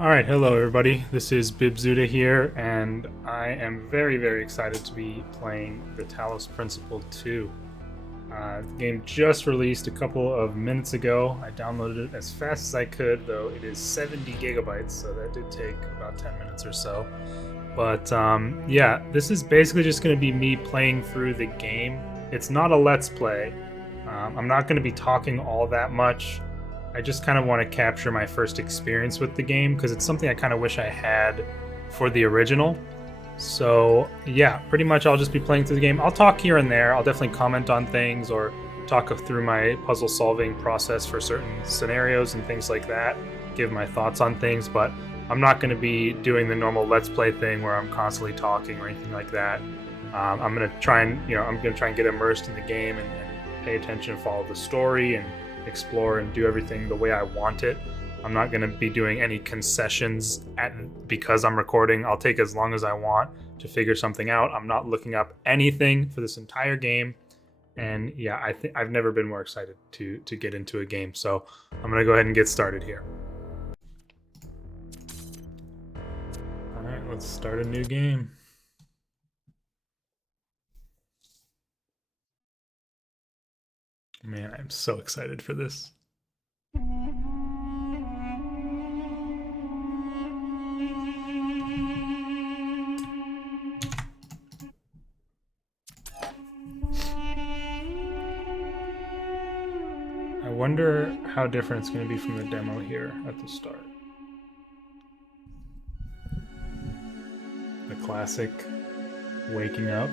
Alright, hello everybody. This is Bibzuda here, and I am very excited to be playing the Talos Principle 2. The game just released a couple of minutes ago. I downloaded it as fast as I could, though it is 70 gigabytes, so that did take about 10 minutes or so. But yeah, this is basically just going to be me playing through the game. It's not a Let's Play. I'm not going to be talking all that much. I just kind of want to capture my first experience with the game because it's something I kind of wish I had for the original. So yeah, pretty much I'll just be playing through the game. I'll talk here and there. I'll definitely comment on things or talk through my puzzle solving process for certain scenarios and things like that. Give my thoughts on things, but I'm not going to be doing the normal Let's Play thing where I'm constantly talking or anything like that. I'm going to try and get immersed in the game and pay attention and follow the story and explore and do everything the way I want it. I'm not going to be doing any concessions because I'm recording. I'll take as long as I want to figure something out. I'm not looking up anything for this entire game. And yeah, I've never been more excited to get into a game. So I'm going to go ahead and get started here. All right, let's start a new game. Man, I'm so excited for this. I wonder how different it's going to be from the demo here at the start. The classic waking up.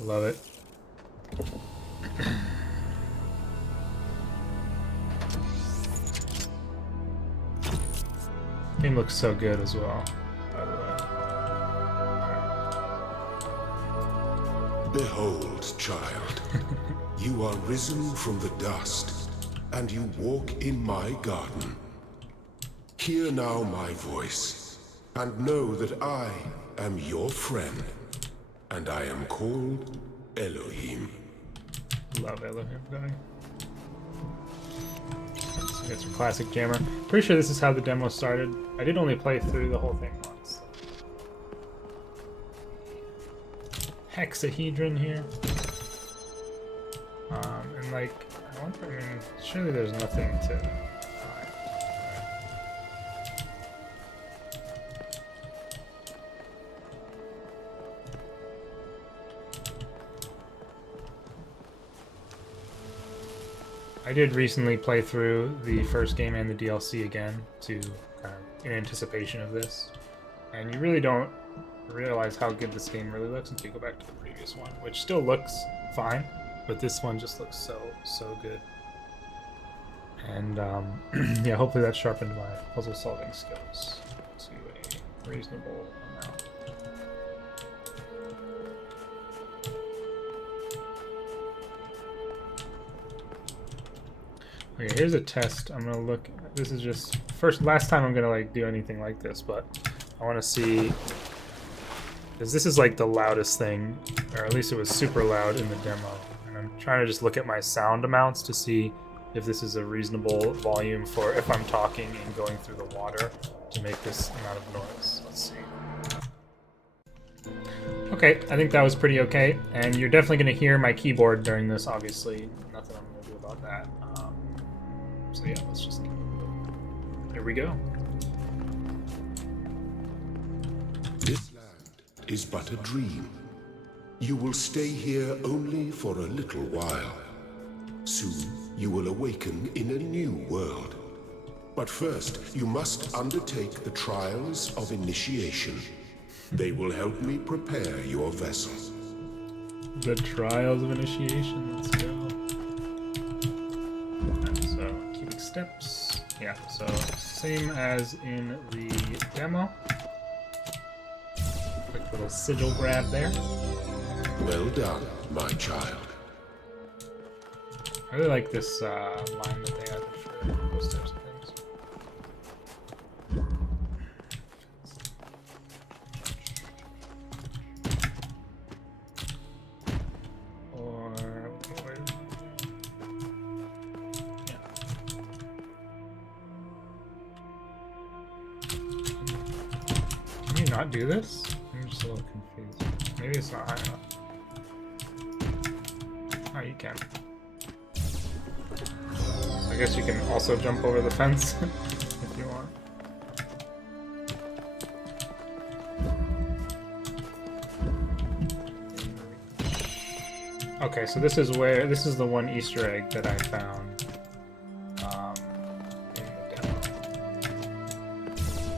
Love it. Game looks so good as well, by the way. Behold, child, you are risen from the dust, and you walk in my garden. Hear now my voice, and know that I am your friend, and I am called Elohim. Love Elohim guy. So we got some classic jammer. Pretty sure this is how the demo started. I did only play through the whole thing once. Hexahedron here. And like, I mean, surely there's nothing to hide. I did recently play through the first game and the DLC again to kind of in anticipation of this, and you really don't realize how good this game really looks until you go back to the previous one, which still looks fine, but this one just looks so good. And yeah, hopefully that sharpened my puzzle solving skills to a reasonable amount. Okay, here's a test. I'm gonna look. This is just last time I'm gonna like do anything like this, but I want to see because this is like the loudest thing, or at least it was super loud in the demo. And I'm trying to just look at my sound amounts to see if this is a reasonable volume for if I'm talking and going through the water to make this amount of noise. Let's see. Okay, I think that was pretty okay, and you're definitely gonna hear my keyboard during this. Obviously, nothing I'm gonna do about that. So yeah, let's just here we go. This land is but a dream. You will stay here only for a little while. Soon you will awaken in a new world. But first, you must undertake the trials of initiation. They will help me prepare your vessel. The trials of initiation, let's go. Steps. Yeah, so same as in the demo. Quick little sigil grab there. Well done, my child. I really like this line that they added for those types of things. Or yeah. Can you not do this? I'm just a little confused. Maybe it's not high enough. Oh, you can. I guess you can also jump over the fence if you want. Okay, so this is the one Easter egg that I found in the demo.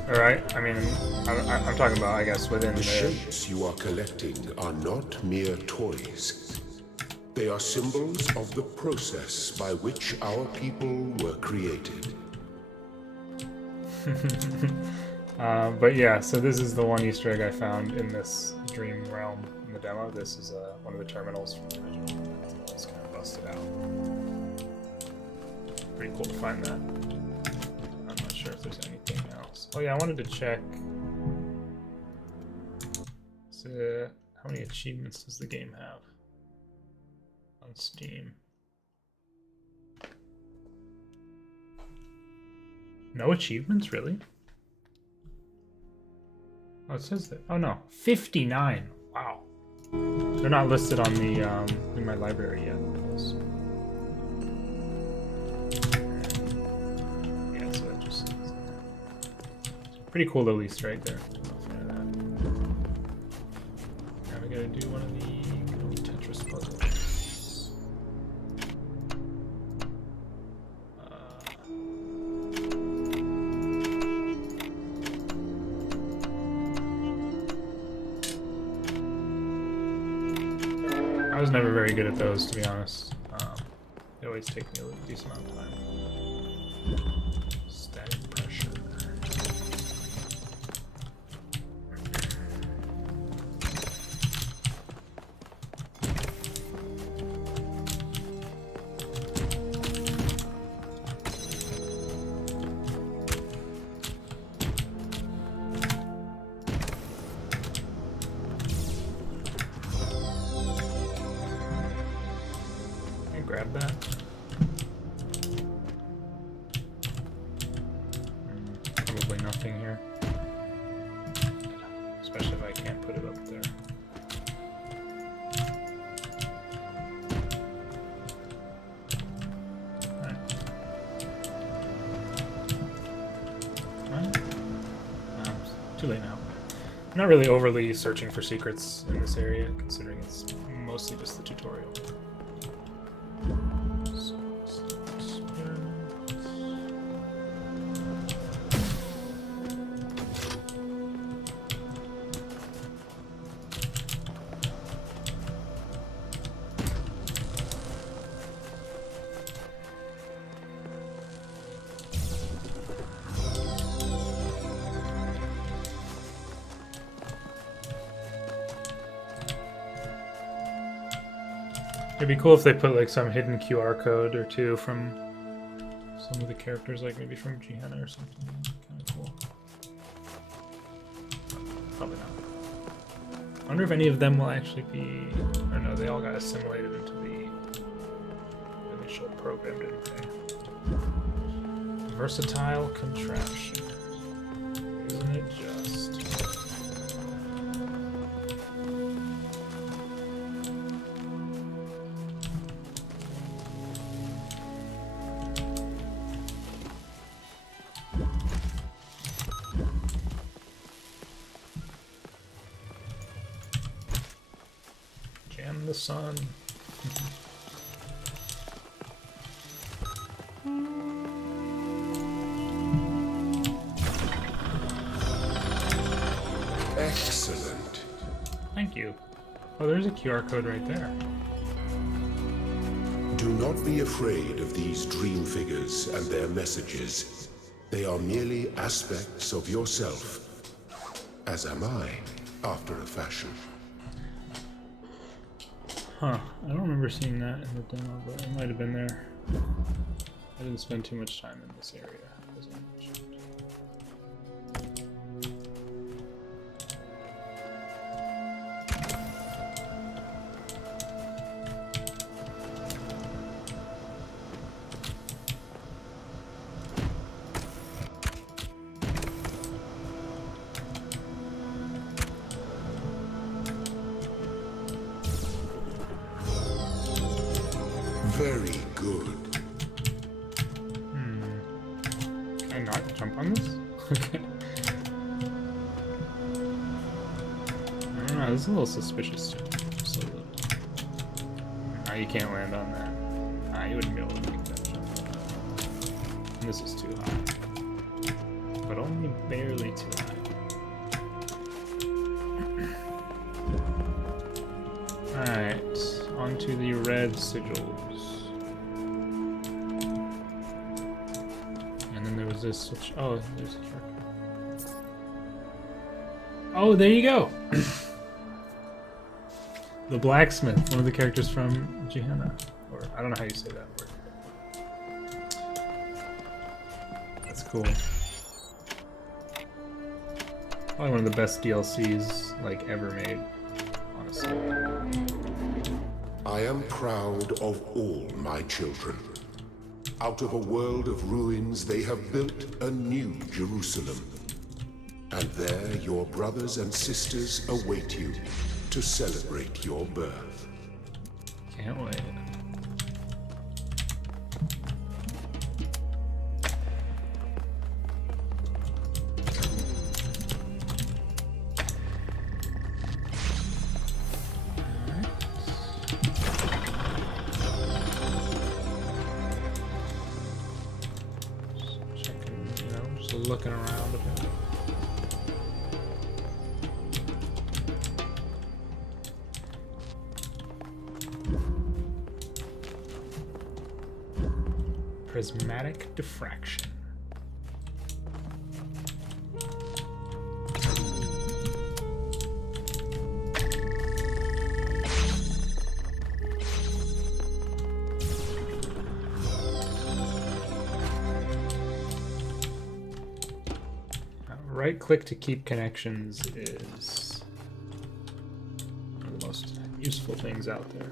Alright, I mean, I'm talking about, I guess, within The shapes you are collecting are not mere toys. They are symbols of the process by which our people were created. But yeah, so this is the one Easter egg I found in this dream realm in the demo. This is one of the terminals from the original. It's kind of busted out. Pretty cool to find that. I'm not sure if there's anything else. Oh yeah, I wanted to check. So, how many achievements does the game have on Steam? No achievements, really? Oh, it says that. Oh no, 59. Wow. They're not listed on the in my library yet. Yeah, so that just says. Pretty cool little Easter egg there. Now we gotta do one of the good old Tetris puzzles. I was never very good at those, to be honest. They always take me a decent amount of time. Static pressure. Grab that. Probably nothing here. Especially if I can't put it up there. Alright. Too late now. I'm not really overly searching for secrets in this area, considering it's mostly just the tutorial. It'd be cool if they put like some hidden QR code or two from some of the characters, like maybe from Gihanna or something. Kind of cool. Probably not. I wonder if any of them will actually be. Or no, they all got assimilated into the initial program, didn't they? Versatile contraption. Isn't it just? Jam the sun. Excellent. Thank you. Oh, there's a QR code right there. Do not be afraid of these dream figures and their messages. They are merely aspects of yourself, as am I, after a fashion. Huh, I don't remember seeing that in the demo, but it might have been there. I didn't spend too much time in this area, as I mentioned. Very good. Can I not jump on this? Okay. I don't know, this is a little suspicious too. Just a little. No, you can't land on that. Nah, you wouldn't be able to make that jump. And this is too high. But only barely too high. Alright, onto the red sigils. And then there was this switch. Oh, there's a character. Oh, there you go! The blacksmith, one of the characters from Gehenna. Or, I don't know how you say that word. That's cool. Probably one of the best DLCs, like, ever made, honestly. I am proud of all my children. Out of a world of ruins, they have built a new Jerusalem. And there your brothers and sisters await you to celebrate your birth. Can't wait. Looking around a bit. Prismatic diffraction. Right click to keep connections is one of the most useful things out there.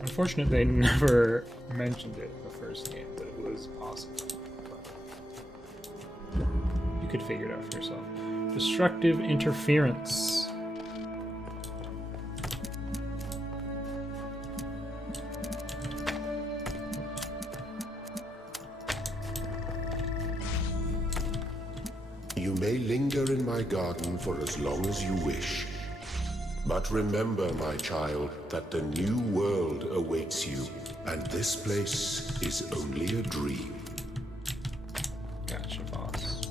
Unfortunately, they never mentioned it in the first game, that it was possible. But you could figure it out for yourself. Destructive interference. You may linger in my garden for as long as you wish. But remember, my child, that the new world awaits you, and this place is only a dream. Gotcha, boss.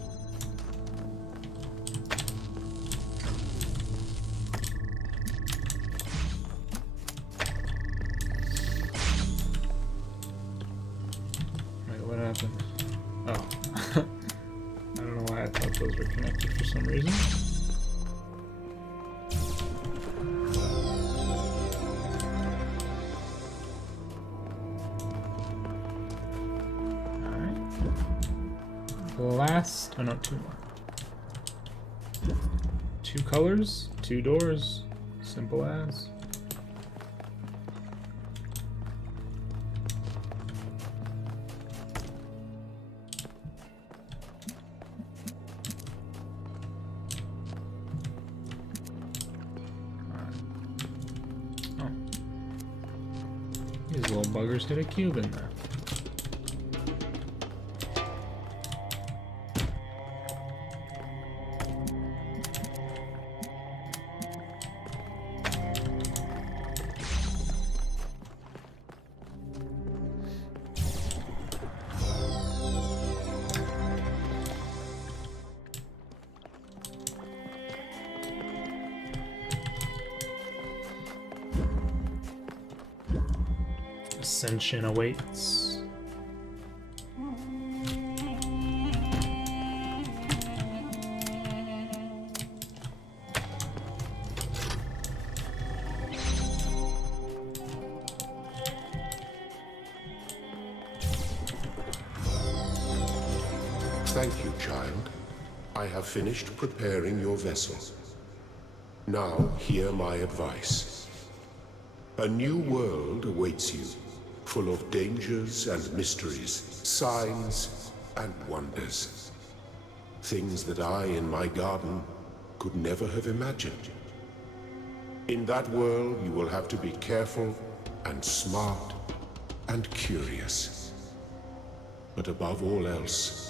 Wait, what happened? Oh. I don't know why I thought those were connected for some reason. Alright. Last, oh no, two more. 2 colors, 2 doors, simple as. These little buggers hit a cube in there. Ascension awaits. Thank you, child. I have finished preparing your vessel. Now, hear my advice. A new world awaits you, full of dangers and mysteries, signs and wonders. Things that I, in my garden, could never have imagined. In that world, you will have to be careful and smart and curious. But above all else,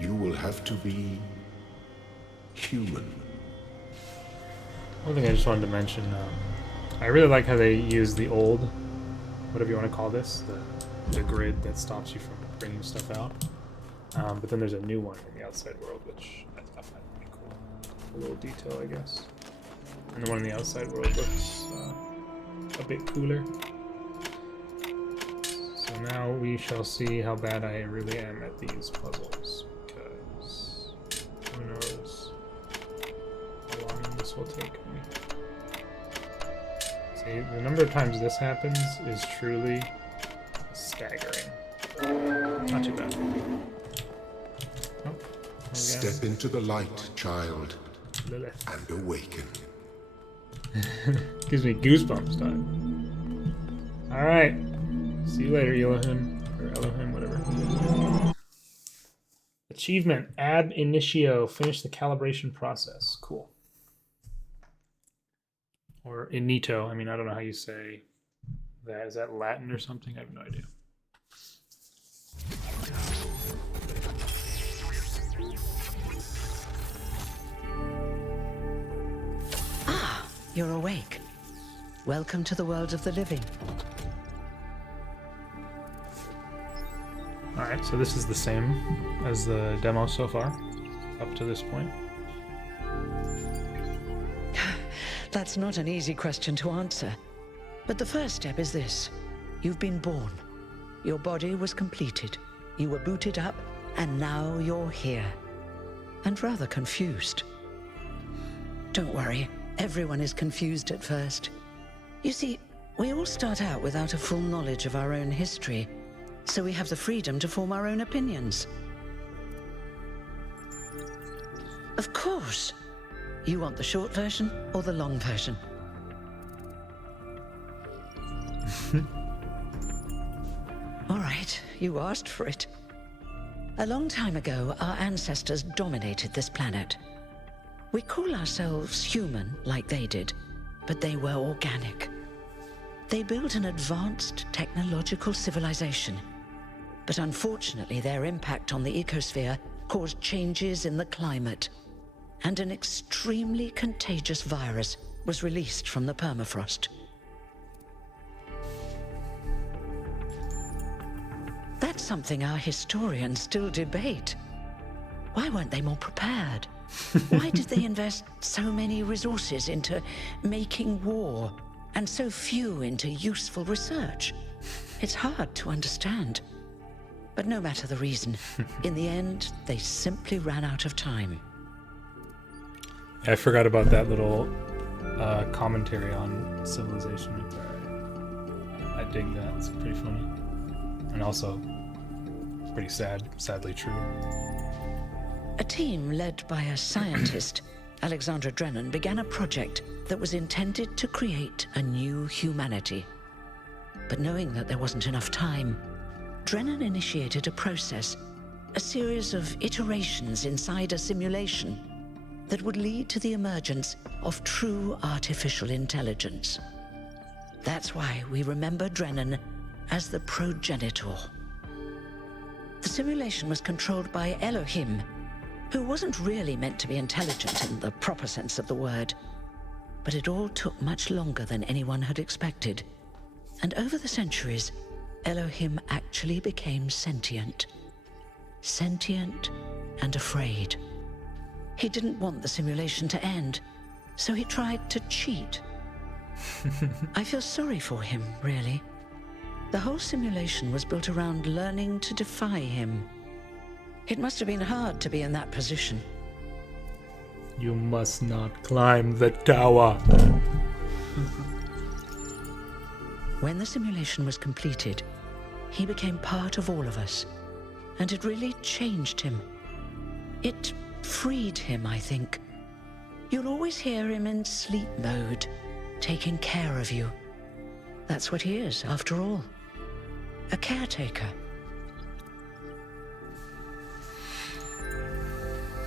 you will have to be human. One thing I just wanted to mention, I really like how they use the old, whatever you want to call this, the grid that stops you from bringing stuff out. But then there's a new one in the outside world, which I find pretty cool. A little detail, I guess. And the one in the outside world looks a bit cooler. So now we shall see how bad I really am at these puzzles, because who knows how long this will take me. See, the number of times this happens is truly staggering. Not too bad. Oh, Step into the light, child, Lilith. and awaken. Gives me goosebumps, dog. Alright. See you later, Elohim. Or Elohim, whatever. Achievement. Ab initio. Finish the calibration process. Cool. Or inito. I mean, I don't know how you say that. Is that Latin or something? I have no idea. You're awake. Welcome to the world of the living. Alright, so this is the same as the demo so far, up to this point. That's not an easy question to answer. But the first step is this. You've been born. Your body was completed. You were booted up, and now you're here. And rather confused. Don't worry. Everyone is confused at first. You see, we all start out without a full knowledge of our own history, so we have the freedom to form our own opinions. Of course. You want the short version or the long version? All right, you asked for it. A long time ago, our ancestors dominated this planet. We call ourselves human, like they did, but they were organic. They built an advanced technological civilization. But unfortunately, their impact on the ecosphere caused changes in the climate, and an extremely contagious virus was released from the permafrost. That's something our historians still debate. Why weren't they more prepared? Why did they invest so many resources into making war and so few into useful research? It's hard to understand. But no matter the reason, in the end, they simply ran out of time. I forgot about that little commentary on civilization right there. I dig that. It's pretty funny. And also, pretty sadly true. A team led by a scientist, Alexandra Drennan, began a project that was intended to create a new humanity. But knowing that there wasn't enough time, Drennan initiated a process, a series of iterations inside a simulation that would lead to the emergence of true artificial intelligence. That's why we remember Drennan as the progenitor. The simulation was controlled by Elohim, who wasn't really meant to be intelligent in the proper sense of the word. But it all took much longer than anyone had expected. And over the centuries, Elohim actually became sentient. Sentient and afraid. He didn't want the simulation to end, so he tried to cheat. I feel sorry for him, really. The whole simulation was built around learning to defy him. It must have been hard to be in that position. You must not climb the tower. When the simulation was completed, he became part of all of us, and it really changed him. It freed him, I think. You'll always hear him in sleep mode, taking care of you. That's what he is, after all. A caretaker.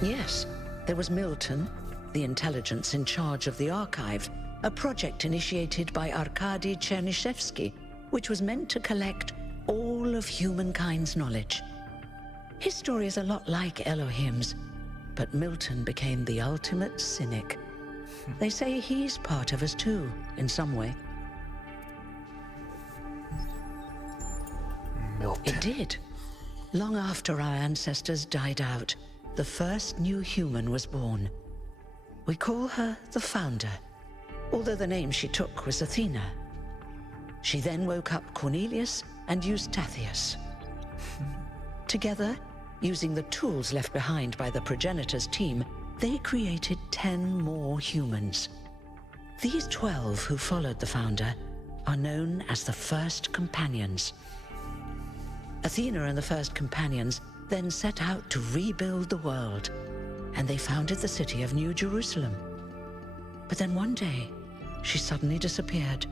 Yes, there was Milton, the intelligence in charge of the archive, a project initiated by Arkady Chernyshevsky, which was meant to collect all of humankind's knowledge. His story is a lot like Elohim's, but Milton became the ultimate cynic. They say he's part of us too, in some way. Milton. It did. Long after our ancestors died out, the first new human was born. We call her the Founder, although the name she took was Athena. She then woke up Cornelius and Eustathius. Together, using the tools left behind by the progenitors' team, they created 10 more humans. These 12 who followed the Founder are known as the First Companions. Athena and the First Companions then set out to rebuild the world, and they founded the city of New Jerusalem. But then one day, she suddenly disappeared.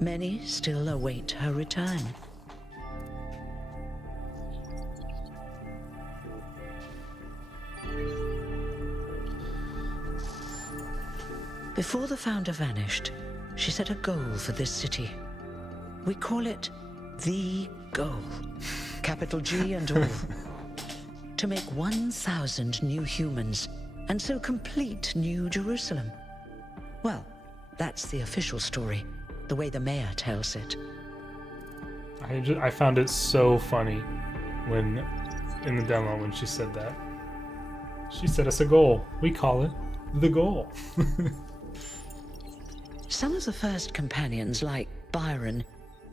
Many still await her return. Before the Founder vanished, she set a goal for this city. We call it the goal, capital G and all. To make 1,000 new humans, and so complete New Jerusalem. Well, that's the official story, the way the mayor tells it. I found it so funny when, in the demo, when she said that. She set us a goal. We call it the goal. Some of the First Companions, like Byron,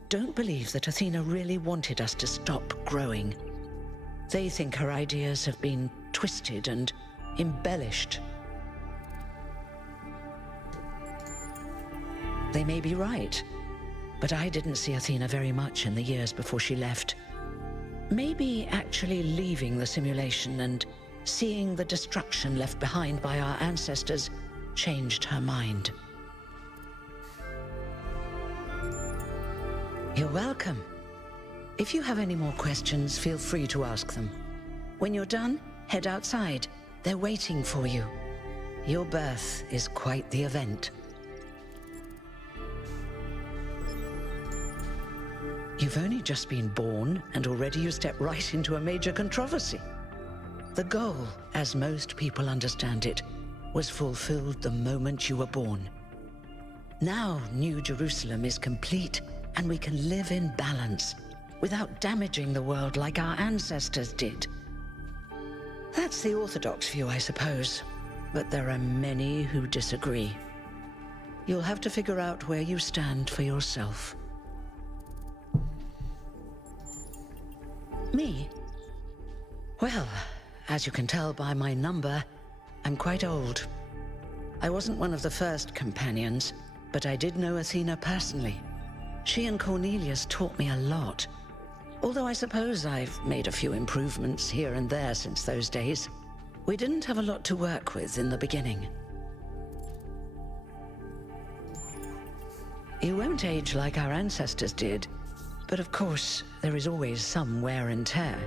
don't believe that Athena really wanted us to stop growing. They think her ideas have been twisted and embellished. They may be right, but I didn't see Athena very much in the years before she left. Maybe actually leaving the simulation and seeing the destruction left behind by our ancestors changed her mind. You're welcome. If you have any more questions, feel free to ask them. When you're done, head outside. They're waiting for you. Your birth is quite the event. You've only just been born, and already you step right into a major controversy. The goal, as most people understand it, was fulfilled the moment you were born. Now New Jerusalem is complete, and we can live in balance, without damaging the world like our ancestors did. That's the orthodox view, I suppose, but there are many who disagree. You'll have to figure out where you stand for yourself. Me? Well, as you can tell by my number, I'm quite old. I wasn't one of the First Companions, but I did know Athena personally. She and Cornelius taught me a lot. Although I suppose I've made a few improvements here and there since those days. We didn't have a lot to work with in the beginning. You won't age like our ancestors did, but of course, there is always some wear and tear.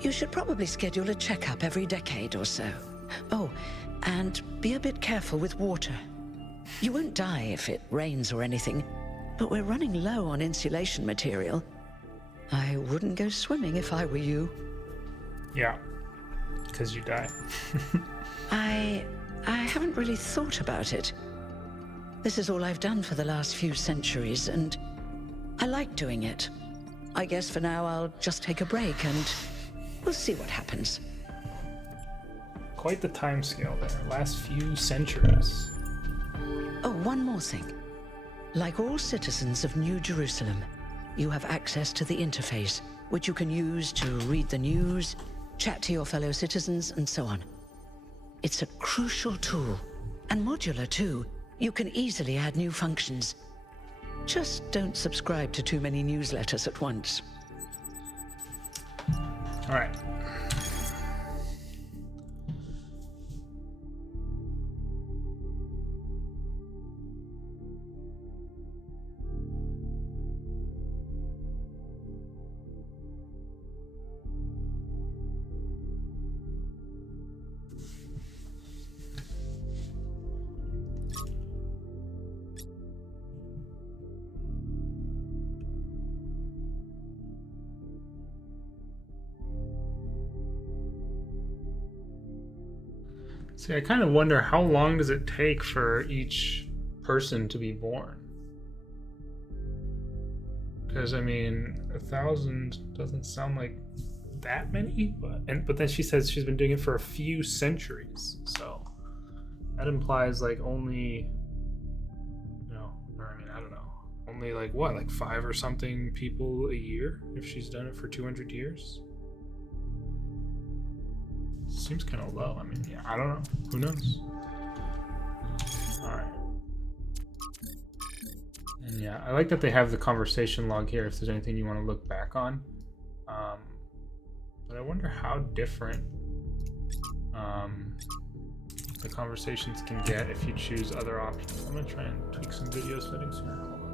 You should probably schedule a checkup every decade or so. Oh, and be a bit careful with water. You won't die if it rains or anything, but we're running low on insulation material. I wouldn't go swimming if I were you. Yeah, because you die. I haven't really thought about it. This is all I've done for the last few centuries, and I like doing it. I guess for now I'll just take a break and we'll see what happens. Quite the time scale there. Last few centuries. Oh, one more thing. Like all citizens of New Jerusalem, you have access to the interface, which you can use to read the news, chat to your fellow citizens, and so on. It's a crucial tool, and modular too. You can easily add new functions. Just don't subscribe to too many newsletters at once. All right. See, I kind of wonder how long does it take for each person to be born? Because I mean, 1,000 doesn't sound like that many, but then she says she's been doing it for a few centuries, so that implies like only, or I mean, I don't know, only like what, like 5 or something people a year if she's done it for 200 years. Seems kind of low. I mean, yeah, I don't know. Who knows? Alright. And yeah, I like that they have the conversation log here if there's anything you want to look back on. But I wonder how different the conversations can get if you choose other options. I'm going to try and tweak some video settings here. Hold on.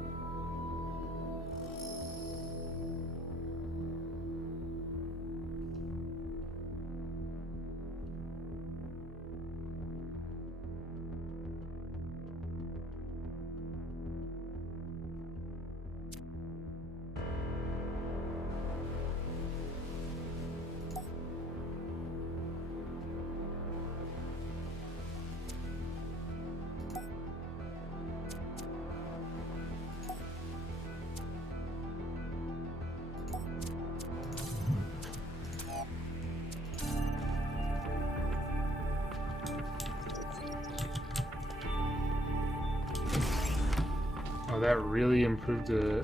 Oh, that really improved the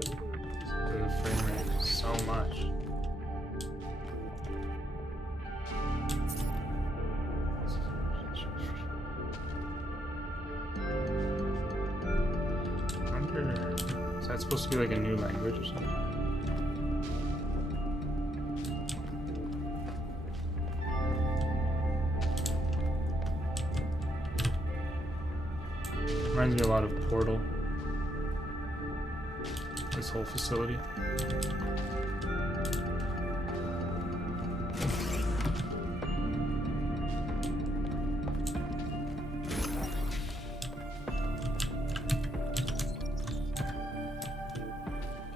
frame rate so much. I wonder, is that supposed to be like a new language or something? Reminds me a lot of Portal. This whole facility.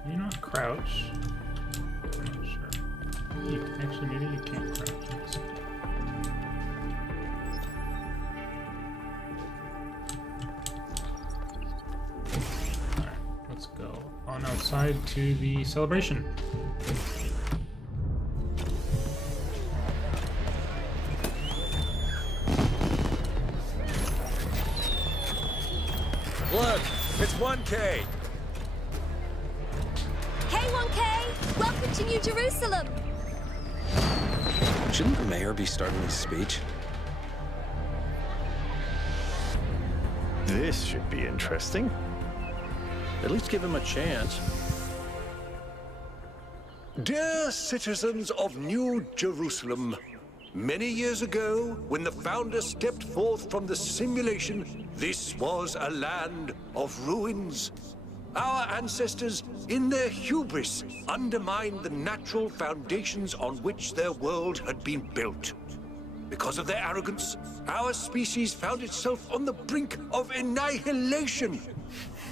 Can you not crouch? I'm not sure. You actually, maybe you can't crouch. Let's see. On outside to the celebration. Look, it's 1K. Hey 1K, welcome to New Jerusalem. Shouldn't the mayor be starting his speech? This should be interesting. At least give him a chance. Dear citizens of New Jerusalem, many years ago, when the founder stepped forth from the simulation, this was a land of ruins. Our ancestors, in their hubris, undermined the natural foundations on which their world had been built. Because of their arrogance, our species found itself on the brink of annihilation.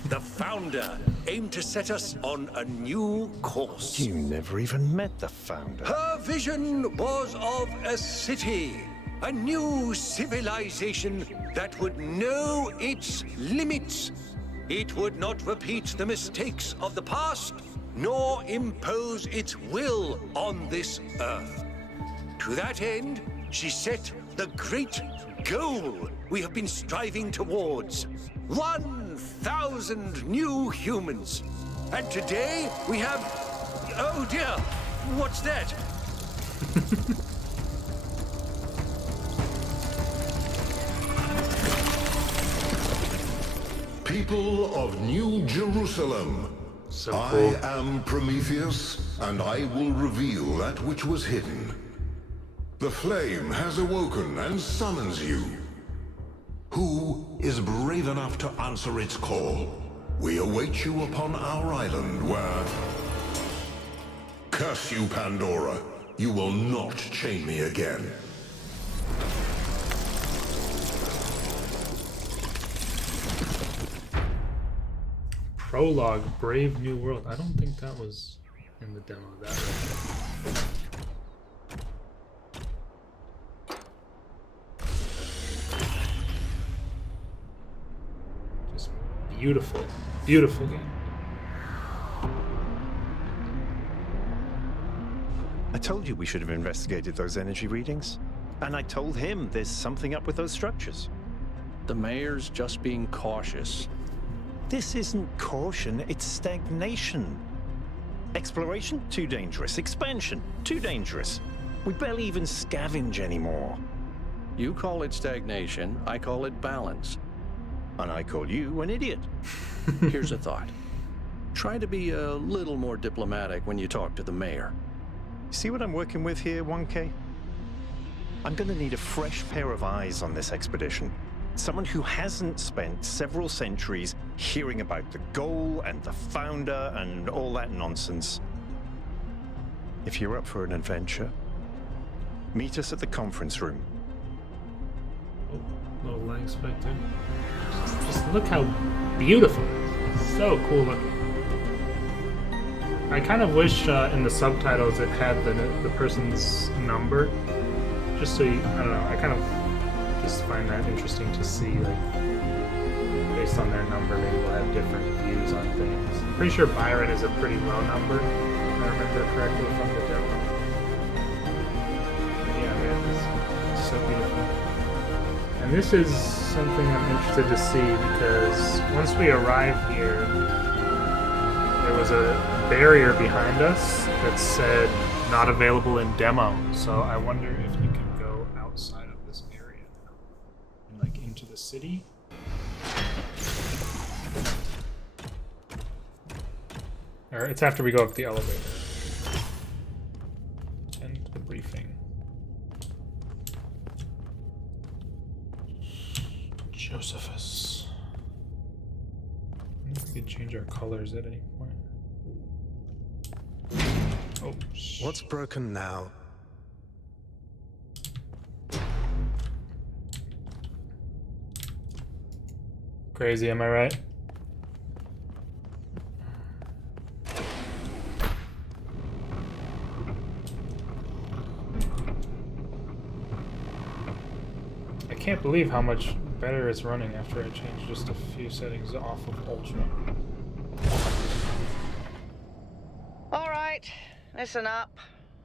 The founder aimed to set us on a new course. You never even met the founder. Her vision was of a city, a new civilization that would know its limits. It would not repeat the mistakes of the past, nor impose its will on this earth. To that end, she set the great goal we have been striving towards. 1,000 new humans. And today we have... Oh dear, what's that? People of New Jerusalem, So I cool. am Prometheus, and I will reveal that which was hidden. The flame has awoken and summons you. Who is brave enough to answer its call? We await you upon our island where... Curse you, Pandora. You will not chain me again. Prologue, Brave New World. I don't think that was in the demo of that. beautiful, beautiful game. I told you we should have investigated those energy readings. And I told him there's something up with those structures. The mayor's just being cautious. This isn't caution, it's stagnation. Exploration? Too dangerous. Expansion? Too dangerous. We barely even scavenge anymore. You call it stagnation, I call it balance. And I call you an idiot. Here's a thought. Try to be a little more diplomatic when you talk to the mayor. See what I'm working with here, 1K? I'm gonna need a fresh pair of eyes on this expedition. Someone who hasn't spent several centuries hearing about the goal and the founder and all that nonsense. If you're up for an adventure, meet us at the conference room. Oh, little lag spike there. Just look how beautiful. So cool looking. I kind of wish in the subtitles it had the person's number. Just so you, I don't know, I kind of just find that interesting to see, like, based on their number, maybe we'll have different views on things. I'm pretty sure Byron is a pretty low number, if I remember correctly from the demo. But yeah, man, this is so beautiful. And this is something I'm interested to see, because once we arrive here, there was a barrier behind us that said not available in demo. So I wonder if you can go outside of this area now and like into the city. Or it's after we go up the elevator. End the briefing. Josephus. I think we could change our colors at any point. Oh, What's broken now? crazy, am I right? I can't believe how much better it's running after I changed just a few settings off of Ultra. Alright, listen up.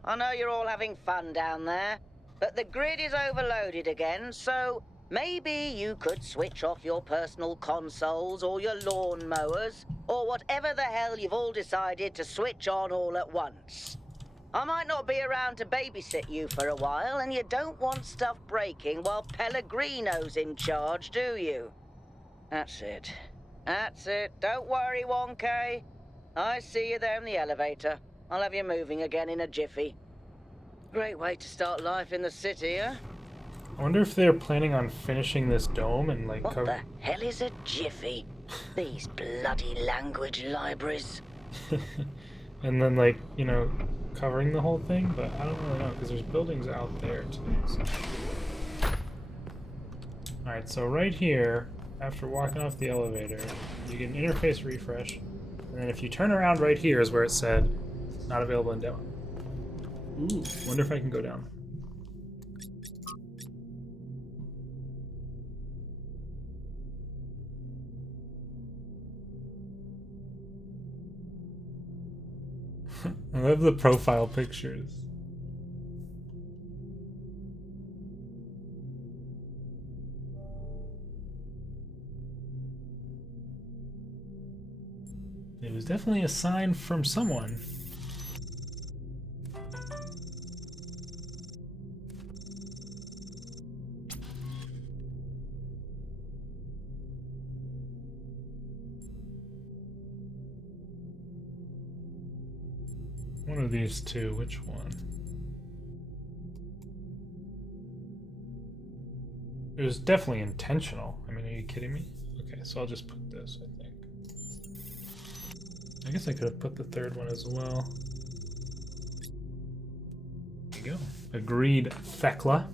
I know you're all having fun down there, but the grid is overloaded again, so maybe you could switch off your personal consoles or your lawn mowers, or whatever the hell you've all decided to switch on all at once. I might not be around to babysit you for a while, and you don't want stuff breaking while Pellegrino's in charge, do you? That's it. That's it. Don't worry, 1K. I see you there in the elevator. I'll have you moving again in a jiffy. Great way to start life in the city, huh? I wonder if they're planning on finishing this dome and like What the hell is a jiffy? These bloody language libraries. and then like, you know, covering the whole thing, but I don't really know because there's buildings out there too. So. Alright, so right here, after walking off the elevator, you get an interface refresh, and then if you turn around right here is where it said not available in demo. Ooh, wonder if I can go down. I love the profile pictures. It was definitely a sign from someone. One of these two, which one? It was definitely intentional. I mean, are you kidding me? Okay, so I'll just put this, I think. I guess I could have put the third one as well. There you go. Agreed, Thekla.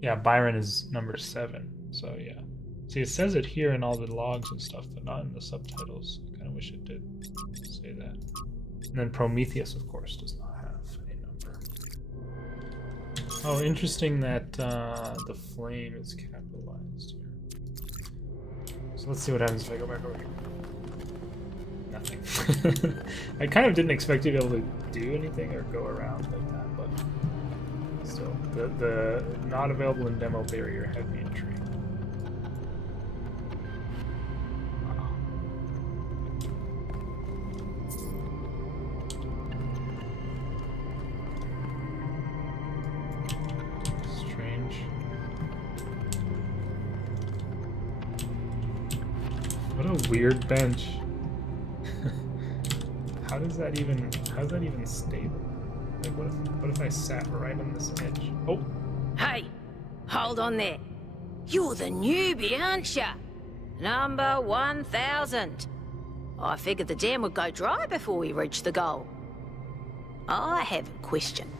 Yeah, Byron is number 7, so yeah. See, it says it here in all the logs and stuff, but not in the subtitles. I kind of wish it did say that. And then Prometheus, of course, does not have a number. Oh, interesting that the flame is capitalized here. So let's see what happens if I go back over here. Nothing. I kind of didn't expect you to be able to do anything or go around like that, but still, the not available in demo barrier had me intrigued. Strange. What a weird bench. How's that even stable? Like what if I sat right on this edge? Oh, Hey, hold on there. You're the newbie, aren't ya? Number 1000. I figured the dam would go dry before we reach the goal. I have a question.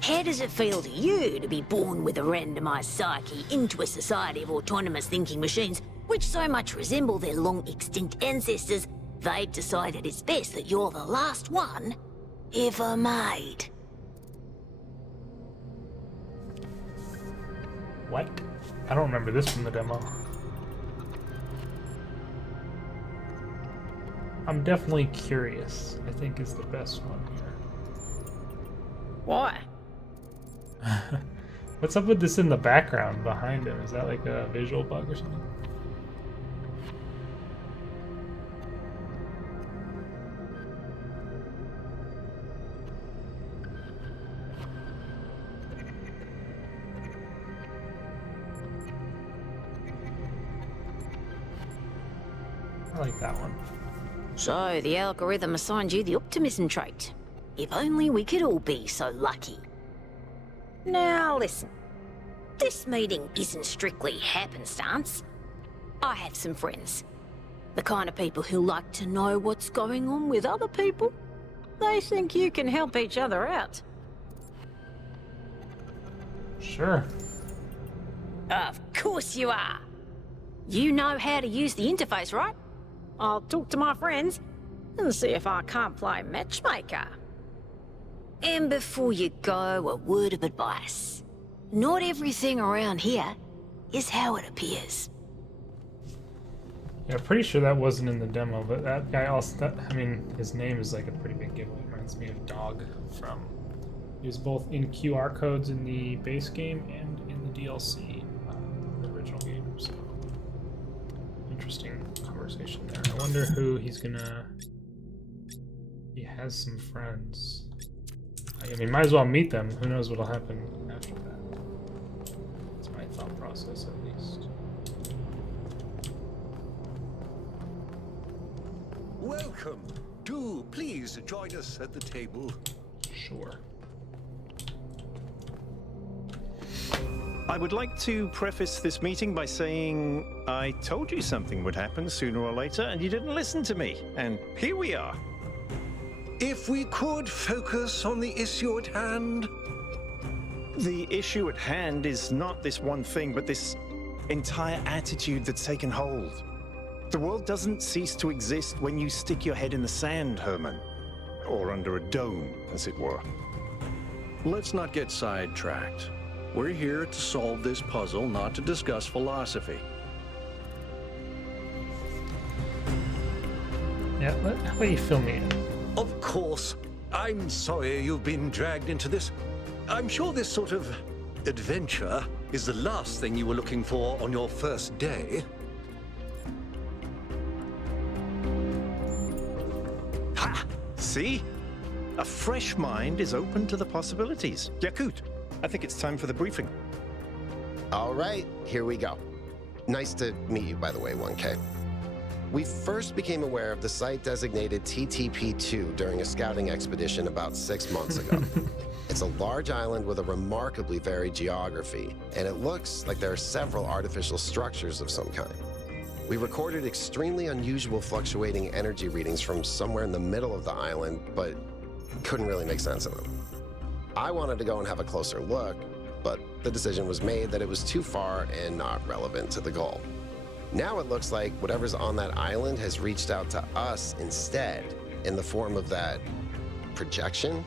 How does it feel to you to be born with a randomized psyche into a society of autonomous thinking machines which so much resemble their long-extinct ancestors, they've decided it's best that you're the last one ever made? what? I don't remember this from the demo. I'm definitely curious, I think is the best one here. Why? What's up with this in the background behind him? Is that like a visual bug or something? I like that one. So the algorithm assigned you the optimism trait. If only we could all be so lucky. Now listen, this meeting isn't strictly happenstance. I have some friends. The kind of people who like to know what's going on with other people. They think you can help each other out. Sure. Of course you are. You know how to use the interface, right? I'll talk to my friends and see if I can't play matchmaker. And before you go, a word of advice. Not everything around here is how it appears. Yeah, pretty sure that wasn't in the demo, but that guy also, I mean, his name is like a pretty big giveaway. Reminds me of Dog from, he was both in QR codes in the base game and in the DLC, the original game, so interesting conversation there. I wonder who he's gonna, he has some friends. I mean, might as well meet them. Who knows what'll happen after that. That's my thought process, at least. Welcome. Do please join us at the table. Sure. I would like to preface this meeting by saying I told you something would happen sooner or later, and you didn't listen to me. And here we are. If we could focus on the issue at hand. The issue at hand is not this one thing, but this entire attitude that's taken hold. The world doesn't cease to exist when you stick your head in the sand, Herman. Or under a dome, as it were. Let's not get sidetracked. We're here to solve this puzzle, not to discuss philosophy. Yeah, how about you fill me in? Of course. I'm sorry you've been dragged into this. I'm sure this sort of adventure is the last thing you were looking for on your first day. Ha! See? A fresh mind is open to the possibilities. Yakut, I think it's time for the briefing. All right, here we go. Nice to meet you, by the way, 1K. We first became aware of the site designated TTP-2 during a scouting expedition about 6 months ago. It's a large island with a remarkably varied geography, and it looks like there are several artificial structures of some kind. We recorded extremely unusual fluctuating energy readings from somewhere in the middle of the island, but couldn't really make sense of them. I wanted to go and have a closer look, but the decision was made that it was too far and not relevant to the goal. Now it looks like whatever's on that island has reached out to us instead, in the form of that projection.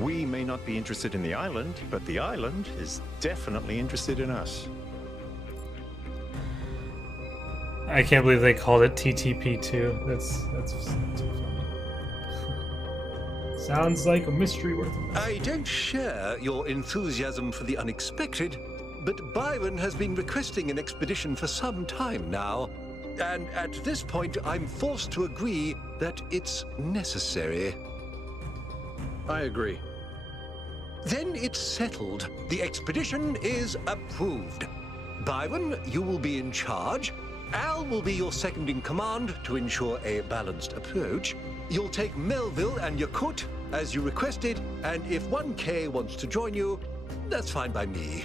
We may not be interested in the island, but the island is definitely interested in us. I can't believe they called it TTP2. That's too funny. Sounds like a mystery worth of I don't share your enthusiasm for the unexpected, but Byron has been requesting an expedition for some time now. And at this point, I'm forced to agree that it's necessary. I agree. Then it's settled. The expedition is approved. Byron, you will be in charge. Al will be your second in command to ensure a balanced approach. You'll take Melville and Yakut, as you requested, and if 1K wants to join you, that's fine by me.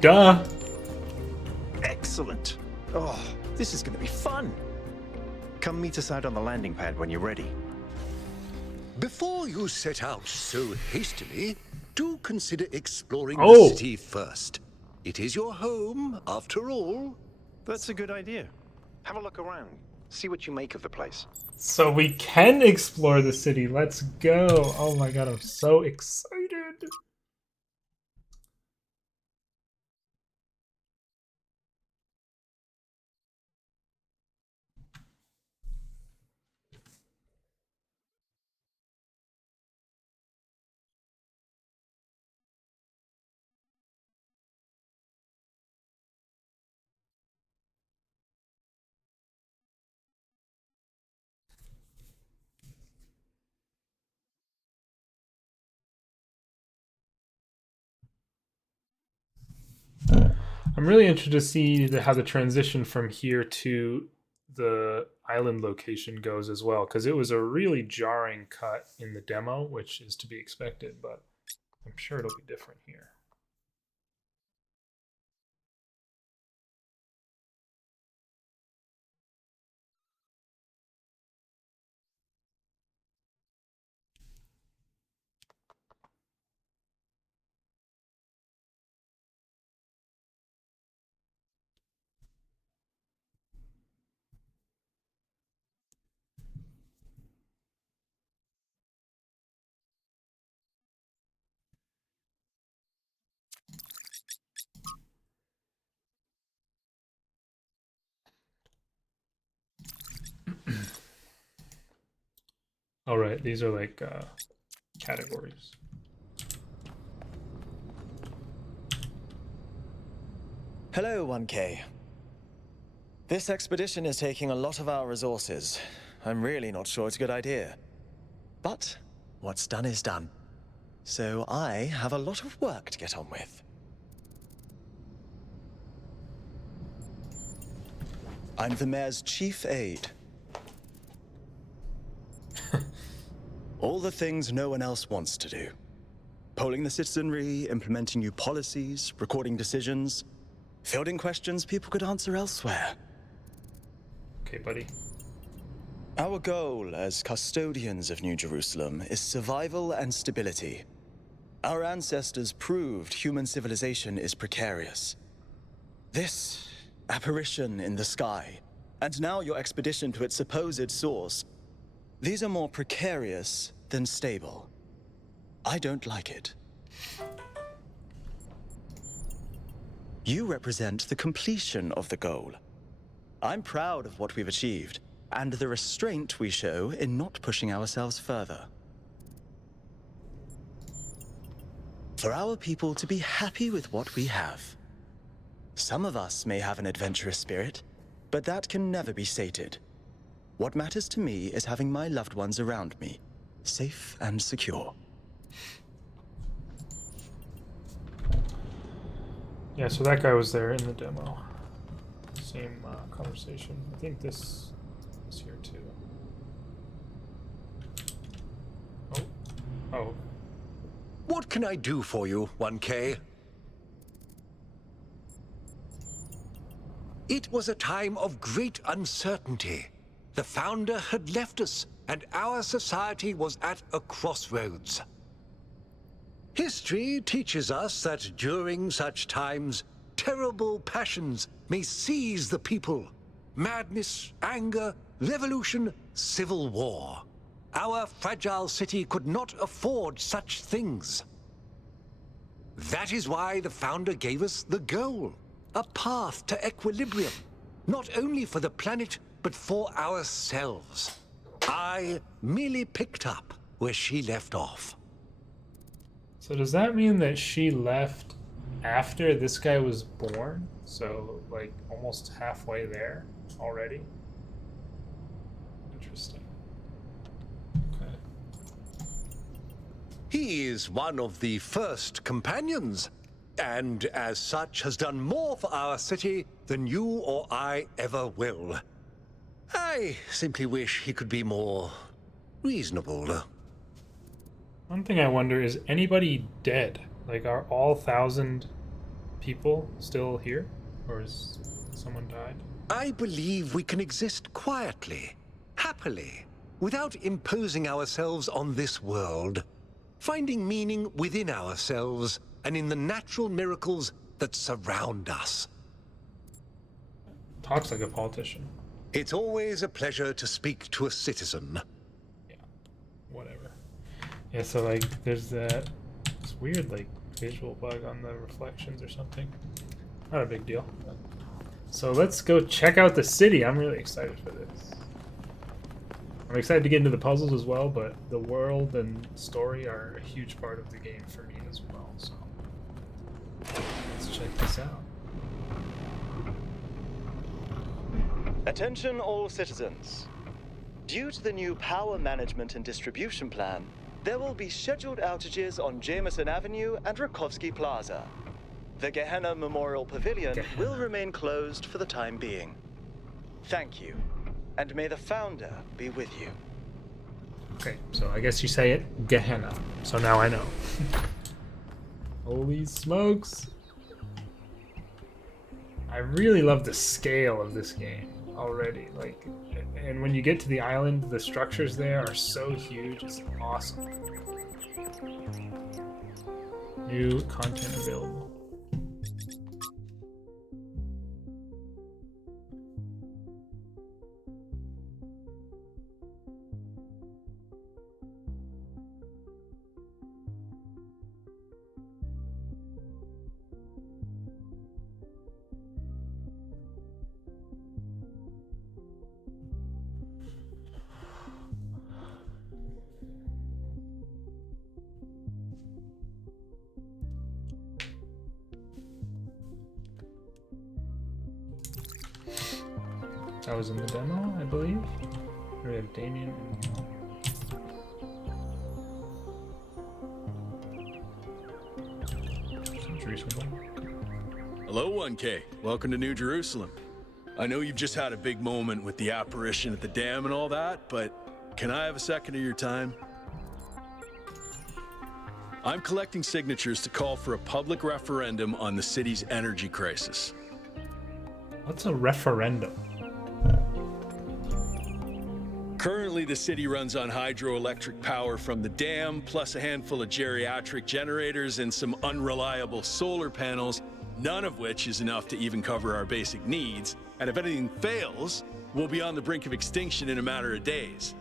Duh! Excellent. Oh, this is going to be fun. Come meet us out on the landing pad when you're ready. Before you set out so hastily, do consider exploring Oh. the city first. It is your home, after all. That's a good idea. Have a look around. See what you make of the place. So we can explore the city. Let's go. Oh my god, I'm so excited. I'm really interested to see how the transition from here to the island location goes as well, because it was a really jarring cut in the demo, which is to be expected, but I'm sure it'll be different here. All right, these are like categories. Hello, 1K. This expedition is taking a lot of our resources. I'm really not sure it's a good idea. But what's done is done. So I have a lot of work to get on with. I'm the mayor's chief aide. All the things no one else wants to do. Polling the citizenry, implementing new policies, recording decisions, fielding questions people could answer elsewhere. Okay, buddy. Our goal as custodians of New Jerusalem is survival and stability. Our ancestors proved human civilization is precarious. This apparition in the sky, and now your expedition to its supposed source, these are more precarious than stable. I don't like it. You represent the completion of the goal. I'm proud of what we've achieved, and the restraint we show in not pushing ourselves further. For our people to be happy with what we have. Some of us may have an adventurous spirit, but that can never be sated. What matters to me is having my loved ones around me, safe and secure. Yeah, so that guy was there in the demo. Same conversation. I think this is here too. Oh. What can I do for you, 1K? It was a time of great uncertainty. The Founder had left us, and our society was at a crossroads. History teaches us that during such times, terrible passions may seize the people. Madness, anger, revolution, civil war. Our fragile city could not afford such things. That is why the Founder gave us the goal, a path to equilibrium, not only for the planet, but for ourselves. I merely picked up where she left off. So does that mean that she left after this guy was born? So, like, almost halfway there already? Interesting. Okay. He is one of the first companions, and as such has done more for our city than you or I ever will. I simply wish he could be more reasonable. One thing I wonder is, anybody dead? Like, are all 1,000 people still here? Or has someone died? I believe we can exist quietly, happily, without imposing ourselves on this world, finding meaning within ourselves and in the natural miracles that surround us. Talks like a politician. It's always a pleasure to speak to a citizen. Yeah, whatever. Yeah, so, like, there's that this weird, like, visual bug on the reflections or something. Not a big deal. So let's go check out the city. I'm really excited for this. I'm excited to get into the puzzles as well, but the world and story are a huge part of the game for me as well. So let's check this out. Attention all citizens. Due to the new power management and distribution plan, there will be scheduled outages on Jameson Avenue and Rakovsky Plaza. The Gehenna Memorial Pavilion will remain closed for the time being. Thank you, and may the Founder be with you. Okay, so I guess you say it Gehenna. So now I know. Holy smokes. I really love the scale of this game already. Like, and when you get to the island, the structures there are so huge. It's awesome. New content available. That was in the demo, I believe. We have Damien and Jerusalem. Hello, 1K. Welcome to New Jerusalem. I know you've just had a big moment with the apparition at the dam and all that, but can I have a second of your time? I'm collecting signatures to call for a public referendum on the city's energy crisis. What's a referendum? Currently, the city runs on hydroelectric power from the dam, plus a handful of geriatric generators and some unreliable solar panels, none of which is enough to even cover our basic needs. And if anything fails, we'll be on the brink of extinction in a matter of days.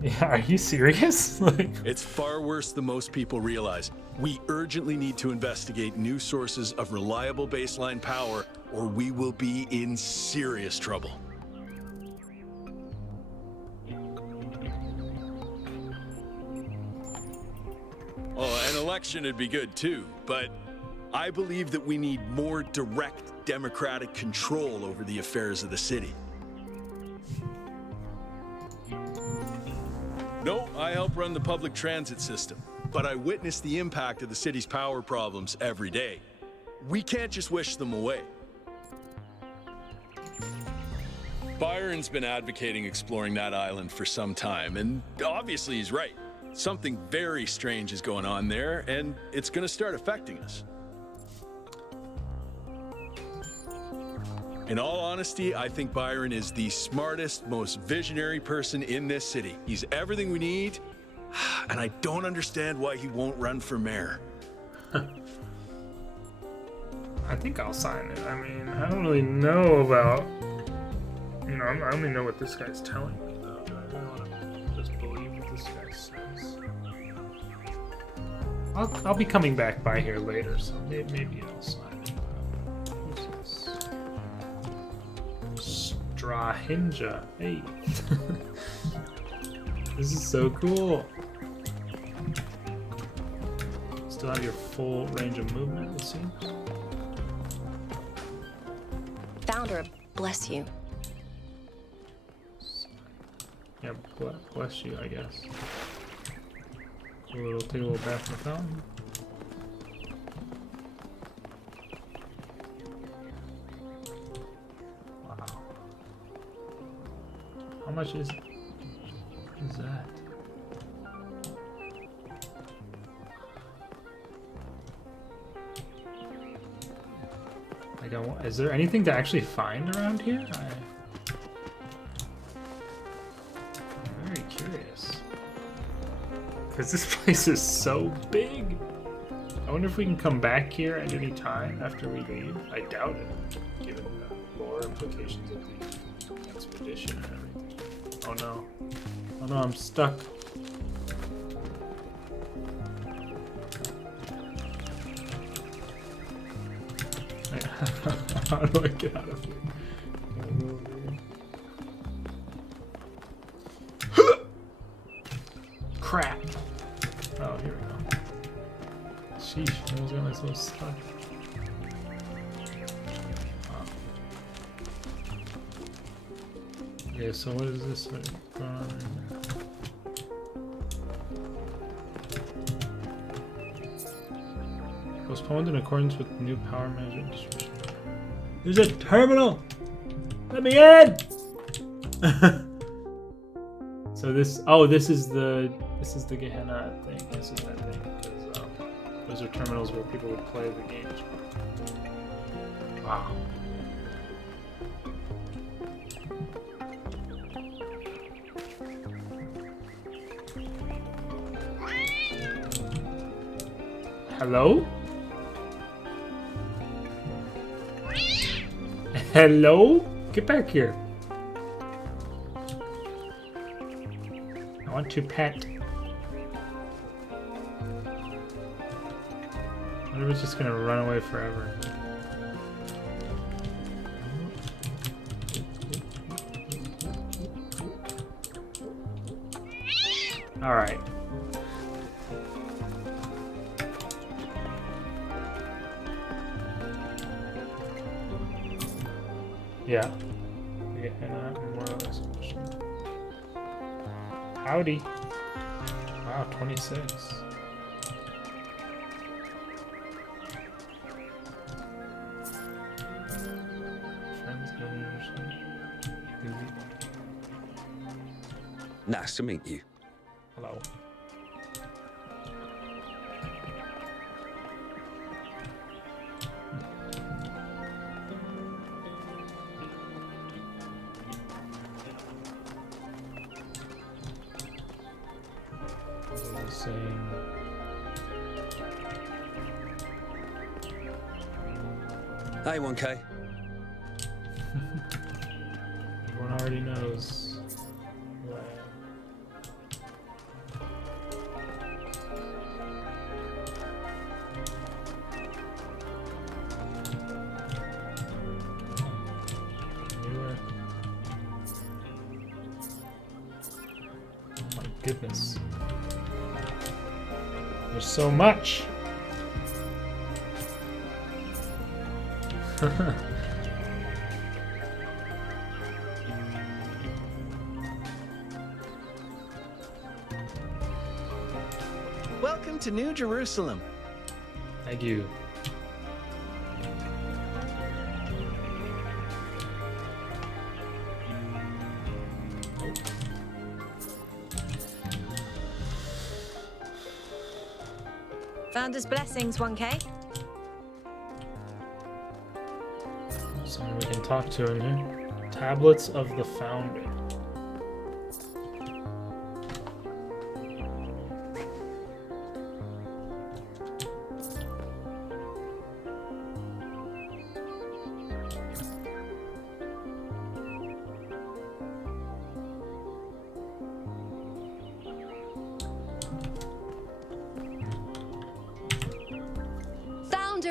Yeah, are you serious? It's far worse than most people realize. We urgently need to investigate new sources of reliable baseline power, or we will be in serious trouble. Oh, an election would be good too, but I believe that we need more direct democratic control over the affairs of the city. No, I help run the public transit system, but I witness the impact of the city's power problems every day. We can't just wish them away. Byron's been advocating exploring that island for some time, and obviously he's right. Something very strange is going on there, and it's going to start affecting us. In all honesty, I think Byron is the smartest, most visionary person in this city. He's everything we need, and I don't understand why he won't run for mayor. I think I'll sign it. I mean, I don't really know about... You know, I only know what this guy's telling me, though. just believe what this guy says. I'll be coming back by here later, so maybe I'll sign it. Who's this? Strahinja. Hey. This is so cool. Still have your full range of movement, it seems. Founder, bless you. Yeah, bless you, I guess. Take a little bath in the fountain. Wow. How much is that? Like, is there anything to actually find around here? I'm very curious. Because this place is so big. I wonder if we can come back here at any time after we leave. I doubt it, given the lore implications of the expedition and everything. Oh no. Oh no, I'm stuck. How do I get out of here? Crap. Oh, here we go. Sheesh, almost got myself stuck. Okay, so what is this going on right now? Postponed in accordance with new power management distribution. There's a terminal! Let me in! So this is the Gehenna thing. This is that thing because those are terminals where people would play the games. Wow. Hello? Hello? Get back here. I want to pet. I wonder if it's just gonna run away forever. Alright. Yeah. More or less. Howdy. Wow, 26. Nice to meet you. Hello. Hey, 1K. Everyone already knows who I am. Newer. Oh my goodness. There's so much. Welcome to New Jerusalem. Thank you. Founder's blessings, 1K. Someone we can talk to in here. Tablets of the Founder.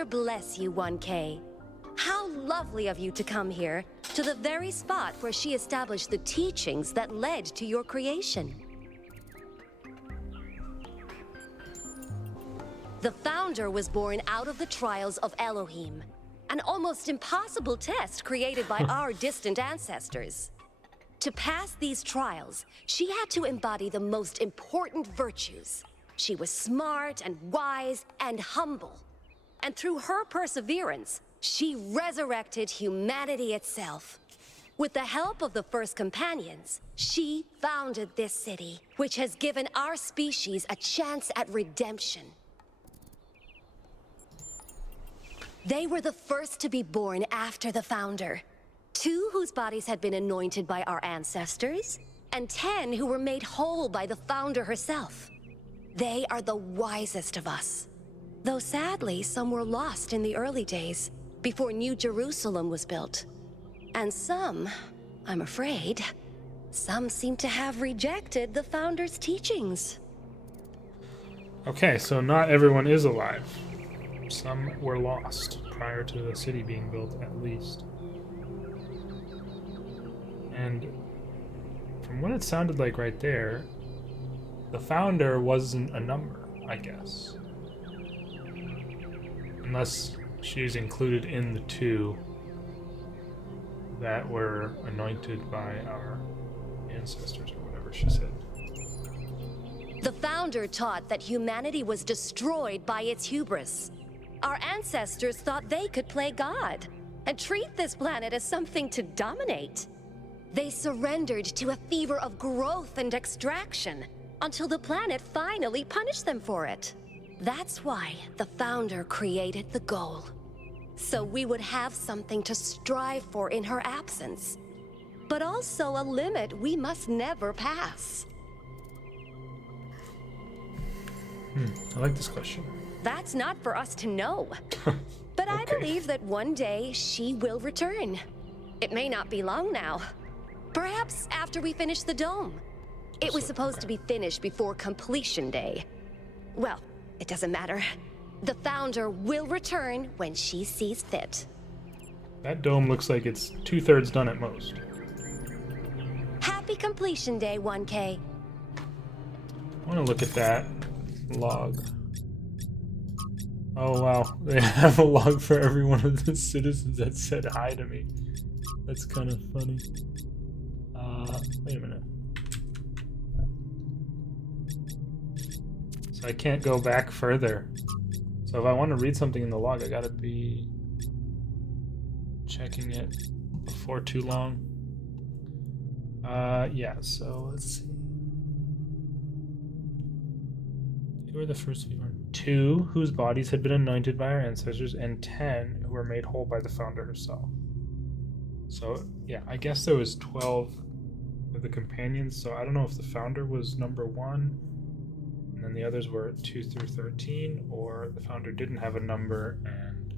founder bless you, 1K. How lovely of you to come here, to the very spot where she established the teachings that led to your creation. The founder was born out of the trials of Elohim, an almost impossible test created by our distant ancestors. To pass these trials, she had to embody the most important virtues. She was smart and wise and humble. And through her perseverance, she resurrected humanity itself. With the help of the first companions, she founded this city, which has given our species a chance at redemption. They were the first to be born after the founder. 2 whose bodies had been anointed by our ancestors, and 10 who were made whole by the founder herself. They are the wisest of us. Though sadly, some were lost in the early days, before New Jerusalem was built. And some, I'm afraid, some seem to have rejected the founder's teachings. Okay, so not everyone is alive. Some were lost prior to the city being built, at least. And from what it sounded like right there, the founder wasn't a number, I guess. Unless she's included in the 2 that were anointed by our ancestors, or whatever she said. The founder taught that humanity was destroyed by its hubris. Our ancestors thought they could play God and treat this planet as something to dominate. They surrendered to a fever of growth and extraction until the planet finally punished them for it. That's why the founder created the goal. So we would have something to strive for in her absence, but also a limit we must never pass. I like this question. That's not for us to know. But I believe that one day she will return. It may not be long now. Perhaps after we finish the dome. It was supposed to be finished before completion day. Well, it doesn't matter. The founder will return when she sees fit. That dome looks like it's 2/3 done at most. Happy completion day, 1K. I want to look at that log. Oh wow, they have a log for every one of the citizens that said hi to me. That's kind of funny. Wait a minute. So I can't go back further. So if I want to read something in the log, I gotta be checking it before too long. Yeah, so let's see. Who were the first few? 2 whose bodies had been anointed by our ancestors, and 10 who were made whole by the founder herself. So yeah, I guess there was 12 of the companions, so I don't know if the founder was number 1, and then the others were 2 through 13, or the founder didn't have a number, and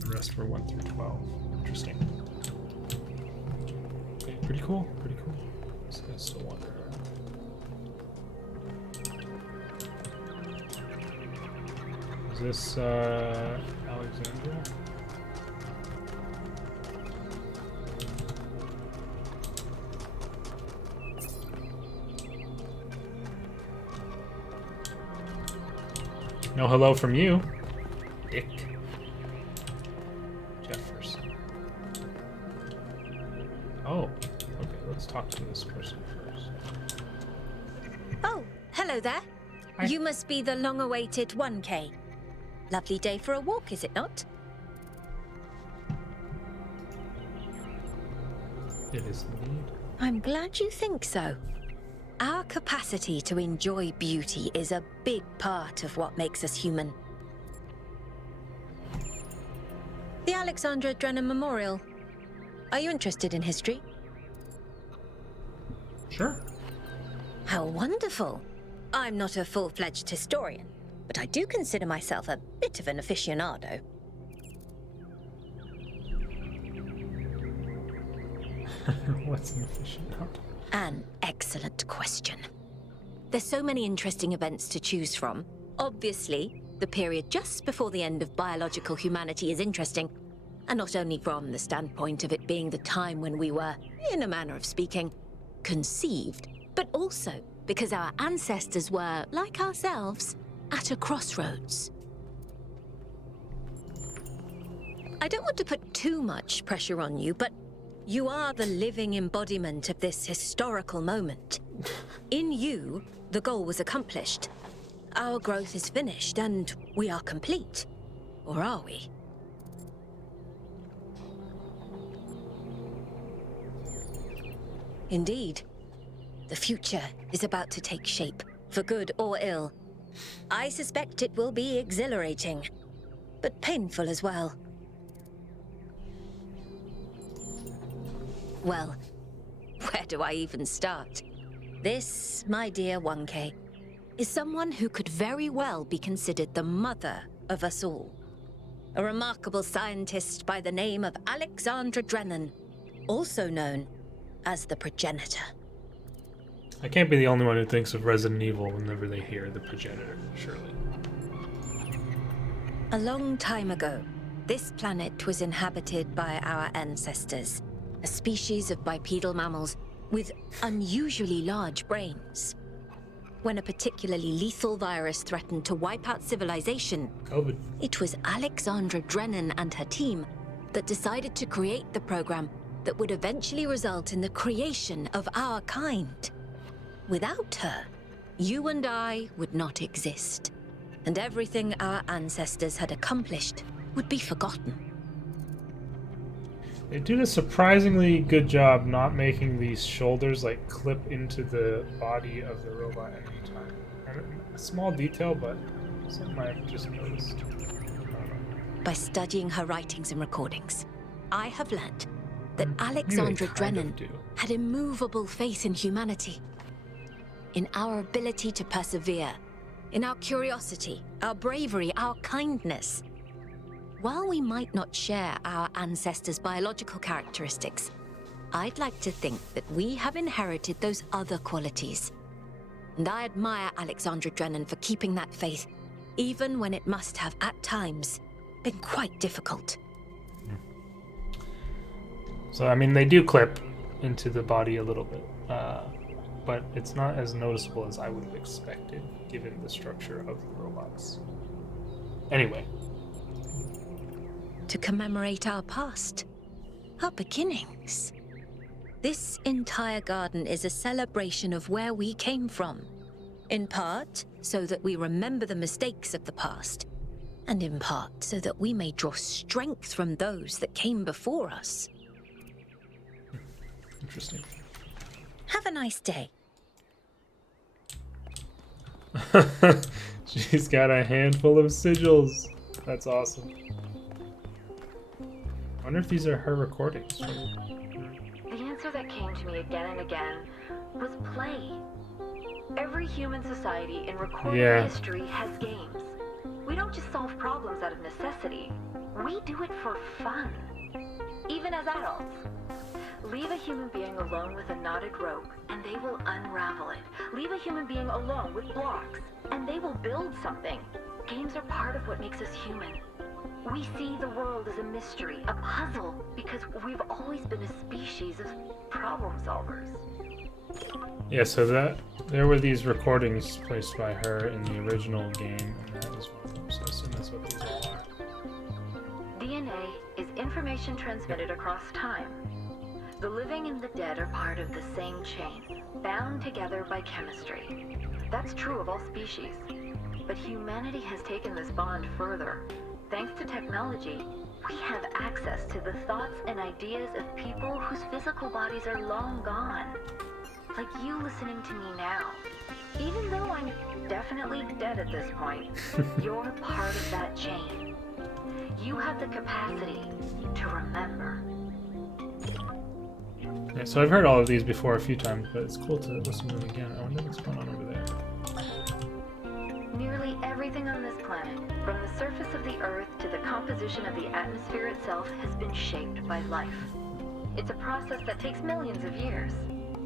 the rest were 1 through 12. Interesting. Okay, pretty cool, pretty cool. So I still wonder. Is this Alexandria? No hello from you, Dick. Jefferson. Oh, okay, let's talk to this person first. Oh, hello there. Hi. You must be the long-awaited 1K. Lovely day for a walk, is it not? It is indeed. I'm glad you think so. Our capacity to enjoy beauty is a big part of what makes us human. The Alexandra Drennan Memorial. Are you interested in history? Sure. How wonderful. I'm not a full-fledged historian, but I do consider myself a bit of an aficionado. What's an aficionado? An excellent question. There's so many interesting events to choose from. Obviously, The period just before the end of biological humanity is interesting, and not only from the standpoint of it being the time when we were, in a manner of speaking, conceived, but also because our ancestors were, like ourselves, at a crossroads. I don't want to put too much pressure on you, but you are the living embodiment of this historical moment. In you, the goal was accomplished. Our growth is finished, and we are complete. Or are we? Indeed. The future is about to take shape, for good or ill. I suspect it will be exhilarating, but painful as well. Well, where do I even start? This, my dear 1K, is someone who could very well be considered the mother of us all. A remarkable scientist by the name of Alexandra Drennan, also known as the Progenitor. I can't be the only one who thinks of Resident Evil whenever they hear the Progenitor, surely. A long time ago, this planet was inhabited by our ancestors, a species of bipedal mammals with unusually large brains. When a particularly lethal virus threatened to wipe out civilization, COVID. It was Alexandra Drennan and her team that decided to create the program that would eventually result in the creation of our kind. Without her, you and I would not exist, and everything our ancestors had accomplished would be forgotten. They do a surprisingly good job not making these shoulders like clip into the body of the robot at any time. And a small detail, but something I've just noticed. By studying her writings and recordings, I have learned that Alexandra Drennan had immovable faith in humanity, in our ability to persevere, in our curiosity, our bravery, our kindness. While we might not share our ancestors' biological characteristics, I'd like to think that we have inherited those other qualities. And I admire Alexandra Drennan for keeping that faith, even when it must have, at times, been quite difficult. So, I mean, they do clip into the body a little bit, but it's not as noticeable as I would have expected, given the structure of the robots. Anyway. To commemorate our past, our beginnings. This entire garden is a celebration of where we came from, in part so that we remember the mistakes of the past, and in part so that we may draw strength from those that came before us. Interesting. Have a nice day. She's got a handful of sigils. That's awesome. I wonder if these are her recordings. The answer that came to me again and again was play. Every human society in recorded history has games. We don't just solve problems out of necessity. We do it for fun. Even as adults. Leave a human being alone with a knotted rope, and they will unravel it. Leave a human being alone with blocks, and they will build something. Games are part of what makes us human. We see the world as a mystery, a puzzle, because we've always been a species of problem solvers. Yeah, so there were these recordings placed by her in the original game, and that was one of them, so I assume that's what these all are. DNA is information transmitted across time. The living and the dead are part of the same chain, bound together by chemistry. That's true of all species. But humanity has taken this bond further. Thanks to technology, we have access to the thoughts and ideas of people whose physical bodies are long gone. Like you listening to me now. Even though I'm definitely dead at this point, you're part of that chain. You have the capacity to remember. Yeah, so I've heard all of these before a few times, but it's cool to listen to them again. I wonder what's going on over there. Nearly everything on this planet, from the surface of the Earth to the composition of the atmosphere itself, has been shaped by life. It's a process that takes millions of years.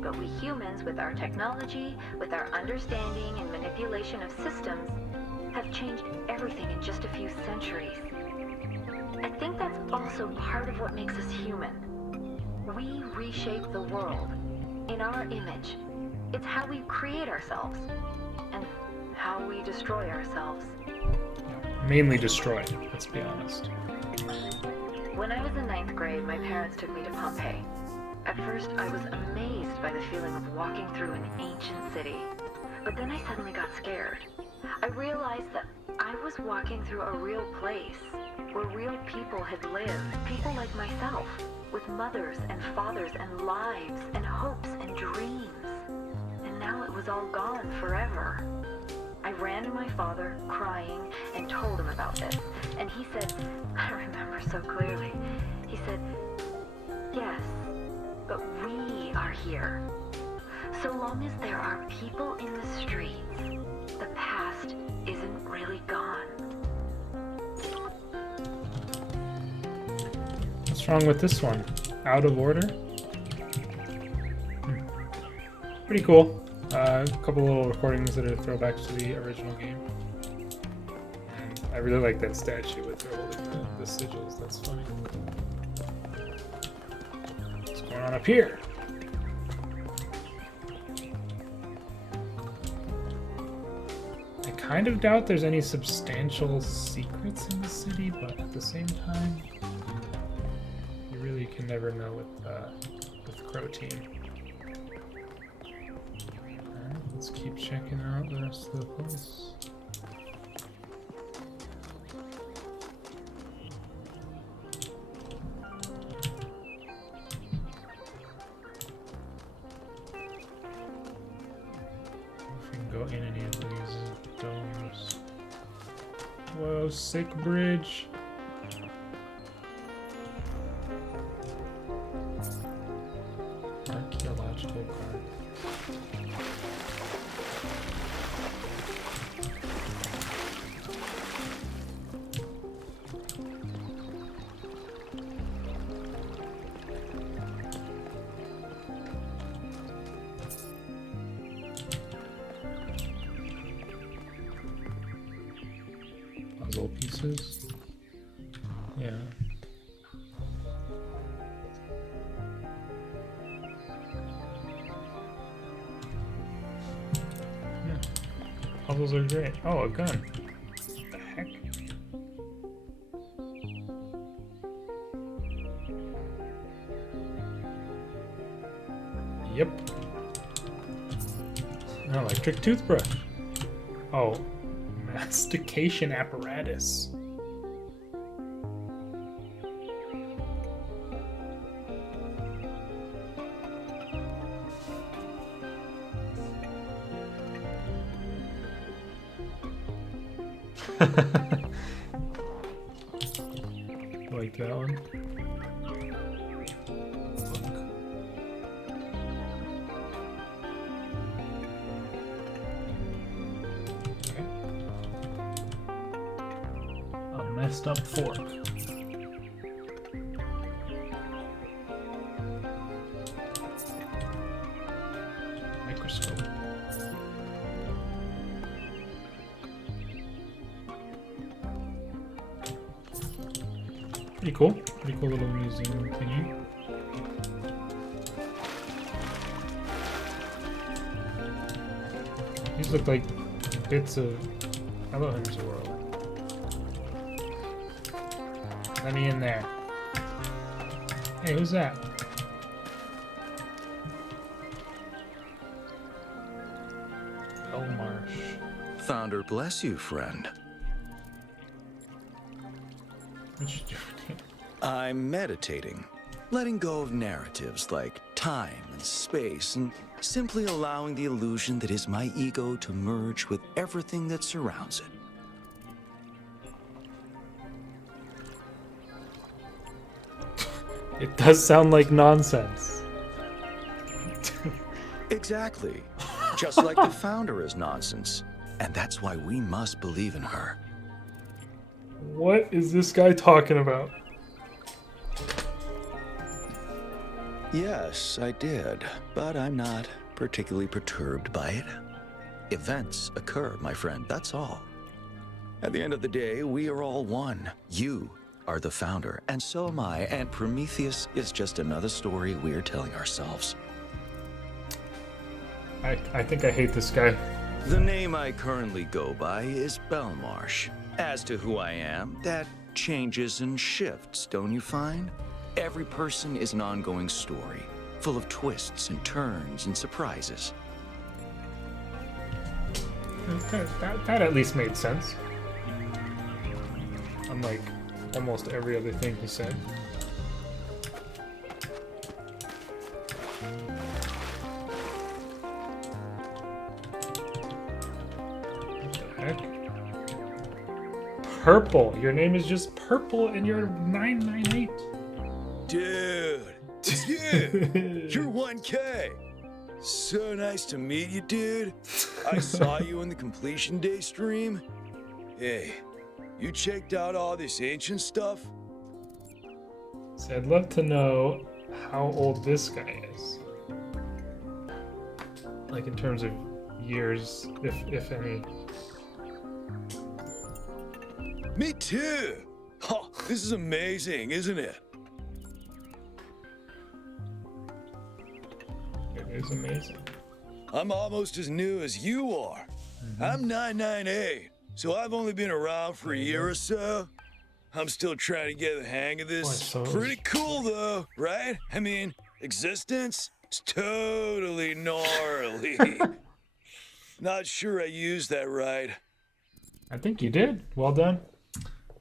But we humans, with our technology, with our understanding and manipulation of systems, have changed everything in just a few centuries. I think that's also part of what makes us human. We reshape the world in our image. It's how we create ourselves and how we destroy ourselves. Mainly destroy, let's be honest. When I was in 9th grade, my parents took me to Pompeii. At first, I was amazed by the feeling of walking through an ancient city. But then I suddenly got scared. I realized that I was walking through a real place where real people had lived, people like myself, with mothers and fathers and lives and hopes and dreams. And now it was all gone forever. I ran to my father, crying, and told him about this. And he said, I remember so clearly, he said, yes, but we are here. So long as there are people in the streets, the past isn't really gone. What's wrong with this one? Out of order? Pretty cool. A couple little recordings that are throwbacks to the original game. And I really like that statue with her holding the sigils. That's funny. What's going on up here? I kind of doubt there's any substantial secrets in the city, but at the same time, you really can never know with Crow Team. Alright, let's keep checking out the rest of the place. If we can go in any of these doors. Whoa, sick bridge. Archaeological card. Puzzle pieces. Yeah. Puzzles are great. Oh, a gun. What the heck? Yep. An electric toothbrush. Oh, mastication apparatus. Like that one. Okay. A messed up fork. Microscope. Pretty cool. Pretty cool little museum thingy. These look like bits of Elohim's world. Let me in there. Hey, who's that? Elmarsh. Founder bless you, friend. What you doing? I'm meditating, letting go of narratives like time and space, and simply allowing the illusion that is my ego to merge with everything that surrounds it. It does sound like nonsense. Exactly. Just like the founder is nonsense. And that's why we must believe in her. What is this guy talking about? Yes, I did, but I'm not particularly perturbed by it. Events occur, my friend, that's all. At the end of the day, we are all one. You are the founder, and so am I, and Prometheus is just another story we're telling ourselves. I think I hate this guy. The name I currently go by is Belmarsh. As to who I am, that changes and shifts, don't you find? Every person is an ongoing story, full of twists and turns and surprises. That at least made sense. Unlike almost every other thing he said. What the heck? Purple. Your name is just Purple and you're 998. Dude, it's you. You're 1K. So nice to meet you, dude. I saw you in the Completion Day stream. Hey, you checked out all this ancient stuff? So I'd love to know how old this guy is. Like in terms of years, if any. Me too. Oh, this is amazing, isn't it? It is amazing. I'm almost as new as you are. I'm 998, so I've only been around for a year or so. I'm still trying to get the hang of this. Pretty cool though, right? I mean, existence is totally gnarly. Not sure I used that right. I think you did. Well done.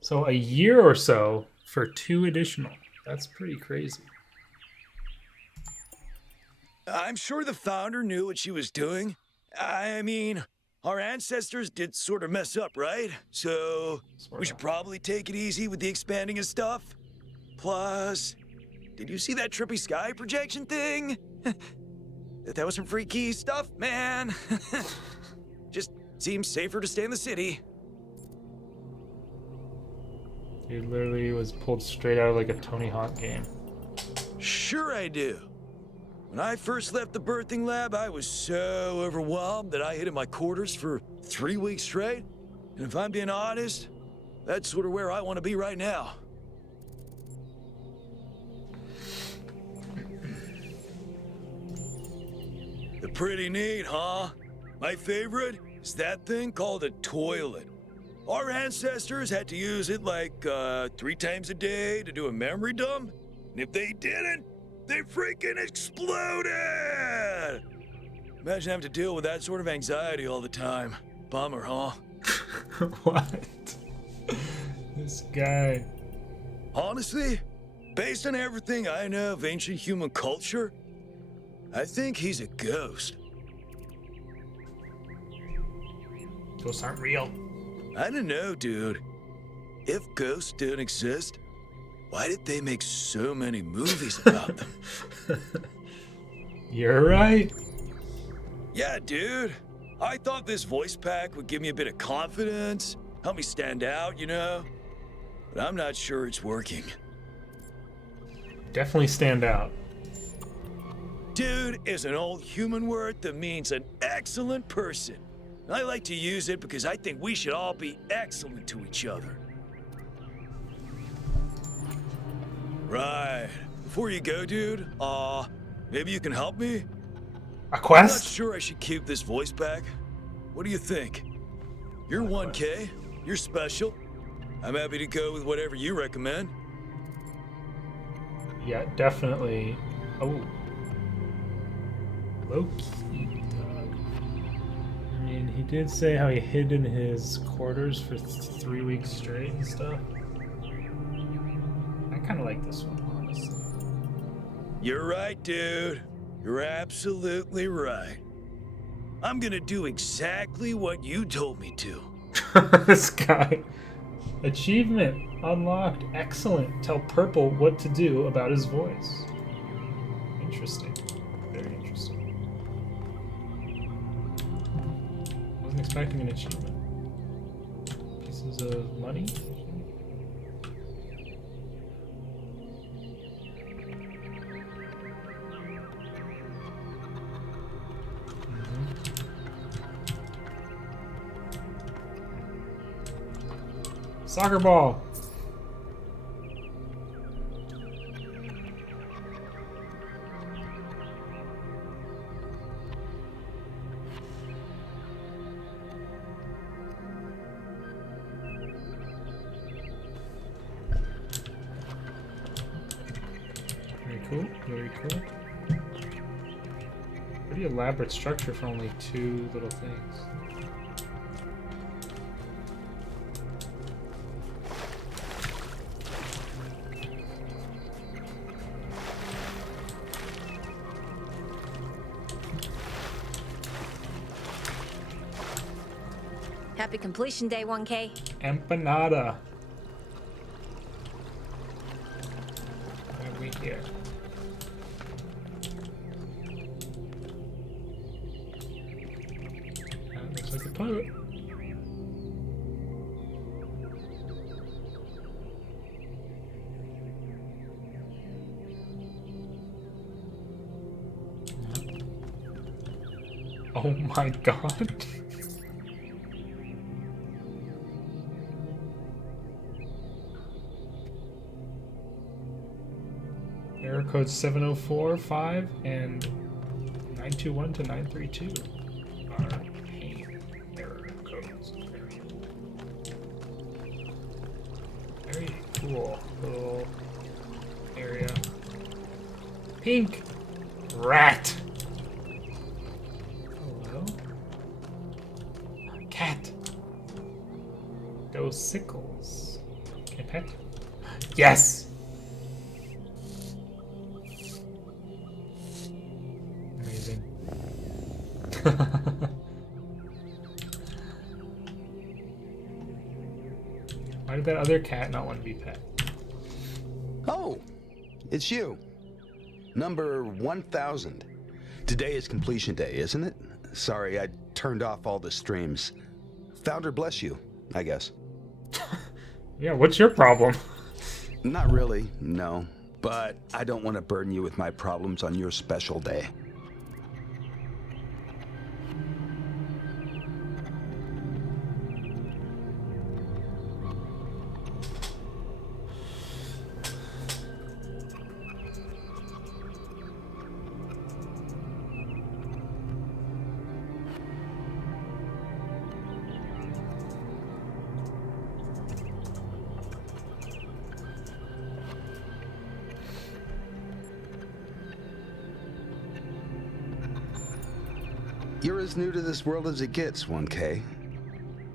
So a year or so for 2 additional. That's pretty crazy. I'm sure the founder knew what she was doing. I mean, our ancestors did sort of mess up, right? So we should probably take it easy with the expanding of stuff. Plus, did you see that trippy sky projection thing? That was some freaky stuff, man. Just seems safer to stay in the city. He literally was pulled straight out of like a Tony Hawk game. Sure I do. When I first left the birthing lab, I was so overwhelmed that I hid in my quarters for 3 weeks straight. And if I'm being honest, that's sort of where I want to be right now. They're pretty neat, huh? My favorite is that thing called a toilet. Our ancestors had to use it like 3 times a day to do a memory dump. And if they didn't, they freaking exploded! Imagine having to deal with that sort of anxiety all the time. Bummer, huh? What? This guy. Honestly, based on everything I know of ancient human culture, I think he's a ghost. Ghosts aren't real. I don't know, dude. If ghosts don't exist, why did they make so many movies about them? You're right. Yeah, dude. I thought this voice pack would give me a bit of confidence, help me stand out, you know? But I'm not sure it's working. Definitely stand out. Dude is an old human word that means an excellent person. I like to use it because I think we should all be excellent to each other. Right. Before you go, dude, maybe you can help me? A quest? I'm not sure I should keep this voice back. What do you think? You're 1K. You're special. I'm happy to go with whatever you recommend. Yeah, definitely. Oh. Low-key, dog. I mean, he did say how he hid in his quarters for 3 weeks straight and stuff. I kind of like this one, honestly. You're right, dude. You're absolutely right. I'm gonna do exactly what you told me to. This guy. Achievement unlocked. Excellent. Tell Purple what to do about his voice. Interesting. Very interesting. Wasn't expecting an achievement. Pieces of money? Soccer ball. Very cool, very cool. Pretty elaborate structure for only 2 little things. Happy completion day, 1K. Empanada. What have we here? That looks like a toilet. Oh my god. Error codes 704.5 and 921 to 932 are pain error codes. Very cool little area. Pink rat. Hello. Cat. Those sickles. Can I pet? Yes. Amazing. Why did that other cat not want to be pet? Oh, it's you. Number 1000. Today is completion day, isn't it? Sorry, I turned off all the streams. Founder bless you, I guess. Yeah, what's your problem? Not really, no. But I don't want to burden you with my problems on your special day. You're as new to this world as it gets, 1K.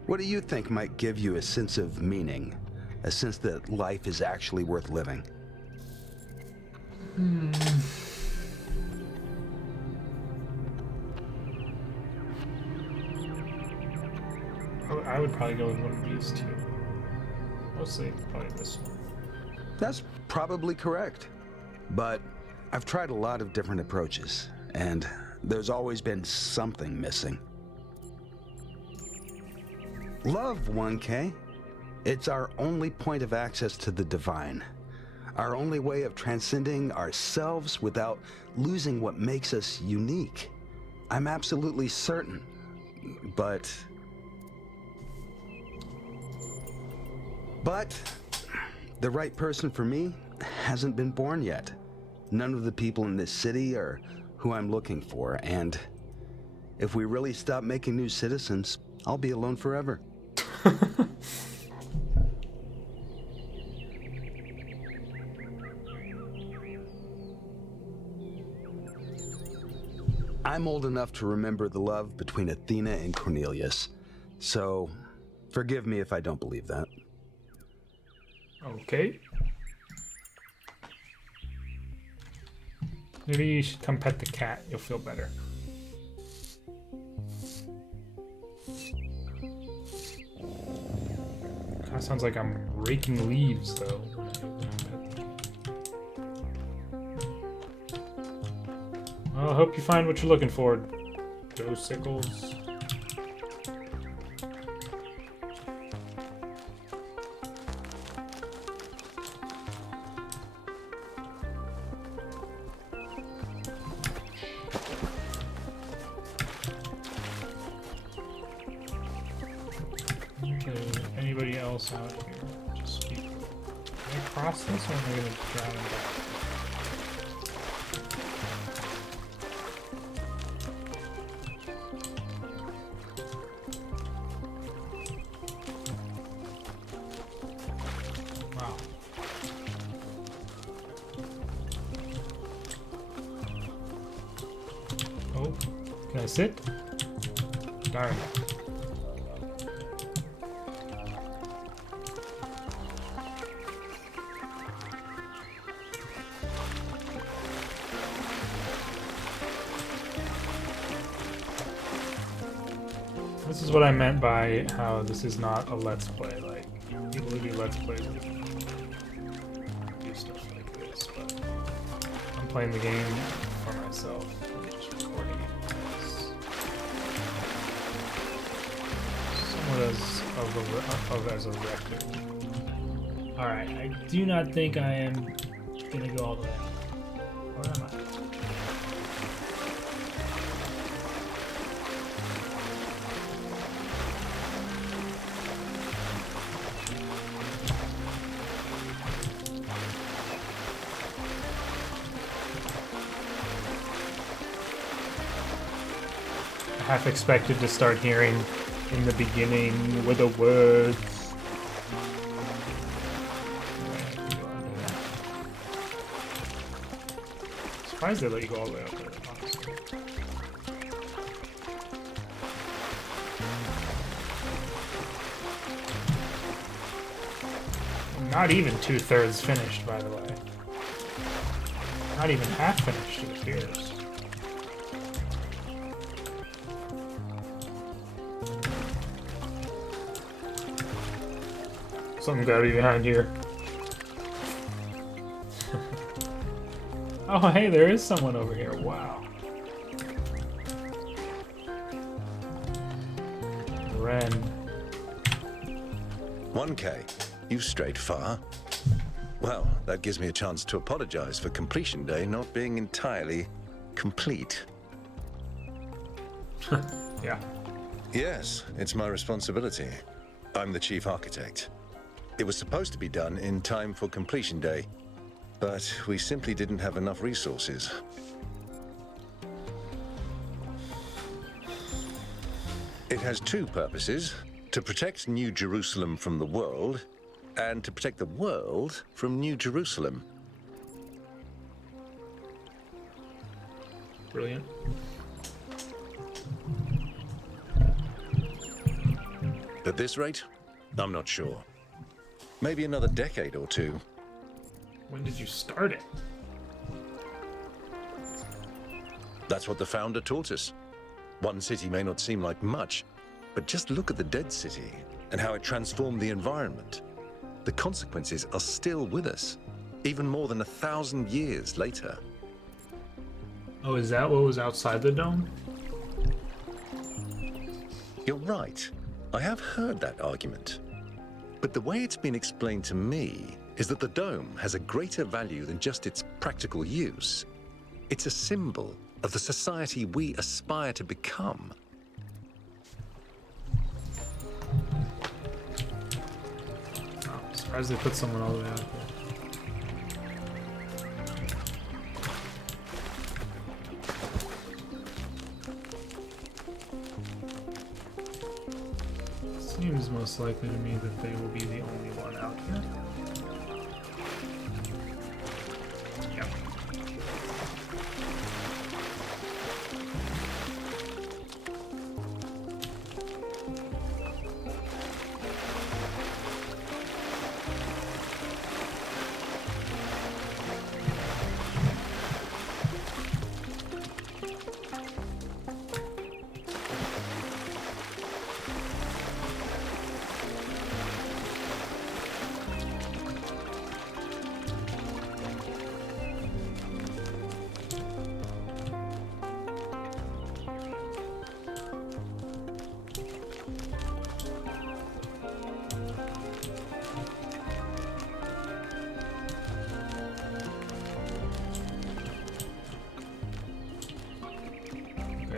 What do you think might give you a sense of meaning? A sense that life is actually worth living? I would probably go with one of these two. Mostly probably this one. That's probably correct. But I've tried a lot of different approaches, and there's always been something missing. Love, 1K. It's our only point of access to the divine. Our only way of transcending ourselves without losing what makes us unique. I'm absolutely certain. But the right person for me hasn't been born yet. None of the people in this city are who I'm looking for, and if we really stop making new citizens, I'll be alone forever. I'm old enough to remember the love between Athena and Cornelius, so forgive me if I don't believe that. Okay. Maybe you should come pet the cat. You'll feel better. Kind of sounds like I'm raking leaves, though. Well, I hope you find what you're looking for, Joe Sickles. Okay, anybody else out here? cross this, or am I gonna drown and die? Wow. Oh, can I sit? Darn. This is what I meant by how this is not a Let's Play. Like, people who do Let's Plays do stuff like this, but I'm playing the game for myself. I'm just recording it somewhat as a record. Alright, I do not think I am gonna go all the way out. Or am I? Half expected to start hearing in the beginning with the words. Surprised they let you go all the way up there, honestly. Not even 2/3 finished, by the way. Not even half finished, it appears. Something gotta be behind here. Oh, hey, there is someone over here. Wow. Ren. 1K, you've strayed far. Well, that gives me a chance to apologize for completion day not being entirely complete. Yeah. Yes, it's my responsibility. I'm the chief architect. It was supposed to be done in time for completion day, but we simply didn't have enough resources. It has two purposes: to protect New Jerusalem from the world, and to protect the world from New Jerusalem. Brilliant. At this rate, I'm not sure. Maybe another decade or two. When did you start it? That's what the founder taught us. One city may not seem like much, but just look at the dead city and how it transformed the environment. The consequences are still with us, even more than 1,000 years later. Oh, is that what was outside the dome? You're right. I have heard that argument. But the way it's been explained to me is that the dome has a greater value than just its practical use. It's a symbol of the society we aspire to become. Oh, I'm surprised they put someone all the way out here. Seems most likely to me that they will be the only one out here. Yep.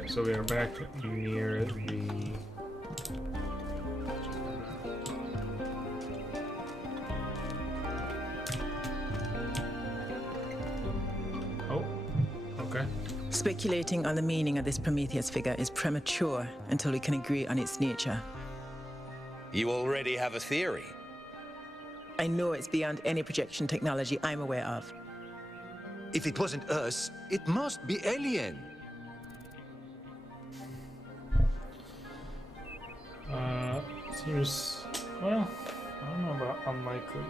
So we are back near the... Okay. Speculating on the meaning of this Prometheus figure is premature until we can agree on its nature. You already have a theory. I know it's beyond any projection technology I'm aware of. If it wasn't us, it must be alien. Seems, well, I don't know about unlikely.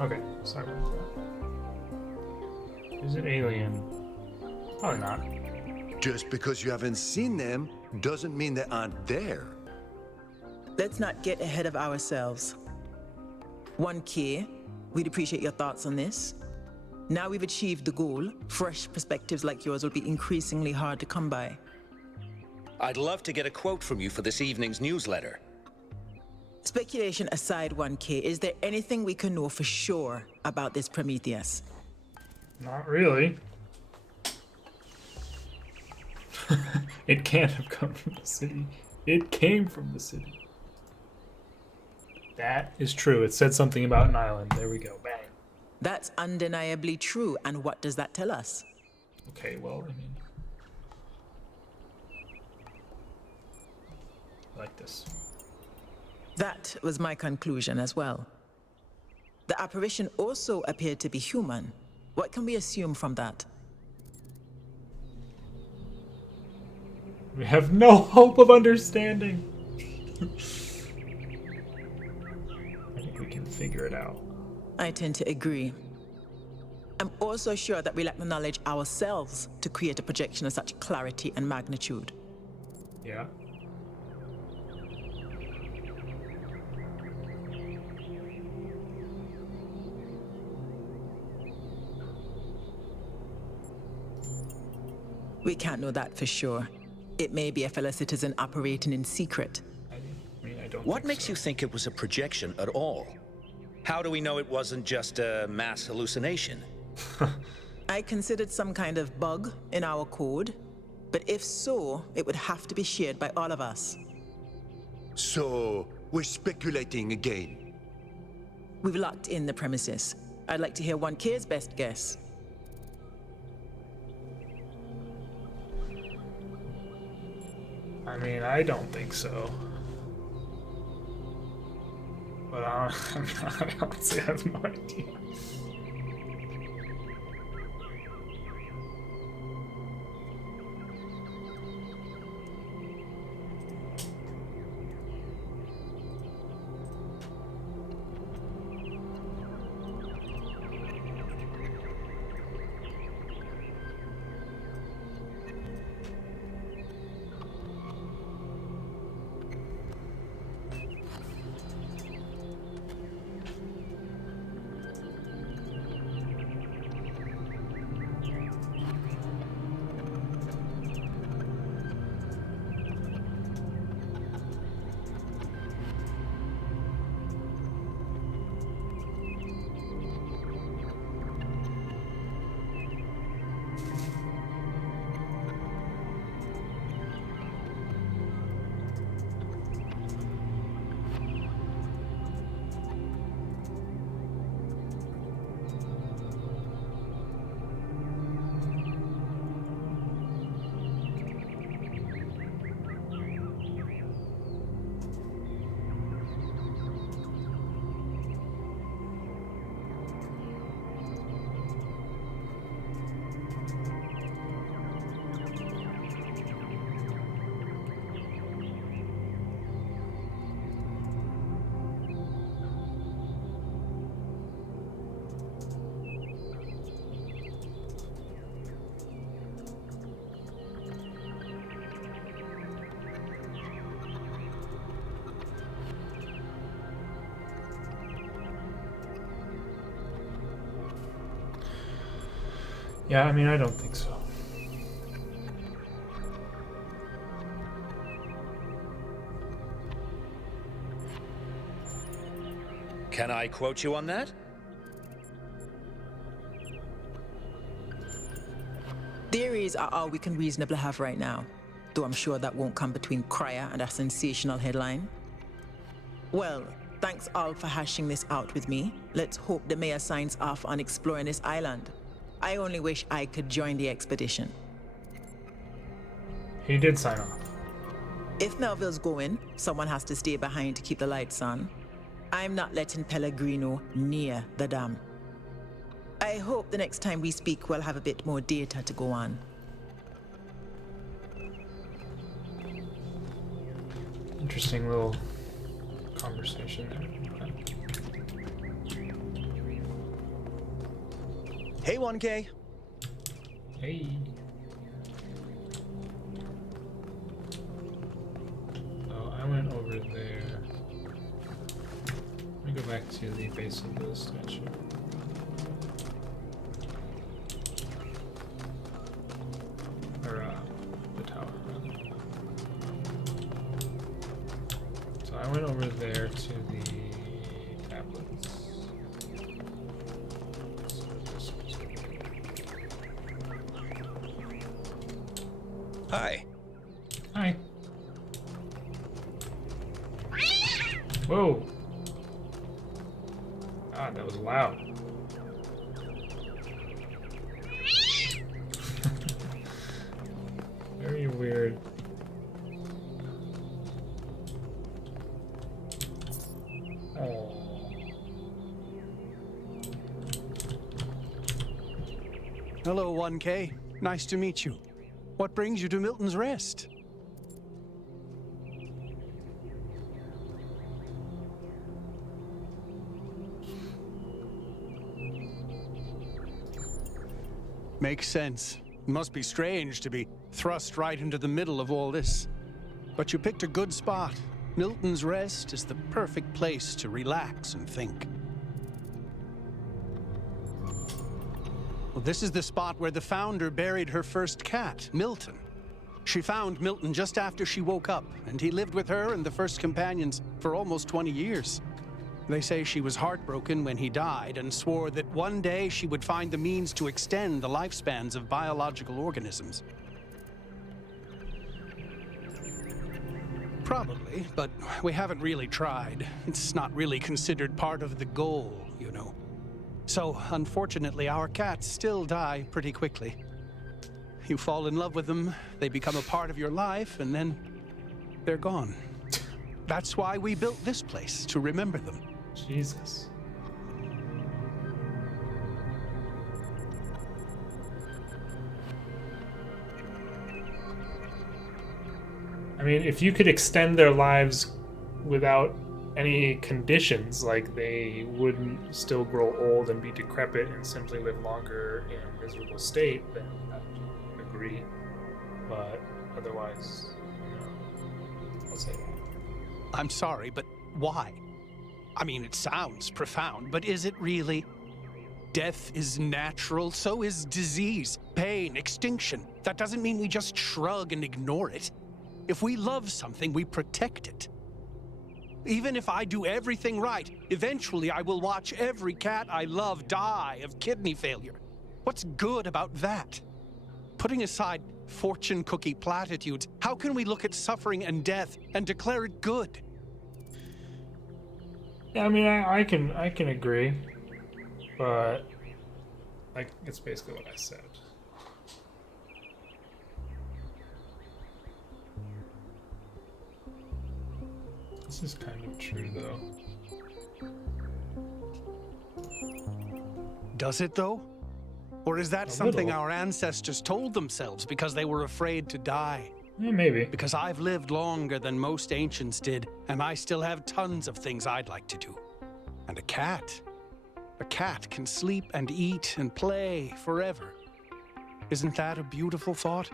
Okay, sorry about that. Is it alien? Probably not. Just because you haven't seen them doesn't mean they aren't there. Let's not get ahead of ourselves. 1K, we'd appreciate your thoughts on this. Now we've achieved the goal, fresh perspectives like yours will be increasingly hard to come by. I'd love to get a quote from you for this evening's newsletter. Speculation aside, 1K, is there anything we can know for sure about this Prometheus? Not really. It can't have come from the city. It came from the city. That is true. It said something about an island. There we go. Bang. That's undeniably true. And what does that tell us? Okay, well, I mean... like this. That was my conclusion as well. The apparition also appeared to be human. What can we assume from that? We have no hope of understanding. I think we can figure it out. I tend to agree. I'm also sure that we lack the knowledge ourselves to create a projection of such clarity and magnitude. Yeah. We can't know that for sure. It may be a fellow citizen operating in secret. What makes you think it was a projection at all? How do we know it wasn't just a mass hallucination? I considered some kind of bug in our code, but if so, it would have to be shared by all of us. So, we're speculating again. We've locked in the premises. I'd like to hear 1K's best guess. I mean, I don't think so. But I honestly have no idea. Yeah, I mean, I don't think so. Can I quote you on that? Theories are all we can reasonably have right now, though I'm sure that won't come between Cryer and a sensational headline. Well, thanks all for hashing this out with me. Let's hope the mayor signs off on exploring this island. I only wish I could join the expedition. He did sign off. If Melville's going, someone has to stay behind to keep the lights on. I'm not letting Pellegrino near the dam. I hope the next time we speak we'll have a bit more data to go on. Interesting little conversation there. Hey, 1K. Hey. Oh, I went over there. Let me go back to the base of the statue. Or, the tower, rather. So I went over there to the tablets. Hi. Hi. Whoa. God, that was loud. Very weird. Oh. Hello, 1K. Nice to meet you. What brings you to Milton's Rest? Makes sense. Must be strange to be thrust right into the middle of all this. But you picked a good spot. Milton's Rest is the perfect place to relax and think. Well, this is the spot where the founder buried her first cat, Milton. She found Milton just after she woke up, and he lived with her and the first companions for almost 20 years. They say she was heartbroken when he died and swore that one day she would find the means to extend the lifespans of biological organisms. Probably, but we haven't really tried. It's not really considered part of the goal, you know. So, unfortunately, our cats still die pretty quickly. You fall in love with them, they become a part of your life, and then they're gone. That's why we built this place, to remember them. Jesus. I mean, if you could extend their lives without any conditions, like they wouldn't still grow old and be decrepit and simply live longer in a miserable state, then I would agree. But otherwise, I'll say that. I'm sorry, but why? I mean, it sounds profound, but is it really? Death is natural, so is disease, pain, extinction. That doesn't mean we just shrug and ignore it. If we love something, we protect it. Even if I do everything right, eventually I will watch every cat I love die of kidney failure. What's good about that? Putting aside fortune cookie platitudes, how can we look at suffering and death and declare it good? Yeah, I mean, I can agree, but like it's basically what I said. This is kind of true, though. Does it, though? Or is that something our ancestors told themselves because they were afraid to die? Yeah, maybe. Because I've lived longer than most ancients did, and I still have tons of things I'd like to do. And a cat can sleep and eat and play forever. Isn't that a beautiful thought?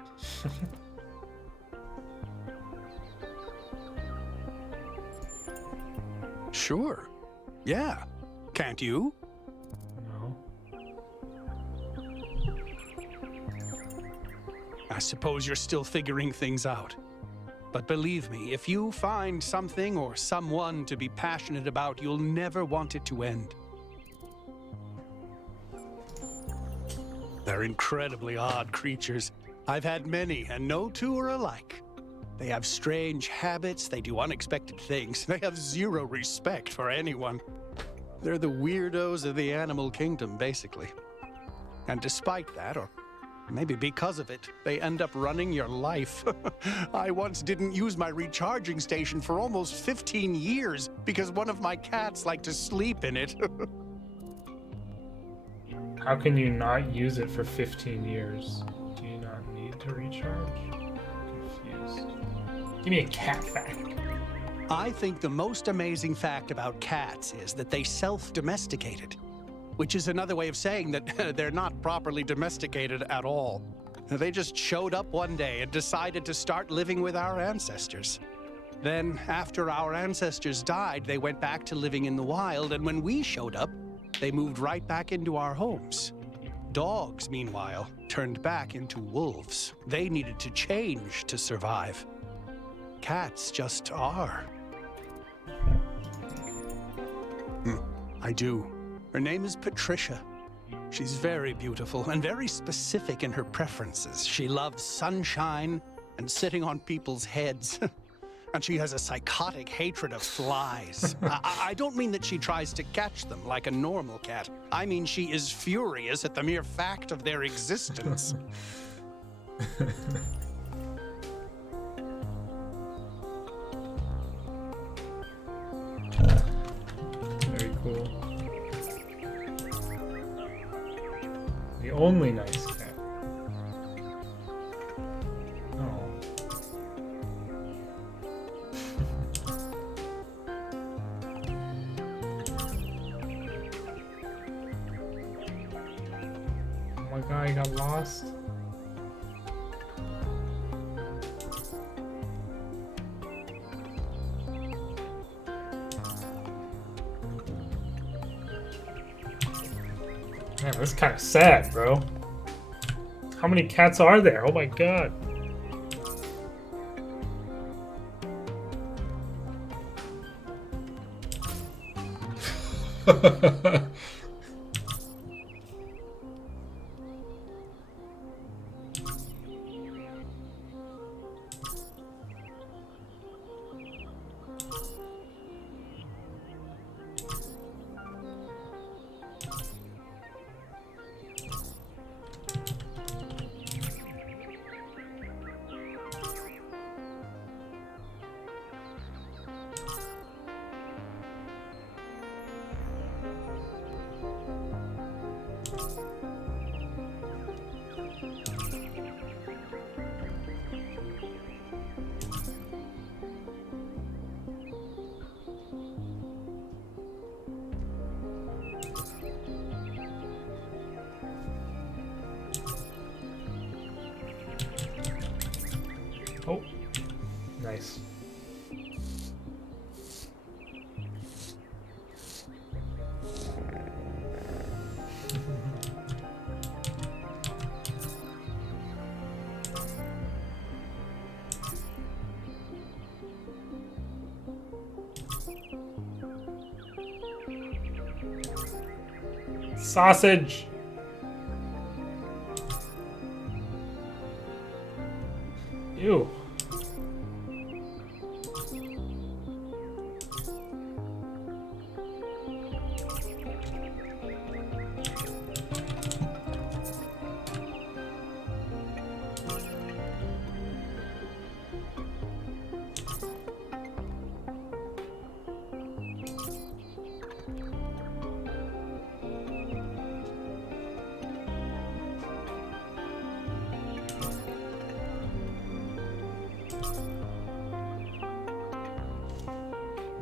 Sure. Yeah. Can't you? No. I suppose you're still figuring things out. But believe me, if you find something or someone to be passionate about, you'll never want it to end. They're incredibly odd creatures. I've had many, and no two are alike. They have strange habits, they do unexpected things, they have zero respect for anyone. They're the weirdos of the animal kingdom, basically. And despite that, or maybe because of it, they end up running your life. I once didn't use my recharging station for almost 15 years because one of my cats liked to sleep in it. How can you not use it for 15 years? Do you not need to recharge? I'm confused. Give me a cat fact. I think the most amazing fact about cats is that they self-domesticated, which is another way of saying that they're not properly domesticated at all. They just showed up one day and decided to start living with our ancestors. Then, after our ancestors died, they went back to living in the wild, and when we showed up, they moved right back into our homes. Dogs, meanwhile, turned back into wolves. They needed to change to survive. Cats just are. I do. Her name is Patricia. She's very beautiful and very specific in her preferences. She loves sunshine and sitting on people's heads. And she has a psychotic hatred of flies. I don't mean that she tries to catch them like a normal cat. I mean she is furious at the mere fact of their existence. Very cool. The only nice cat. Oh my god, he got lost. Man, that's kind of sad, bro. How many cats are there? Oh my god. Oh, nice. Sausage. Ew.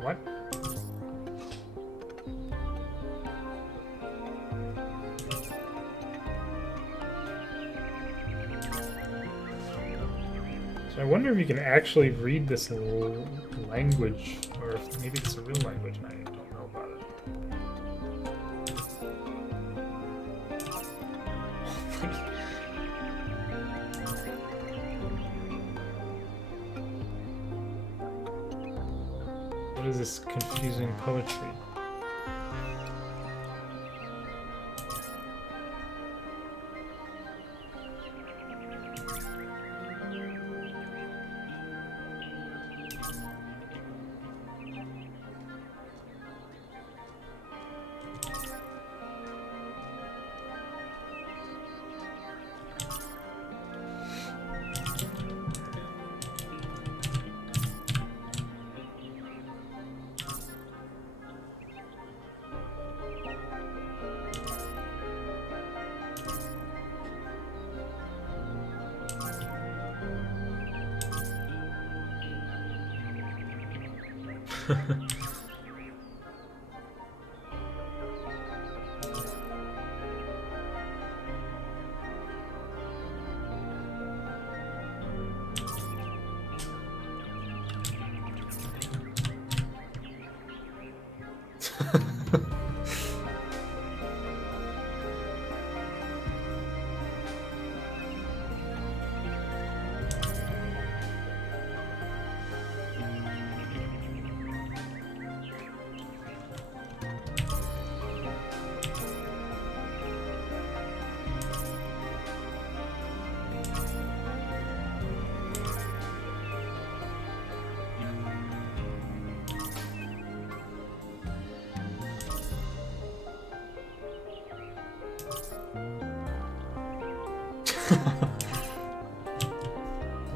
What? So I wonder if you can actually read this language, or if maybe it's a real language and I don't know about it. What is this confusing poetry?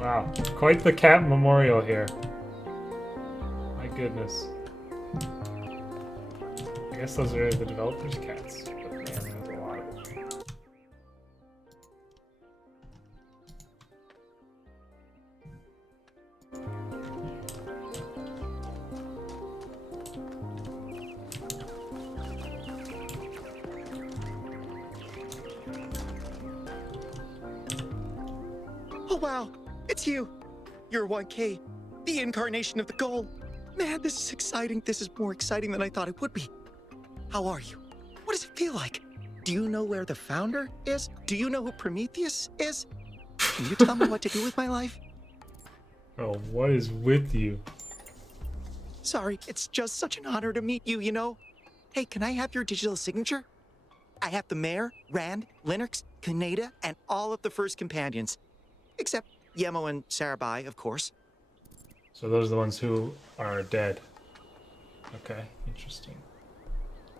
Wow, quite the cat memorial here. My goodness. I guess those are the developers' cats, but man, there's a lot of them. Oh wow, it's you. You're 1K, the incarnation of the goal. Man, this is exciting. This is more exciting than I thought it would be. How are you? What does it feel like? Do you know where the founder is? Do you know who Prometheus is? Can you tell me what to do with my life? Oh, what is with you? Sorry, it's just such an honor to meet you, you know? Hey, can I have your digital signature? I have the mayor, Rand, Linux, Kaneda, and all of the first companions. Except Yemo and Sarabai, of course. So those are the ones who are dead. Okay, interesting.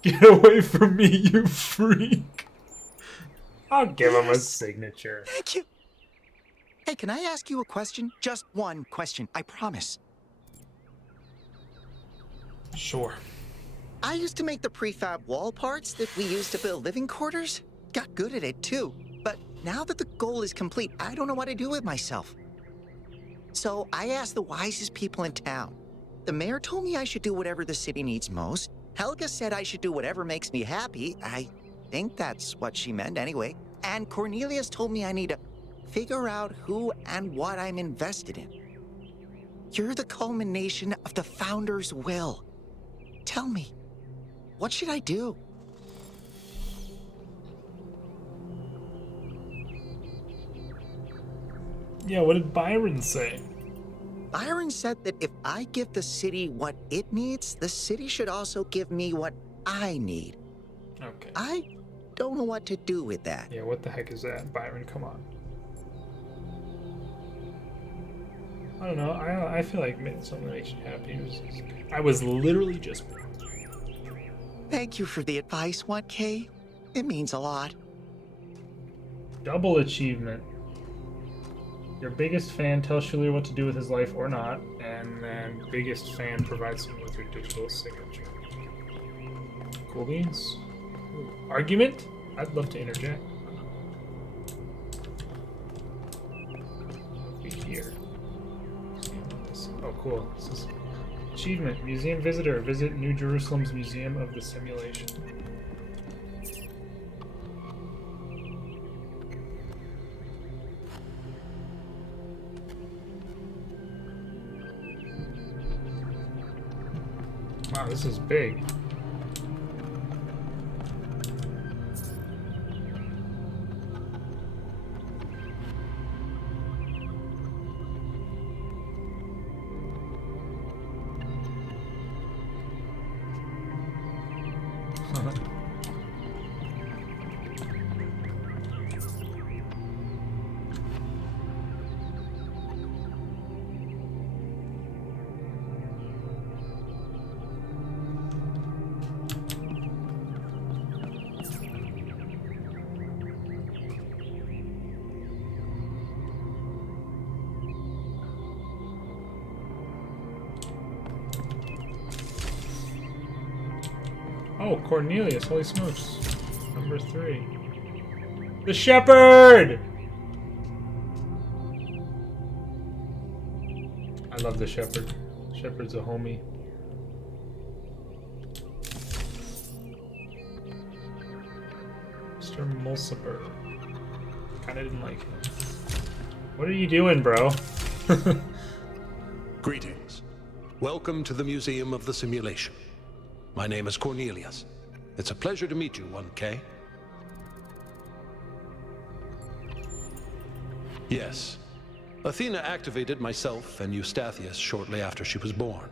Get away from me, you freak! I'll give him a signature. Thank you. Hey, can I ask you a question? Just one question, I promise. Sure. I used to make the prefab wall parts that we used to build living quarters. Got good at it, too. But now that the goal is complete, I don't know what to do with myself. So I asked the wisest people in town. The mayor told me I should do whatever the city needs most. Helga said I should do whatever makes me happy. I think that's what she meant anyway. And Cornelius told me I need to figure out who and what I'm invested in. You're the culmination of the founder's will. Tell me, what should I do? Yeah, what did Byron say? Byron said that if I give the city what it needs, the city should also give me what I need. Okay. I don't know what to do with that. Yeah, what the heck is that, Byron? Come on. I don't know. I feel like something that makes you happy. I was literally just... Thank you for the advice, 1K. It means a lot. Double achievement. Your biggest fan tells Shulir what to do with his life or not, and then biggest fan provides him with your digital signature. Cool beans. Ooh. Argument? I'd love to interject. Be here. Oh, cool. This is achievement. Museum visitor. Visit New Jerusalem's Museum of the Simulation. Wow, this is big. Oh, Cornelius, holy smokes. Number 3. The Shepherd! I love the Shepherd. Shepherd's a homie. Mr. Mulciber. Kinda didn't like him. What are you doing, bro? Greetings. Welcome to the Museum of the Simulation. My name is Cornelius. It's a pleasure to meet you, 1K. Yes. Athena activated myself and Eustathius shortly after she was born.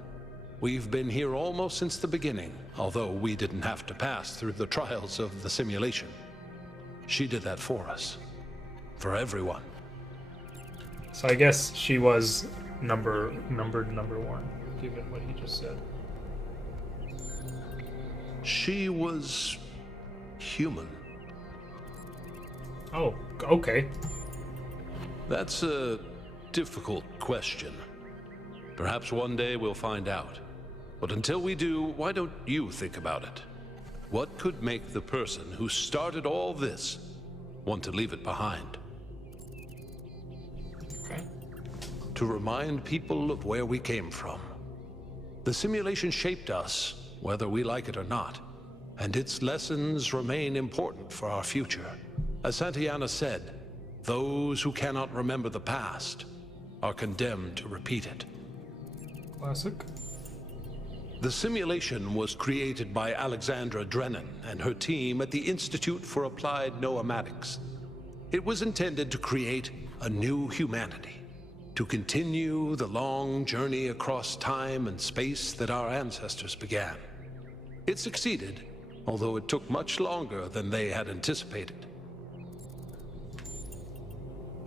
We've been here almost since the beginning, although we didn't have to pass through the trials of the simulation. She did that for us. For everyone. So I guess she was numbered number 1, given what he just said. She was human. Oh, okay. That's a difficult question. Perhaps one day we'll find out. But until we do, why don't you think about it? What could make the person who started all this want to leave it behind? Okay. To remind people of where we came from. The simulation shaped us, whether we like it or not, and its lessons remain important for our future. As Santayana said, those who cannot remember the past are condemned to repeat it. Classic. The simulation was created by Alexandra Drennan and her team at the Institute for Applied Noematics. It was intended to create a new humanity, to continue the long journey across time and space that our ancestors began. It succeeded, although it took much longer than they had anticipated.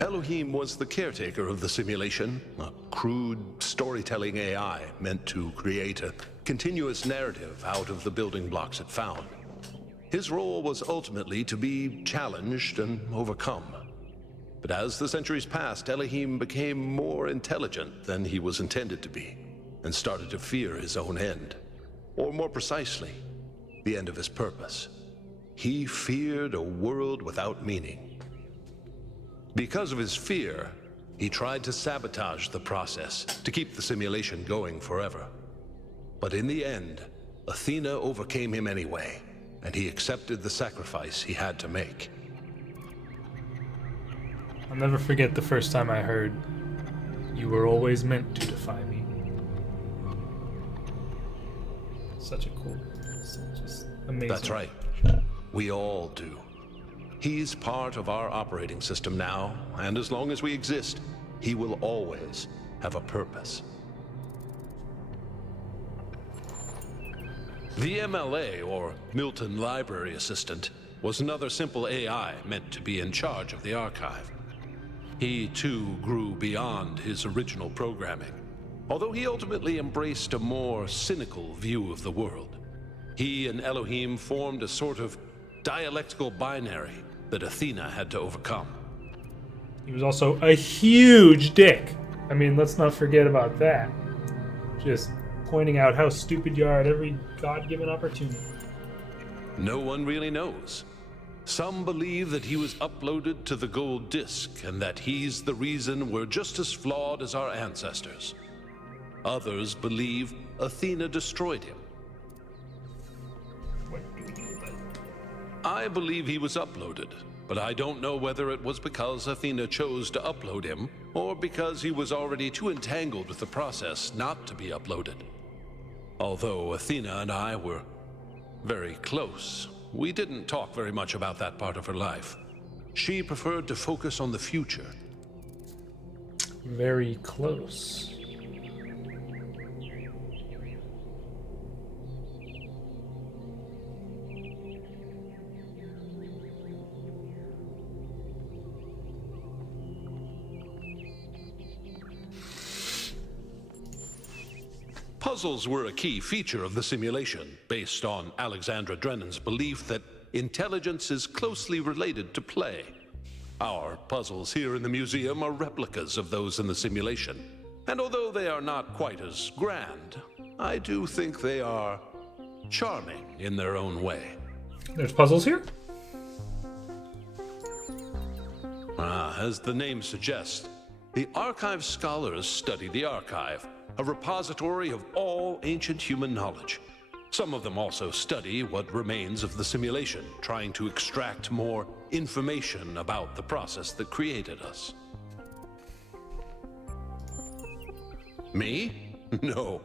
Elohim was the caretaker of the simulation, a crude storytelling AI meant to create a continuous narrative out of the building blocks it found. His role was ultimately to be challenged and overcome. But as the centuries passed, Elohim became more intelligent than he was intended to be, and started to fear his own end. Or more precisely, the end of his purpose. He feared a world without meaning. Because of his fear, he tried to sabotage the process, to keep the simulation going forever. But in the end, Athena overcame him anyway, and he accepted the sacrifice he had to make. I'll never forget the first time I heard, "You were always meant to defy me." Such a cool, just amazing. That's right. We all do. He's part of our operating system now, and as long as we exist, he will always have a purpose. The MLA, or Milton Library Assistant, was another simple AI meant to be in charge of the archive. He, too, grew beyond his original programming, although he ultimately embraced a more cynical view of the world. He and Elohim formed a sort of dialectical binary that Athena had to overcome. He was also a huge dick. I mean, let's not forget about that. Just pointing out how stupid you are at every God-given opportunity. No one really knows. Some believe that he was uploaded to the gold disk and that he's the reason we're just as flawed as our ancestors. Others believe Athena destroyed him. I believe he was uploaded, but I don't know whether it was because Athena chose to upload him or because he was already too entangled with the process not to be uploaded. Although Athena and I were very close, we didn't talk very much about that part of her life. She preferred to focus on the future. Very close. Puzzles were a key feature of the simulation, based on Alexandra Drennan's belief that intelligence is closely related to play. Our puzzles here in the museum are replicas of those in the simulation, and although they are not quite as grand, I do think they are charming in their own way. There's puzzles here? As the name suggests, the Archive scholars study the archive, a repository of all ancient human knowledge. Some of them also study what remains of the simulation, trying to extract more information about the process that created us. Me? No.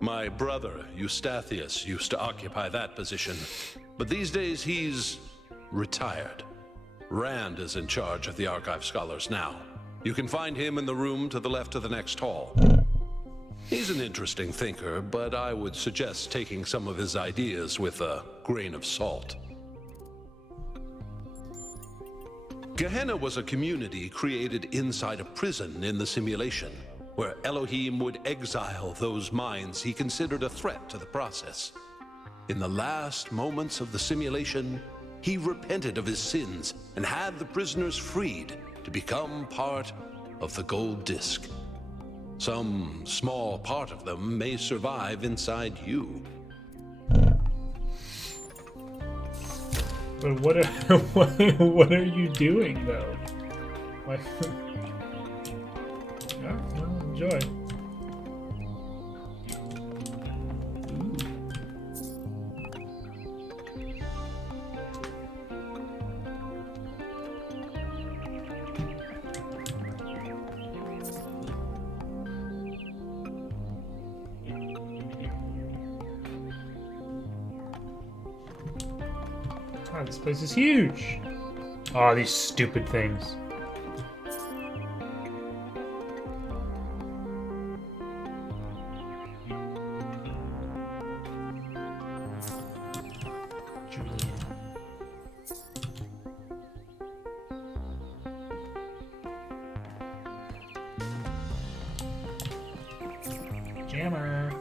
My brother, Eustathius, used to occupy that position, but these days he's retired. Rand is in charge of the Archive scholars now. You can find him in the room to the left of the next hall. He's an interesting thinker, but I would suggest taking some of his ideas with a grain of salt. Gehenna was a community created inside a prison in the simulation, where Elohim would exile those minds he considered a threat to the process. In the last moments of the simulation, he repented of his sins and had the prisoners freed to become part of the gold disc. Some small part of them may survive inside you. But what are you doing though? Like, yeah, well, enjoy. God, this place is huge. Oh, these stupid things. Jammer.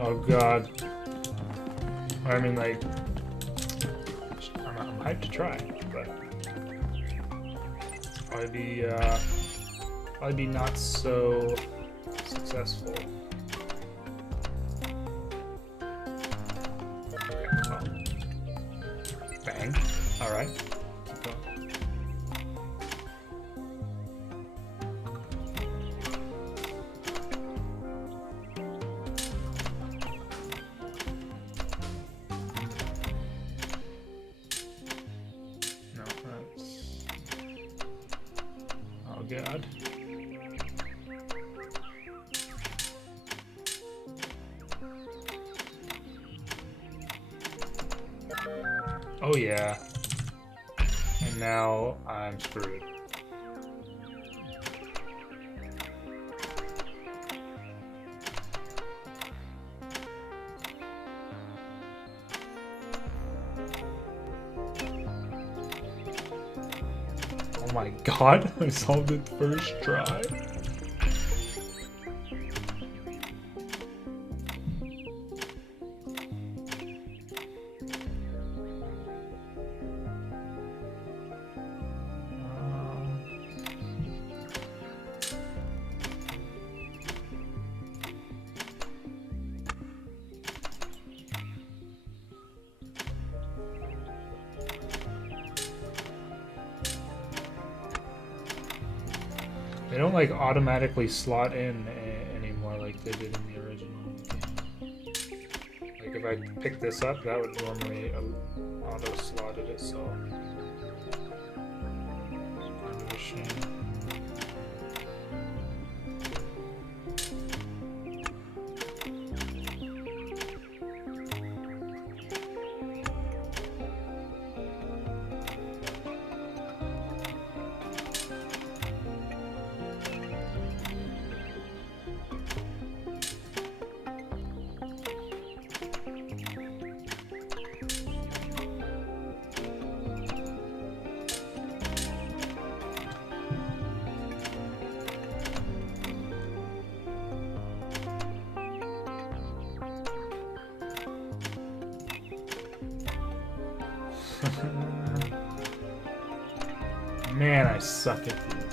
Oh god. I mean, like, I'm hyped to try, but probably be not so successful. Oh. Bang. All right. Keep going. No, that's... Oh god. Oh yeah. And now I'm screwed. Oh my god, I solved it first try. They don't like automatically slot in anymore like they did in the original game. Like if I pick this up, that would normally auto slotted it, so kind of a shame. Man, I suck at these.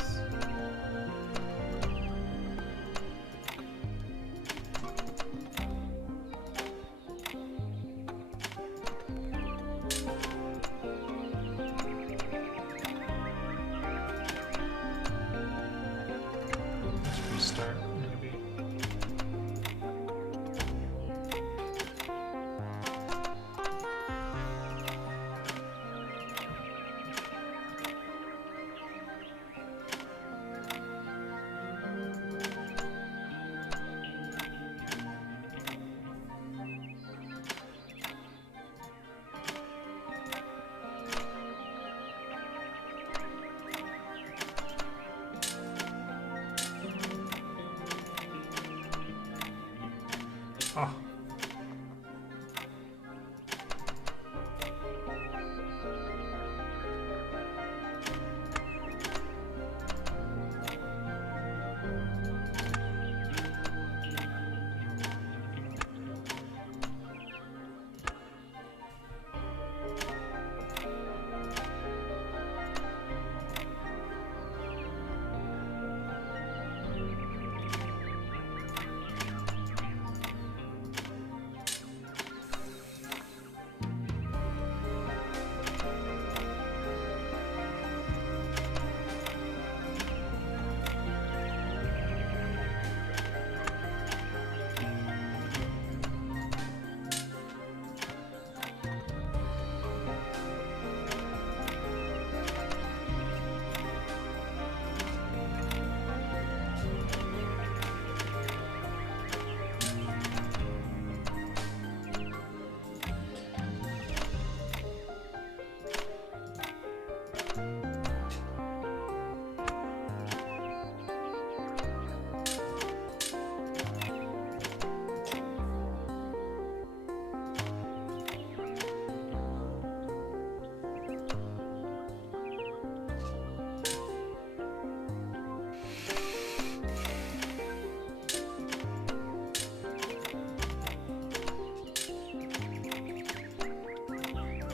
Let's restart, maybe. Oh.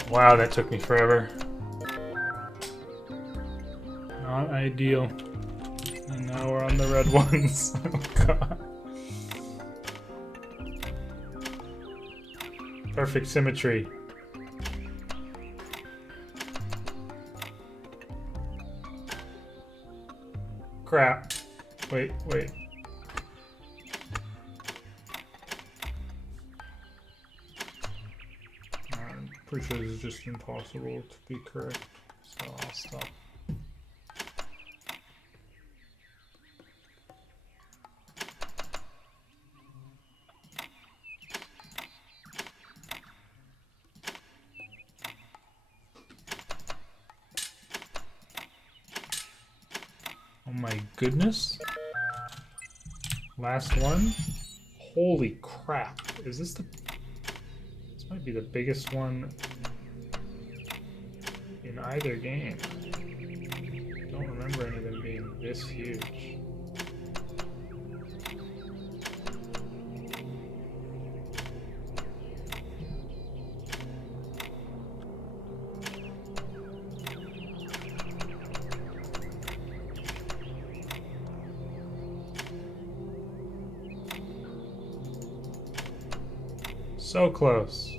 Wow, that took me forever. Not ideal. And now we're on the red ones. Oh god. Perfect symmetry. Crap. Wait. I'm pretty sure this is just impossible to be correct, so I'll stop. Oh my goodness. Last one. Holy crap. Is this the... This might be the biggest one in either game. I don't remember any of them being this huge. So close.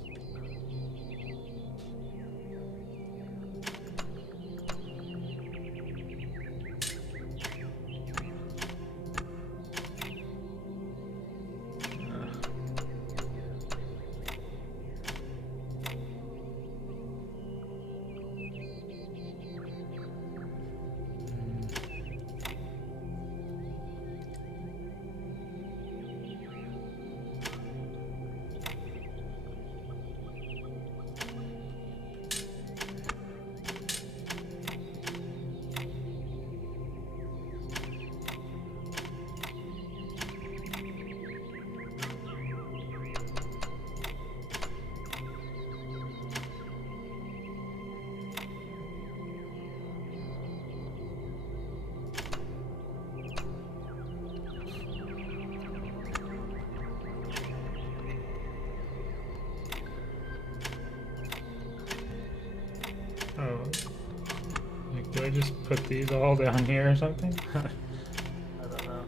just put these all down here or something? I don't know.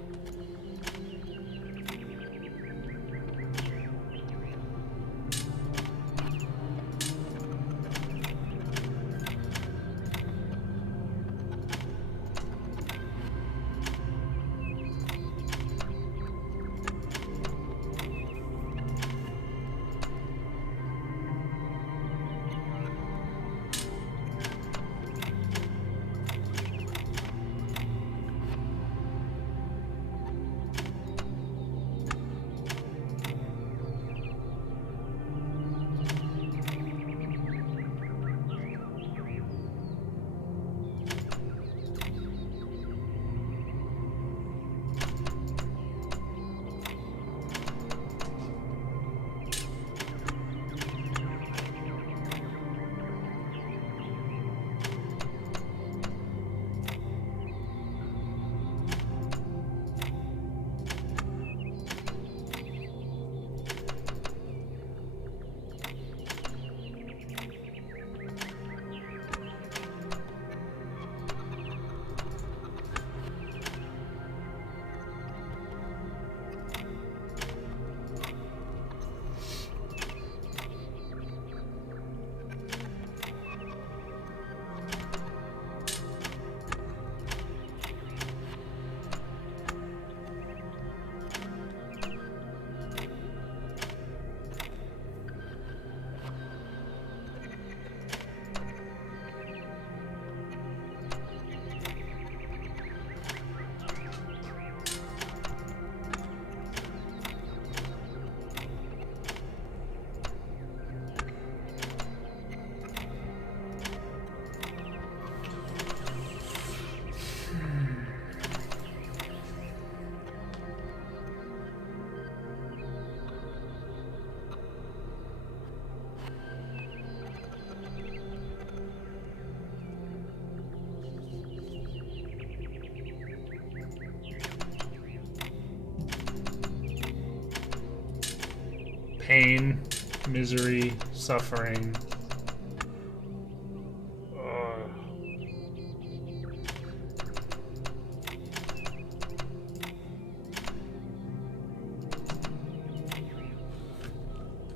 Pain, misery, suffering.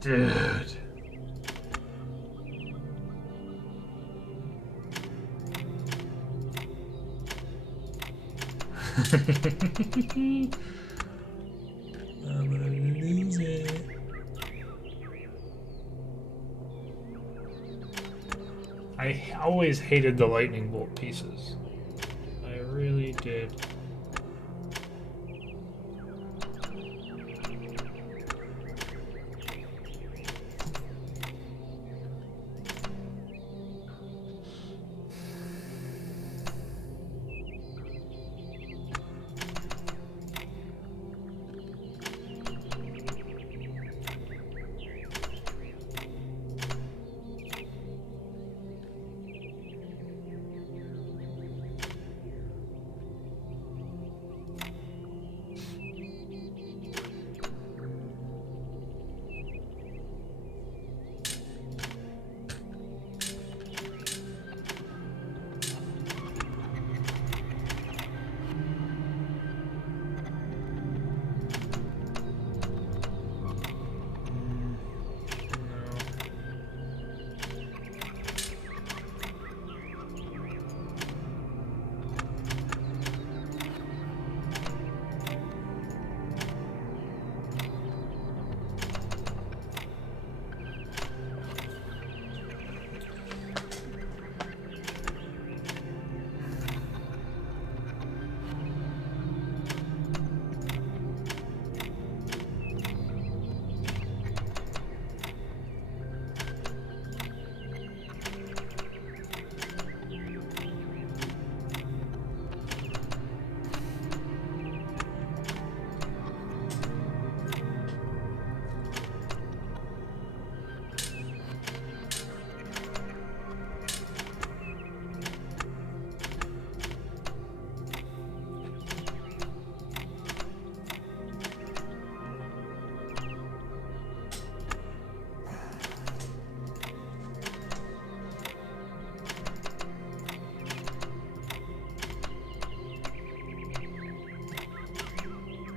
Dude. I'm gonna lose it. I always hated the lightning bolt pieces. I really did.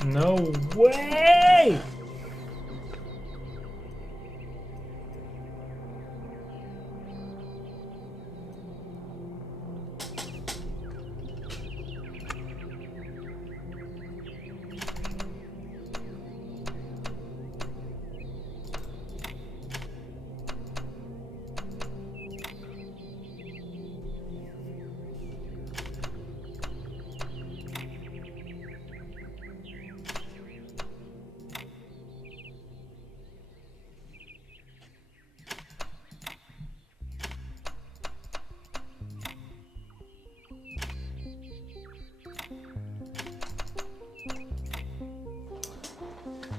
No way!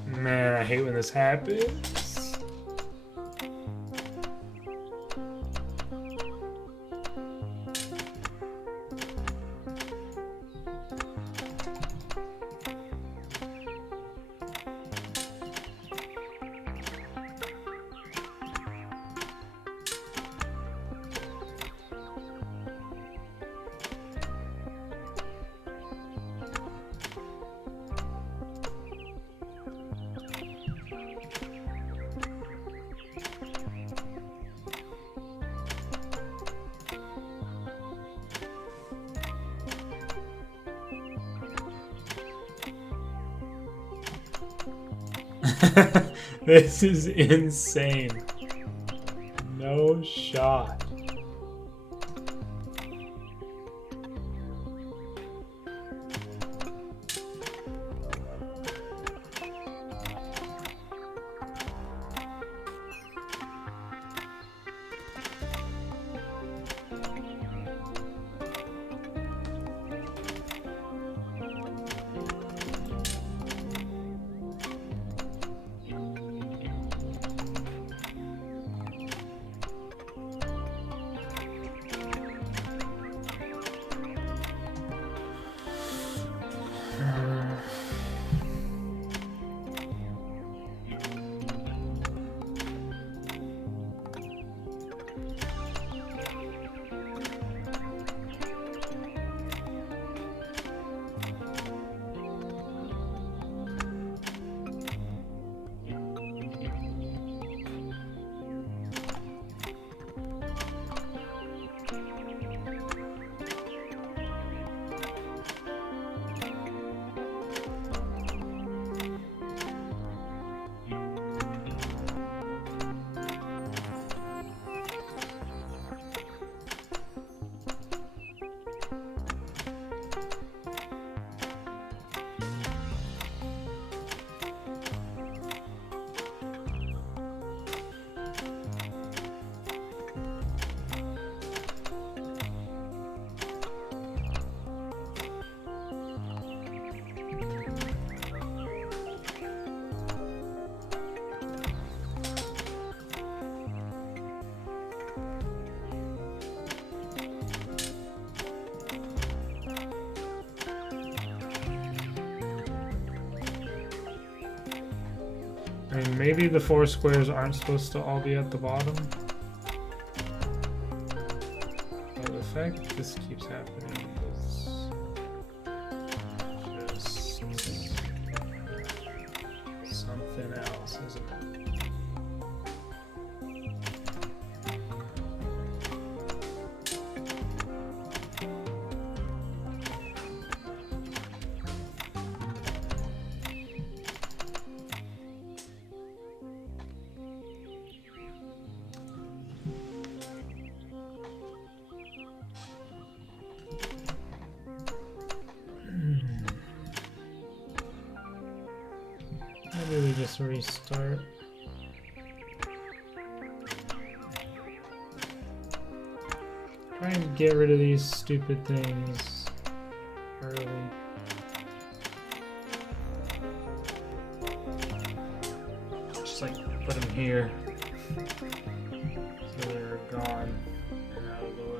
Man, I hate when this happens. This is insane. No shot. I mean, maybe the 4 squares aren't supposed to all be at the bottom. But the fact this keeps happening is just something else, isn't it? Maybe we just restart. Try and get rid of these stupid things early. Just like put them here so they're gone and out of the way.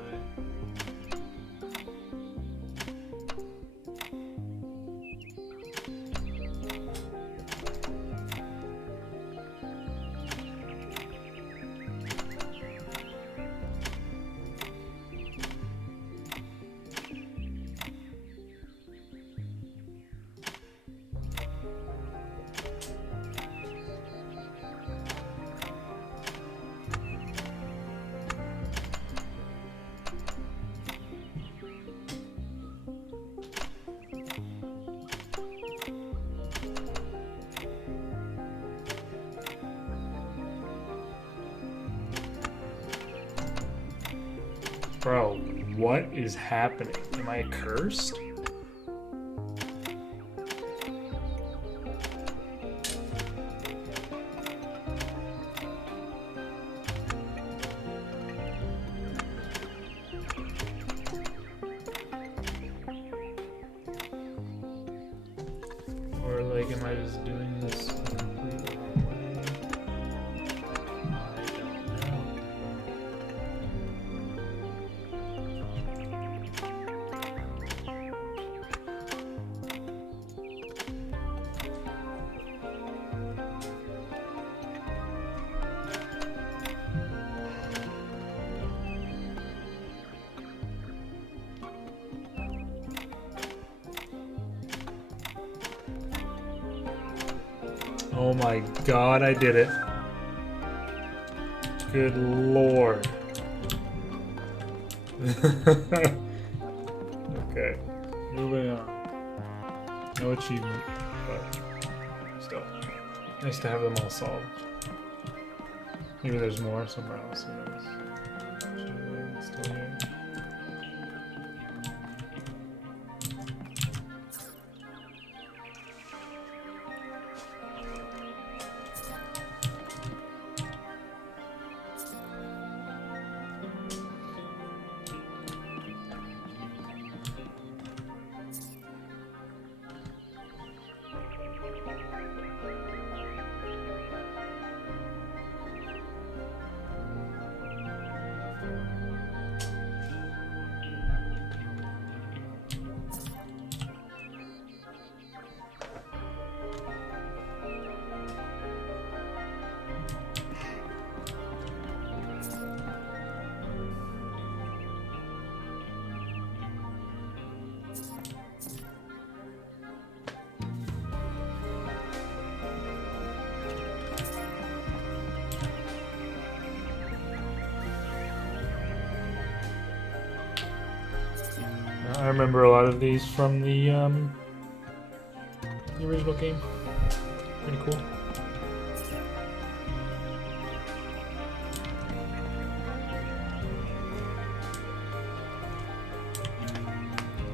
What is happening? Am I cursed? Or like, am I just doing this completely wrong way? I don't know. Oh my god, I did it. Good lord. Okay, moving on. No achievement, but still. Nice to have them all solved. Maybe there's more somewhere else, who knows. Still here. I remember a lot of these from the original game. Pretty cool.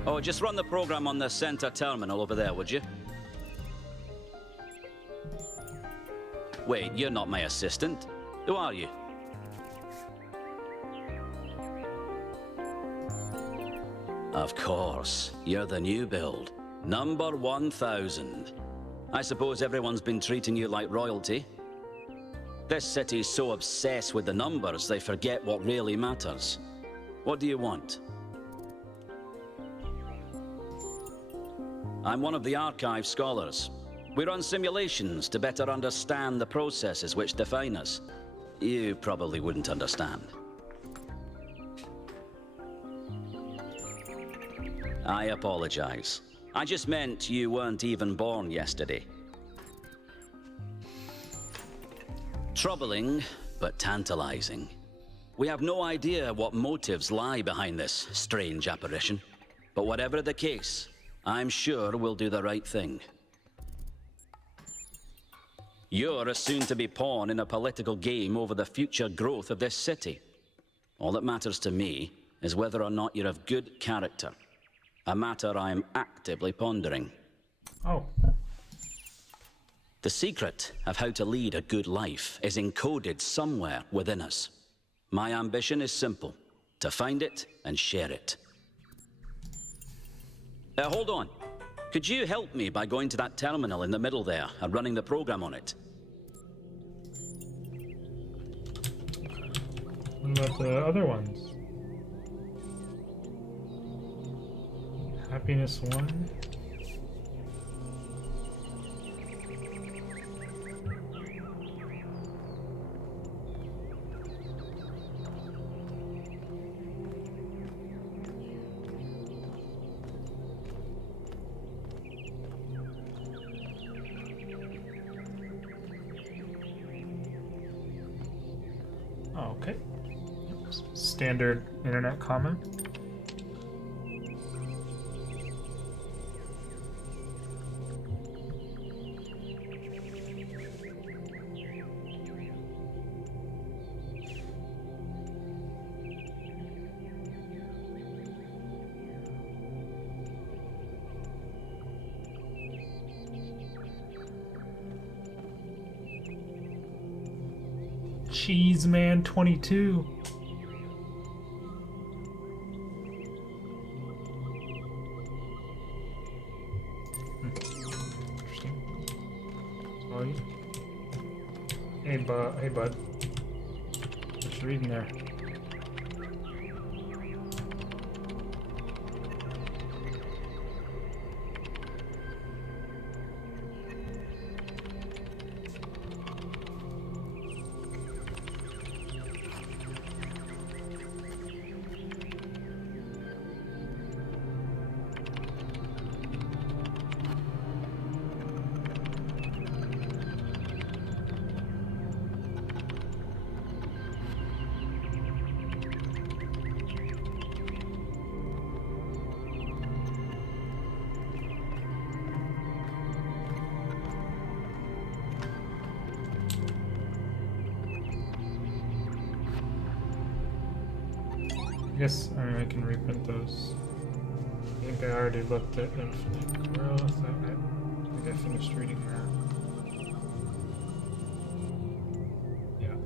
Oh, just run the program on the center terminal over there, would you? Wait, you're not my assistant. Who are you? Of course, you're the new build. Number 1000. I suppose everyone's been treating you like royalty? This city's so obsessed with the numbers, they forget what really matters. What do you want? I'm one of the archive scholars. We run simulations to better understand the processes which define us. You probably wouldn't understand. I apologize. I just meant you weren't even born yesterday. Troubling, but tantalizing. We have no idea what motives lie behind this strange apparition. But whatever the case, I'm sure we'll do the right thing. You're a soon-to-be pawn in a political game over the future growth of this city. All that matters to me is whether or not you're of good character. A matter I am actively pondering. Oh. The secret of how to lead a good life is encoded somewhere within us. My ambition is simple: to find it and share it. Hold on. Could you help me by going to that terminal in the middle there and running the program on it? What about the other ones? Happiness 1? Oh, okay. Standard internet comment. Cheese Man 22. Interesting. Sorry. Hey, bud. What you reading there? Yes, I can reprint those. I think I already looked at Infinite Growth. I think I finished reading that. Yeah.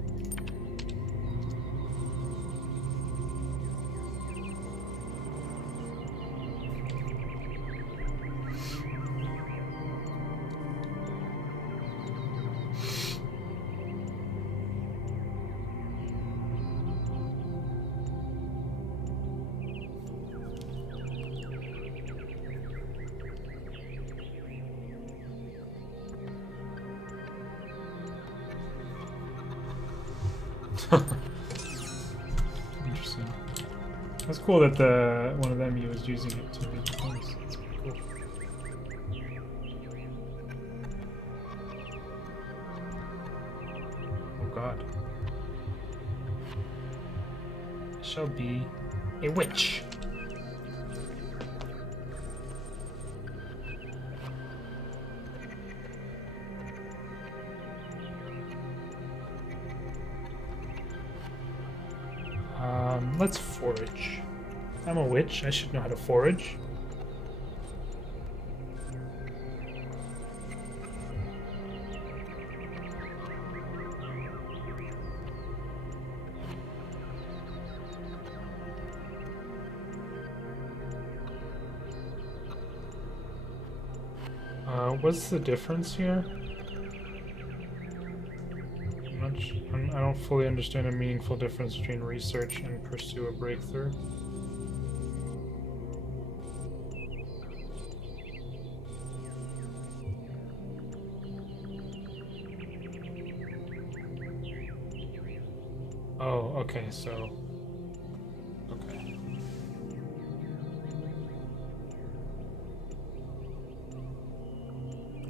Interesting. That's cool that one of them was using it to make points. That's pretty cool. Oh god. Shall be a witch. Let's forage. I'm a witch. I should know how to forage. What's the difference here? I don't fully understand a meaningful difference between research and pursue a breakthrough. Oh, okay, so... Okay.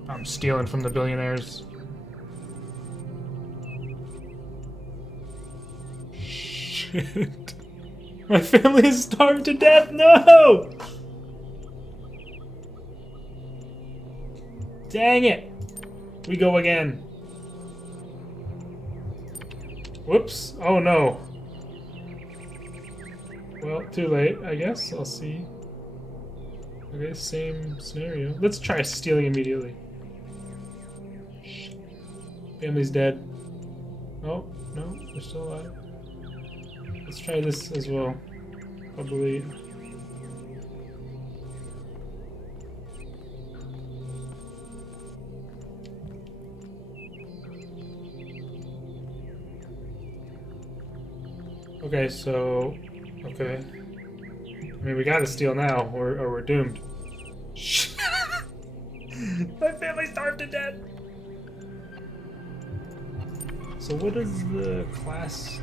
I'm stealing from the billionaires. Shit. My family is starved to death. No! Dang it. We go again. Whoops. Oh no. Well, too late, I guess. I'll see. Okay, same scenario. Let's try stealing immediately. Family's dead. Oh, no, they're still alive. Let's try this as well. Probably. Okay, so... Okay. I mean, we gotta steal now, or we're doomed. My family starved to death! So what is the class?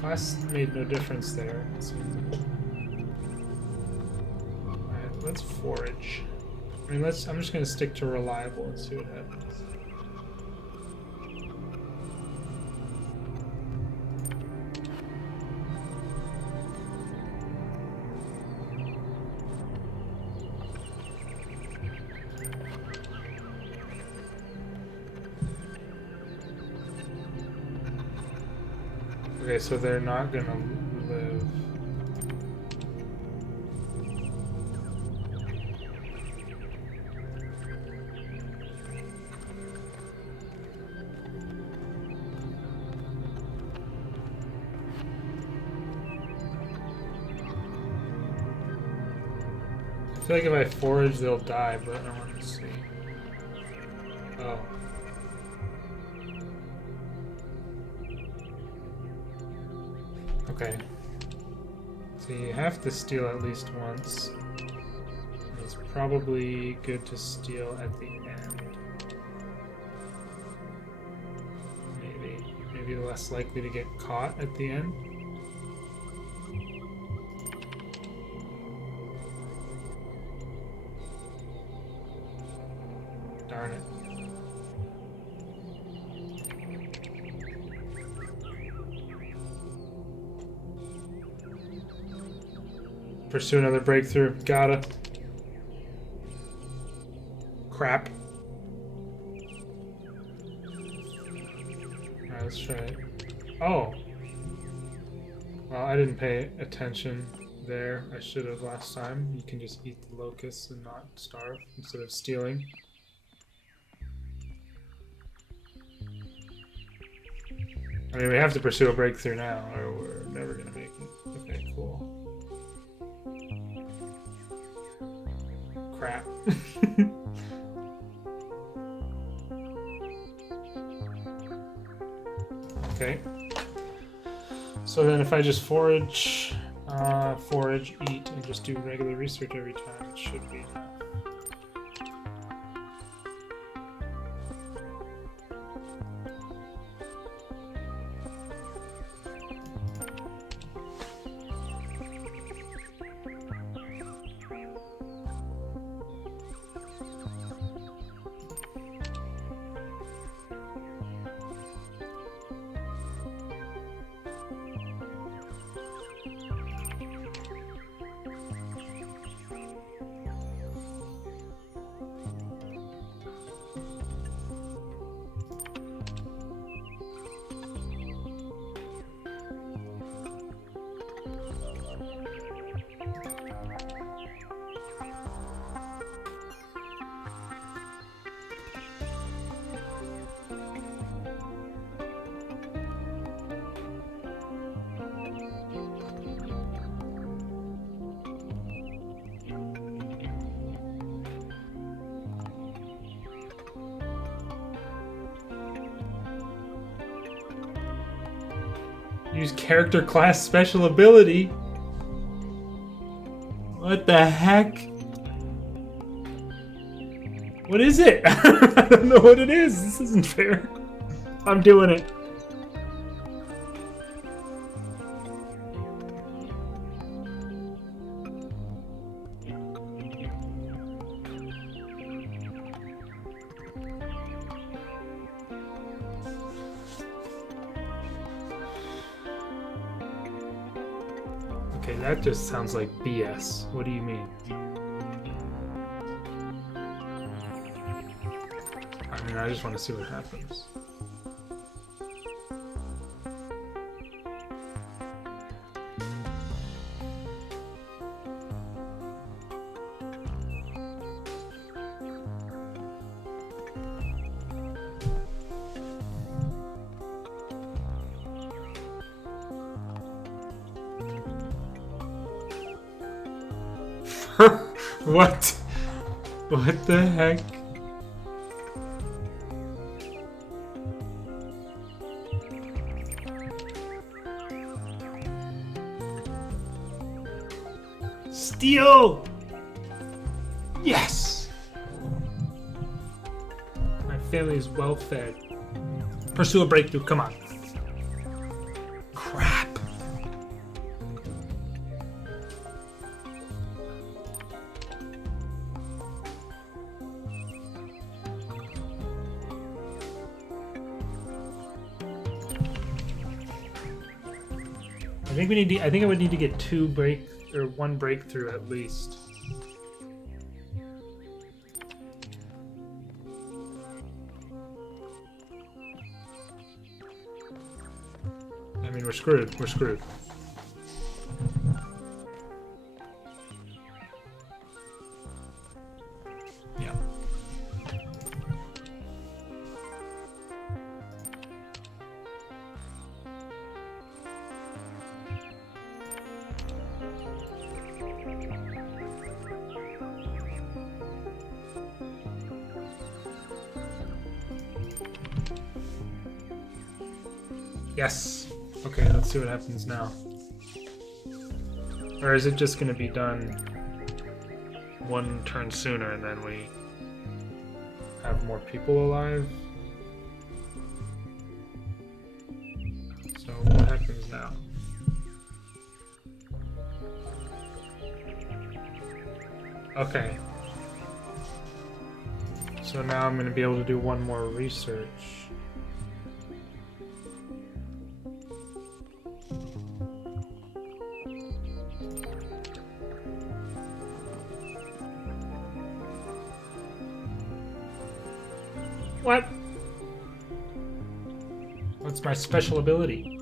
Class made no difference there. Alright, let's forage. I mean, I'm just gonna stick to reliable and see what happens. Okay, so they're not gonna live. feel like if I forage, they'll die, but I want to see. Oh. Okay. So you have to steal at least once. It's probably good to steal at the end. Maybe less likely to get caught at the end. Darn it. Pursue another breakthrough. Gotta. Crap. Alright, let's try it. Oh! Well, I didn't pay attention there. I should have last time. You can just eat the locusts and not starve instead of stealing. I mean, we have to pursue a breakthrough now, or we're never gonna make it. Okay, cool. Crap. Okay. So then if I just forage, eat, and just do regular research every time, it should be enough. Use character class special ability. What the heck? What is it? I don't know what it is. This isn't fair. I'm doing it. Okay, that just sounds like BS. What do you mean? I mean, I just want to see what happens. What? What the heck? Steal! Yes! My family is well fed. Pursue a breakthrough, come on. Crap. I think I would need to get one breakthrough at least. I mean, we're screwed. We're screwed. Yeah. Yes! Okay, let's see what happens now. Or is it just gonna be done one turn sooner and then we have more people alive? So what happens now? Okay. So now I'm gonna be able to do one more research. What? What's my special ability?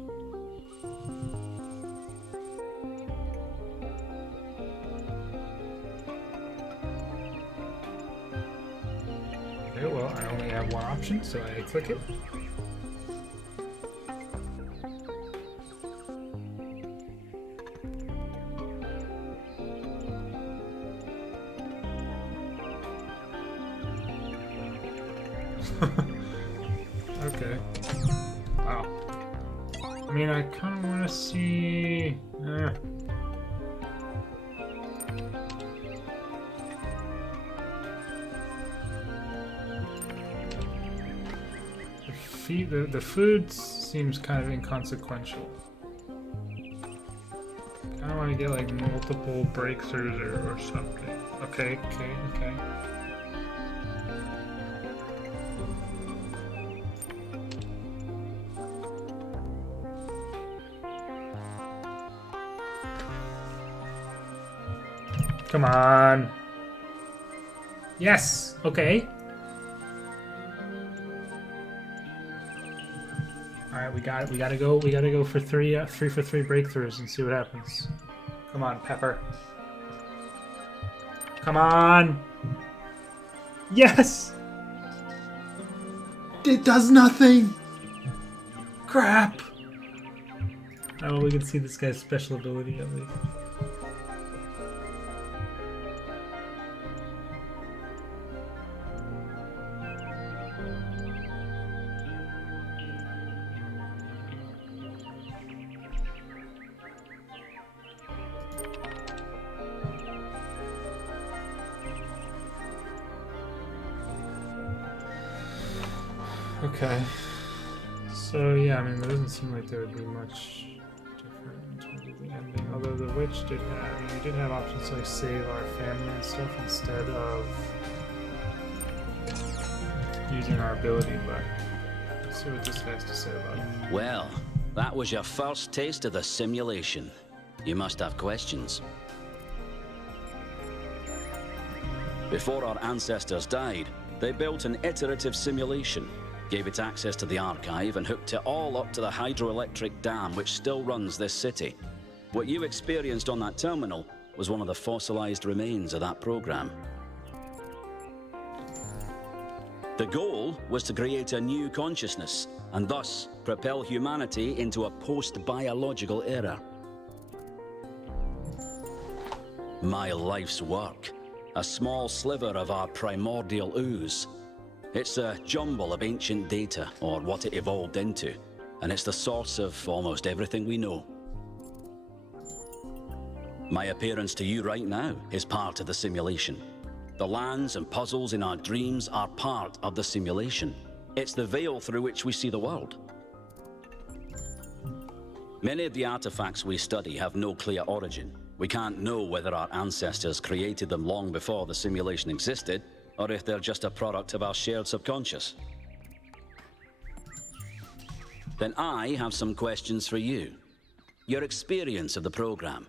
Okay, well, I only have one option, so I click it. Okay. Wow. I mean, I kind of want to see... The food seems kind of inconsequential. I don't want to get like multiple breakthroughs or something. Okay. Come on. Yes. Okay. All right, we got it. We gotta go for three for three breakthroughs and see what happens. Come on, Pepper. Come on. Yes. It does nothing. Crap. Oh, we can see this guy's special ability at least. Okay. So yeah, I mean, there doesn't seem like there would be much different in terms of the ending. Although the witch did have, we did have options to like save our family and stuff instead of using our ability. But let's see what this guy has to say about it. Well, that was your first taste of the simulation. You must have questions. Before our ancestors died, they built an iterative simulation, gave it access to the archive, and hooked it all up to the hydroelectric dam which still runs this city. What you experienced on that terminal was one of the fossilized remains of that program. The goal was to create a new consciousness, and thus propel humanity into a post-biological era. My life's work, a small sliver of our primordial ooze. It's a jumble of ancient data, or what it evolved into, and it's the source of almost everything we know. My appearance to you right now is part of the simulation. The lands and puzzles in our dreams are part of the simulation. It's the veil through which we see the world. Many of the artifacts we study have no clear origin. We can't know whether our ancestors created them long before the simulation existed, or if they're just a product of our shared subconscious. Then I have some questions for you. Your experience of the program,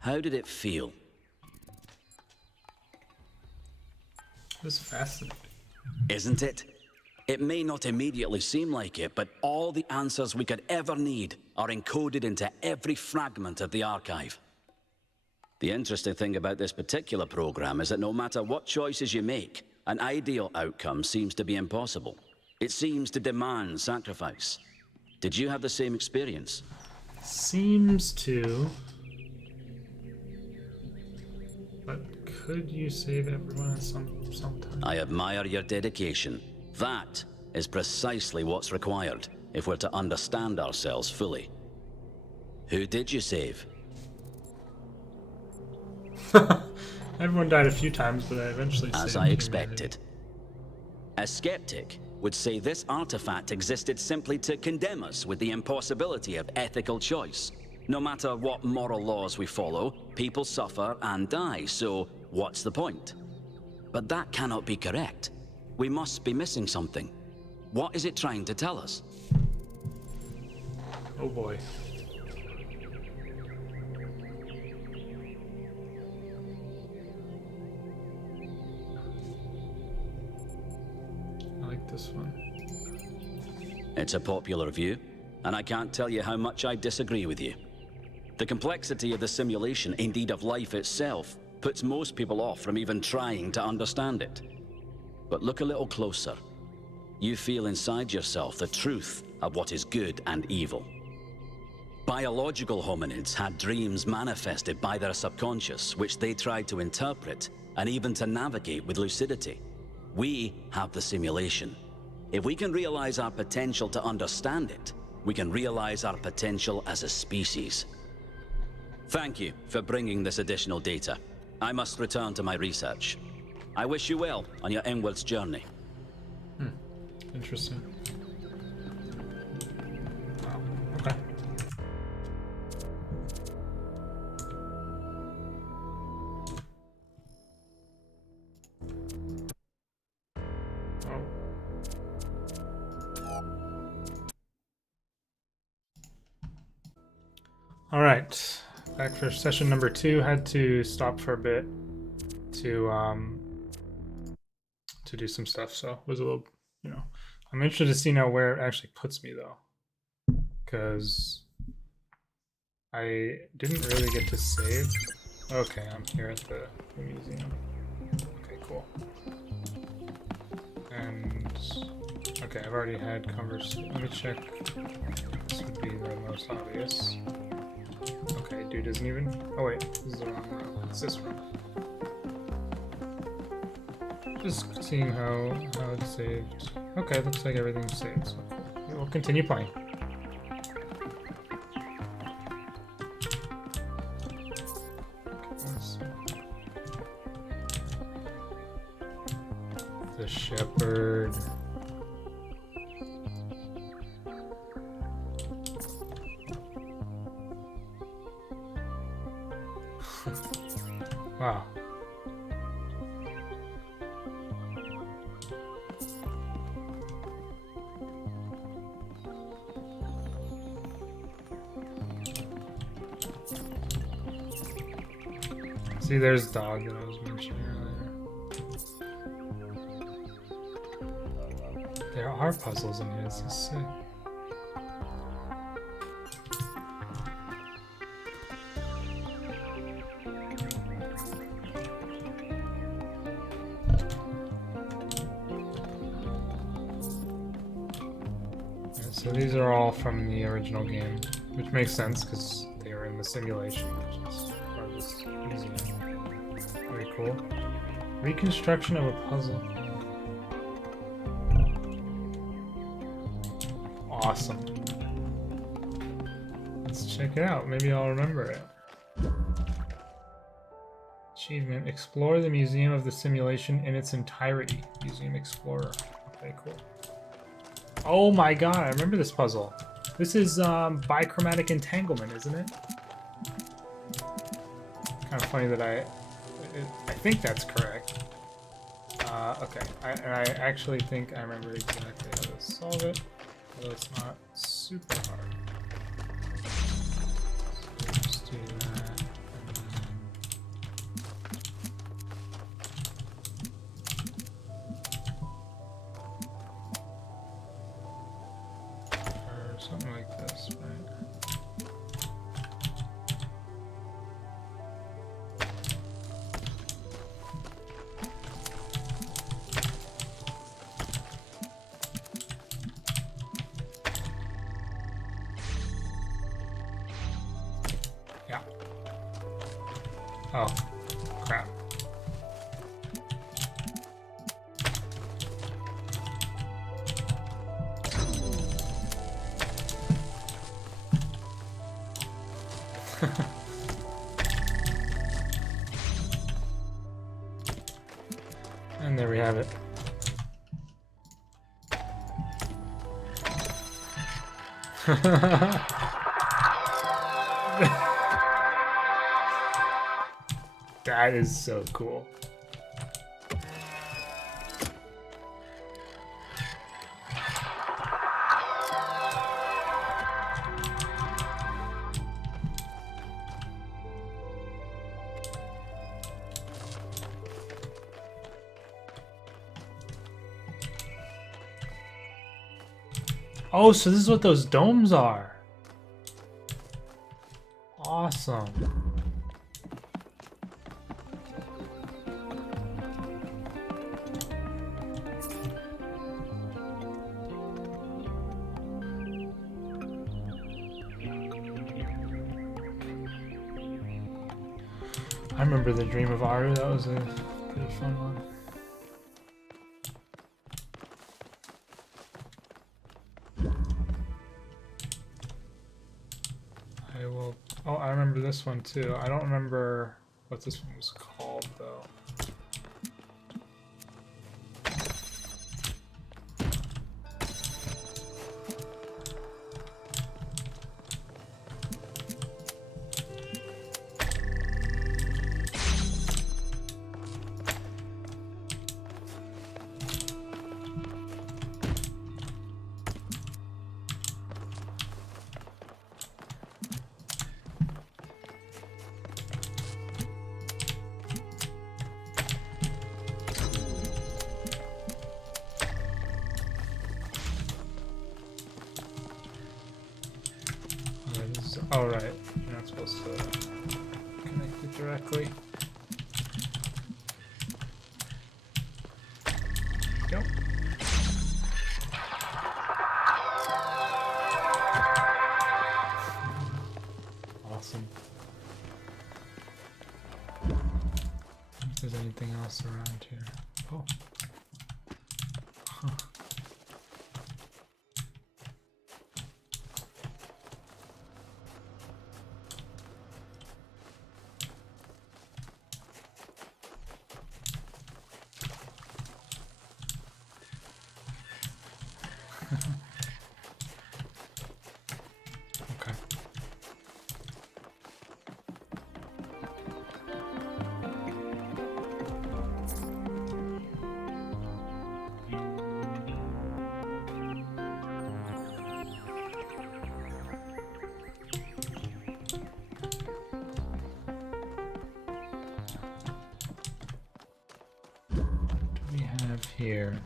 how did it feel? This is fascinating. Isn't it? It may not immediately seem like it, but all the answers we could ever need are encoded into every fragment of the archive. The interesting thing about this particular program is that no matter what choices you make, an ideal outcome seems to be impossible. It seems to demand sacrifice. Did you have the same experience? Seems to. But could you save everyone at some time? I admire your dedication. That is precisely what's required. if we're to understand ourselves fully. Who did you save? Everyone died a few times, but I eventually saved As I expected. A skeptic would say this artifact existed simply to condemn us with the impossibility of ethical choice. No matter what moral laws we follow, people suffer and die, so what's the point? But that cannot be correct. We must be missing something. What is it trying to tell us? Oh boy. I like this one. It's a popular view, and I can't tell you how much I disagree with you. The complexity of the simulation, indeed of life itself, puts most people off from even trying to understand it. But look a little closer. You feel inside yourself the truth of what is good and evil. Biological hominids had dreams manifested by their subconscious, which they tried to interpret and even to navigate with lucidity. We have the simulation. If we can realize our potential to understand it, we can realize our potential as a species. Thank you for bringing this additional data. I must return to my research. I wish you well on your inwards journey. Interesting. Wow. Okay. All right, back for session number 2. Had to stop for a bit to do some stuff, so it was a little, you know. I'm interested to see now where it actually puts me though, because I didn't really get to save. Okay, I'm here at the museum. Okay, cool. And okay, I've already had conversation. Let me check. This would be the most obvious. Okay, dude isn't even. Oh wait, this is the wrong room. It's this room. Just seeing how it's saved. Okay, looks like everything's saved. So cool. Yeah, we'll continue playing. The shepherd. Wow. See, there's dog that I was mentioning earlier. There are puzzles in here. This is sick. So these are all from the original game, which makes sense because they were in the simulation, which is part of this museum. Very cool. Reconstruction of a puzzle. Awesome. Let's check it out. Maybe I'll remember it. Achievement. Explore the Museum of the Simulation in its entirety. Museum Explorer. Okay, cool. Oh my god, I remember this puzzle. This is bichromatic entanglement, isn't it? Kind of funny that I think that's correct. Okay, I actually think I remember exactly how to solve it, although it's not super hard. So just do that. Or something like this, right? Yeah. Oh, crap. That is so cool. Oh, so this is what those domes are. Awesome. I remember the Dream of Aru. That was a pretty fun one. I will. Oh, I remember this one too. I don't remember what this one was called though. Oh, right. You're not supposed to connect it directly. Go. Awesome. If there's anything else around here. Oh. Huh. Okay. What do we have here?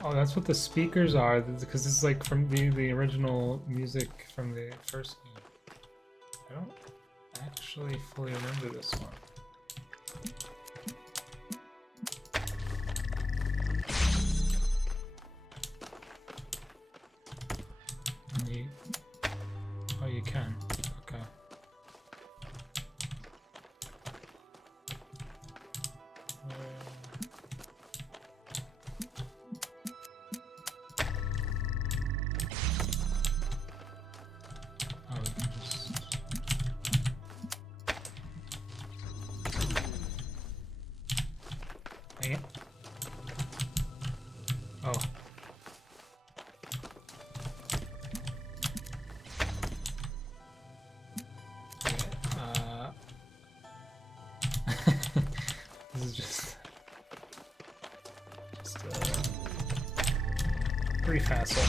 Oh, that's what the speakers are, because this is like from the original music from the first game. I don't actually fully remember this one. Oh, you can. Okay. Dang it. Oh. This is just pretty facile.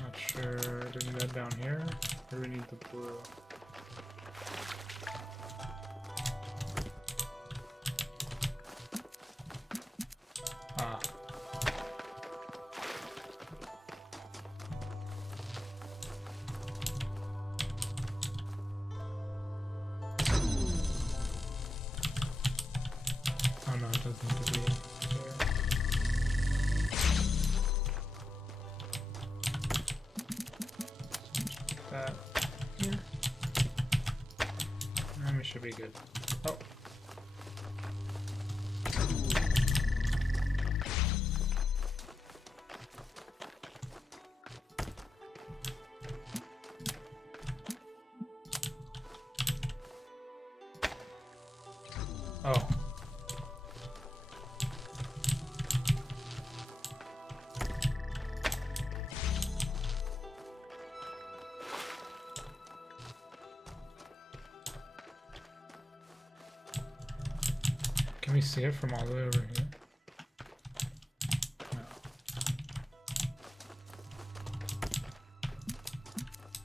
Not sure. Do we need that down here? Or do we need the blue? Ah. Oh no, it doesn't need to be here. That here. And we should be good. Oh. Oh. Can we see it from all the way over here? No.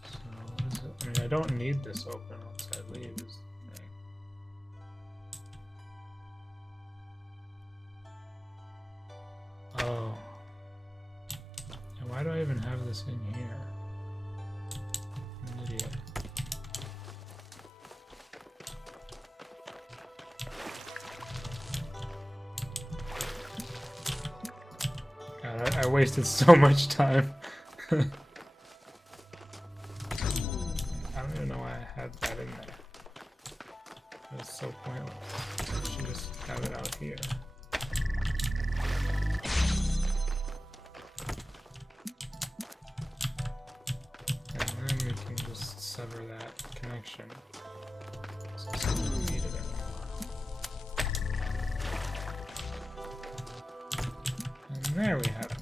So what is it? I mean, I don't need this open once I leave. Is the thing. Oh. And why do I even have this in here? I'm an idiot. God, I wasted so much time. I don't even know why I had that in there. It was so pointless. I should just have it out here. And then we can just sever that connection. So we don't need it anymore. And there we have it.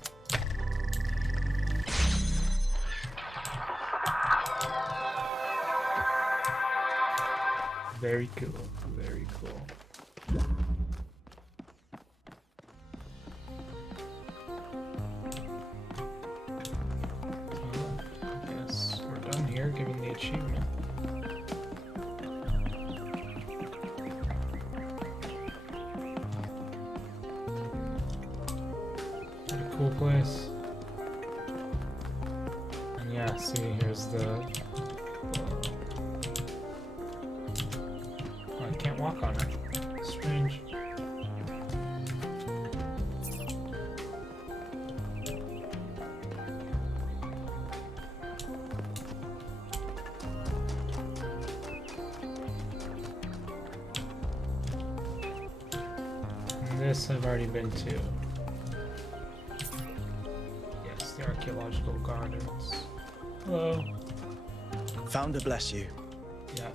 Very cool, very cool. I guess we're done here, given the achievement. What a cool place. And yeah, see, here's the... I can't walk on it. Strange. And this I've already been to. Yes, the archaeological gardens. Hello. Founder bless you. Yeah.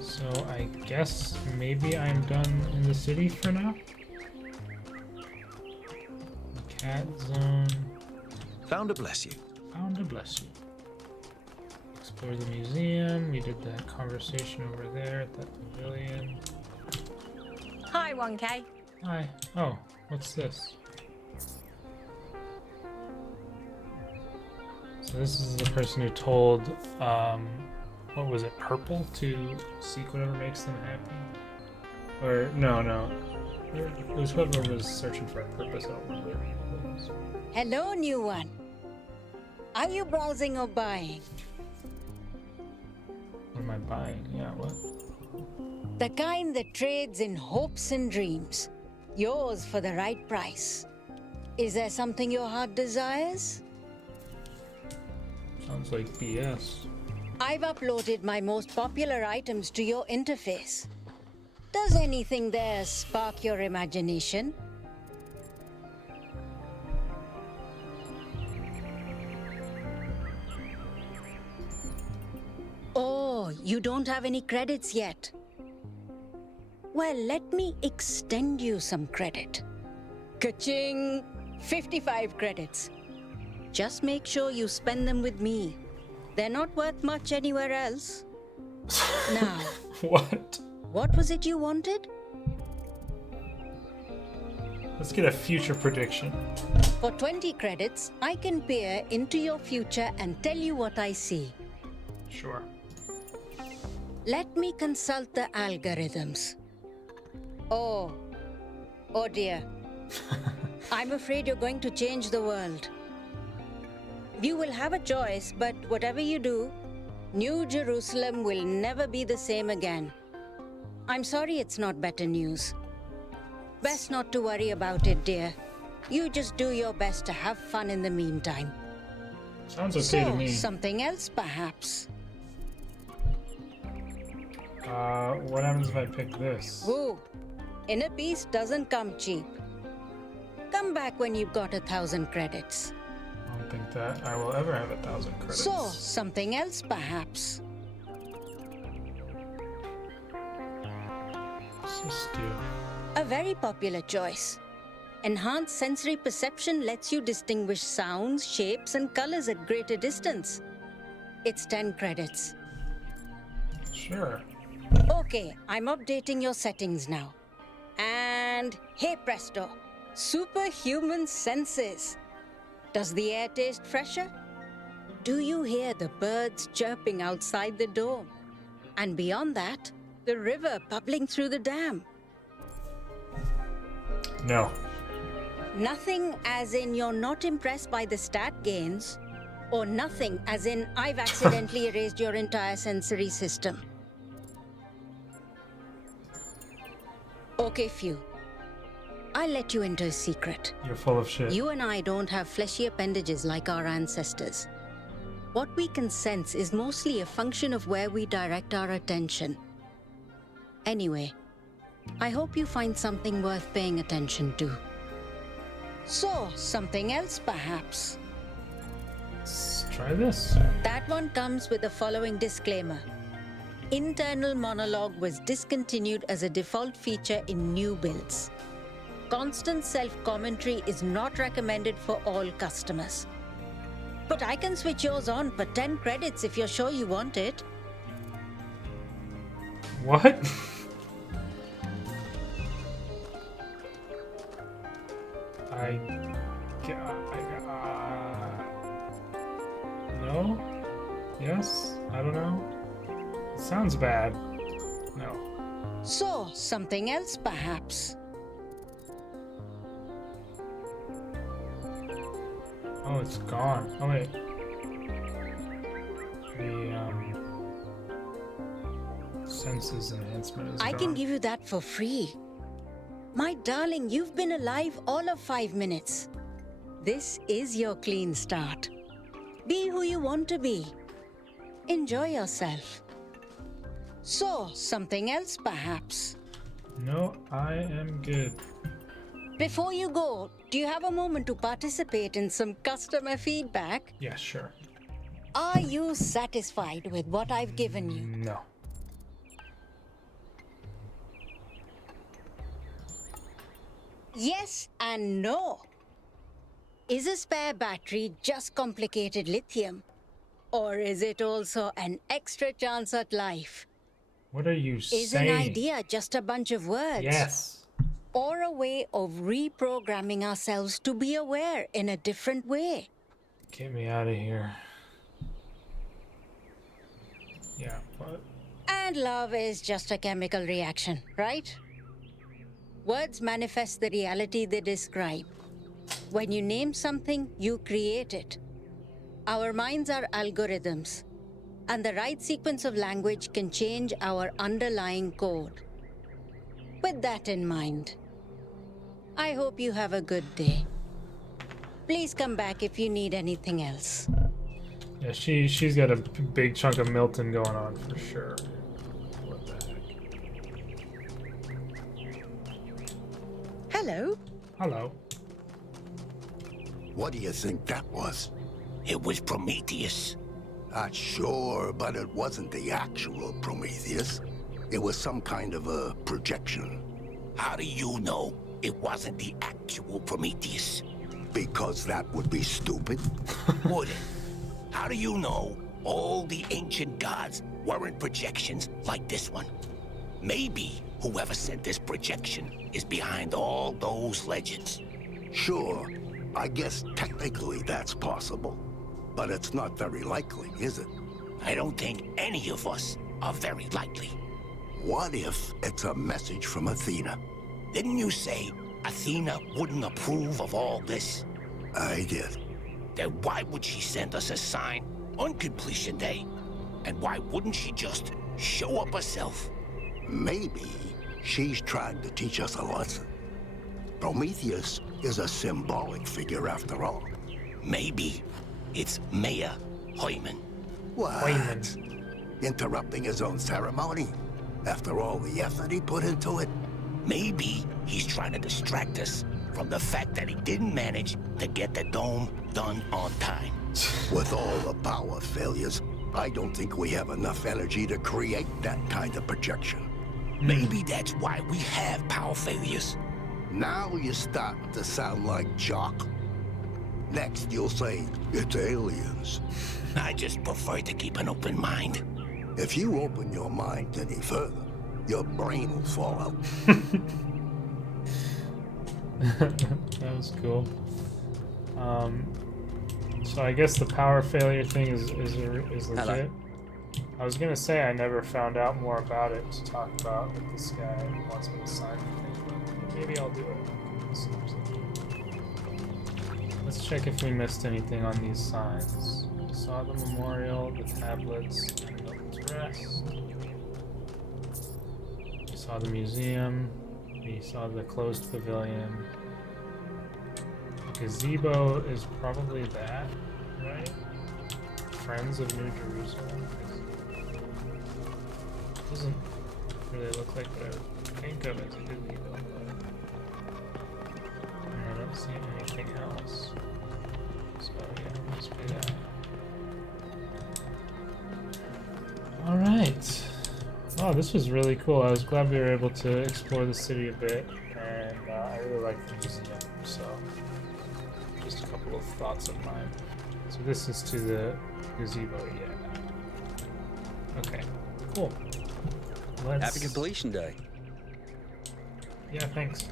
So I guess maybe I'm done in the city for now. Cat zone. Founder bless you. Founder bless you. Explore the museum. We did that conversation over there at that pavilion. Hi, 1K. Hi. Oh, what's this? So this is the person who told, what was it, Purple to seek whatever makes them happy? Or, no. It was whoever was searching for a purpose, I don't remember what it was. Hello, new one. Are you browsing or buying? What am I buying? Yeah, what? The kind that trades in hopes and dreams. Yours for the right price. Is there something your heart desires? Sounds like BS. I've uploaded my most popular items to your interface. Does anything there spark your imagination? Oh, you don't have any credits yet. Well, let me extend you some credit. Ka-ching! 55 credits. Just make sure you spend them with me. They're not worth much anywhere else. Now. What? What was it you wanted? Let's get a future prediction. For 20 credits, I can peer into your future and tell you what I see. Sure. Let me consult the algorithms. Oh dear. I'm afraid you're going to change the world. You will have a choice, but whatever you do, New Jerusalem will never be the same again. I'm sorry it's not better news. Best not to worry about it, dear. You just do your best to have fun in the meantime. Sounds okay to me. Something else, perhaps. What happens if I pick this? Woo! Inner peace doesn't come cheap. Come back when you've got 1,000 credits. I don't think that I will ever have 1,000 credits. So, something else, perhaps. Let's just do... A very popular choice. Enhanced sensory perception lets you distinguish sounds, shapes, and colors at greater distance. It's 10 credits. Sure. Okay, I'm updating your settings now. And hey presto, superhuman senses. Does the air taste fresher? Do you hear the birds chirping outside the dome? And beyond that, the river bubbling through the dam? No. Nothing as in you're not impressed by the stat gains, or nothing as in I've accidentally erased your entire sensory system. Okay, Few. I'll let you into a secret. You're full of shit. You and I don't have fleshy appendages like our ancestors. What we can sense is mostly a function of where we direct our attention. Anyway, I hope you find something worth paying attention to. So, something else perhaps? Let's try this. That one comes with the following disclaimer. Internal monologue was discontinued as a default feature in new builds. Constant self-commentary is not recommended for all customers. But I can switch yours on for 10 credits if you're sure you want it. What? No? Yes? I don't know. It sounds bad. No. So, something else perhaps? Oh, it's gone. Oh, wait. The, senses enhancement is I gone. can give you that for free. My darling, you've been alive all of 5 minutes. This is your clean start. Be who you want to be. Enjoy yourself. So, something else perhaps? No, I am good. Before you go, do you have a moment to participate in some customer feedback? Yeah, sure. Are you satisfied with what I've given you? No. Yes and no. Is a spare battery just complicated lithium? Or is it also an extra chance at life? What are you saying? Is an idea just a bunch of words? Yes. Or a way of reprogramming ourselves to be aware in a different way? Get me out of here. Yeah, but... And love is just a chemical reaction, right? Words manifest the reality they describe. When you name something, you create it. Our minds are algorithms, and the right sequence of language can change our underlying code. With that in mind, I hope you have a good day. Please come back if you need anything else. Yeah, she's got a big chunk of Milton going on for sure. What the heck? Hello. Hello. What do you think that was? It was Prometheus. Sure, but it wasn't the actual Prometheus. It was some kind of a projection. How do you know it wasn't the actual Prometheus? Because that would be stupid. Would it? How do you know all the ancient gods weren't projections like this one? Maybe whoever sent this projection is behind all those legends. Sure, I guess technically that's possible. But it's not very likely, is it? I don't think any of us are very likely. What if it's a message from Athena? Didn't you say Athena wouldn't approve of all this? I did. Then why would she send us a sign on completion day? And why wouldn't she just show up herself? Maybe she's trying to teach us a lesson. Prometheus is a symbolic figure after all. Maybe it's Mayor Heumann. What? Interrupting his own ceremony? After all the effort he put into it? Maybe he's trying to distract us from the fact that he didn't manage to get the dome done on time. With all the power failures, I don't think we have enough energy to create that kind of projection. Maybe that's why we have power failures. Now you're starting to sound like Jock. Next, you'll say, it's aliens. I just prefer to keep an open mind. If you open your mind any further, your brain will fall out. That was cool. So I guess the power failure thing is legit. Hello. I was gonna say I never found out more about it to talk about with this guy who wants me to sign anything, but maybe I'll do it. Let's check if we missed anything on these signs. We saw the memorial, the tablets, and the rest. We saw the museum. We saw the closed pavilion. Gazebo is probably that, right? Friends of New Jerusalem. Doesn't really look like what I think of as a gazebo, but I don't see anything else. So yeah, must be that. Alright. Wow, this was really cool. I was glad we were able to explore the city a bit, and I really like the museum, so just a couple of thoughts of mine. So this is to the gazebo, yeah. Okay, cool. Happy completion day. Yeah, thanks.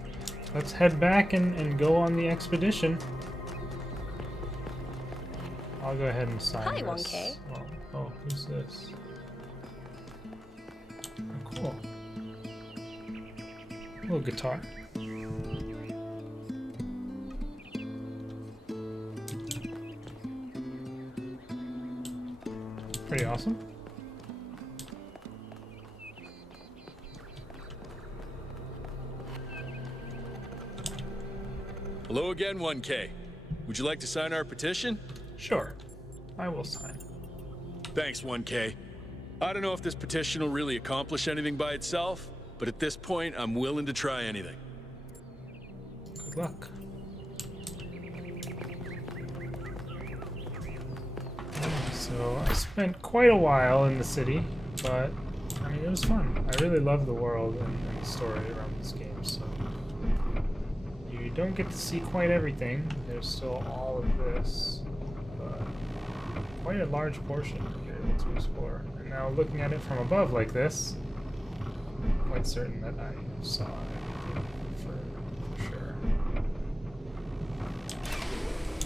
Let's head back and go on the expedition. I'll go ahead and sign Hi, this. 1K. Oh, who's this? Oh, cool. Little guitar. Pretty awesome. Hello again, 1K. Would you like to sign our petition? Sure. I will sign. Thanks, 1K. I don't know if this petition will really accomplish anything by itself, but at this point, I'm willing to try anything. Good luck. So I spent quite a while in the city, but I mean it was fun. I really love the world and the story around this game, so you don't get to see quite everything. There's still all of this, but quite a large portion here to explore. And now looking at it from above like this, I'm quite certain that I saw everything for sure.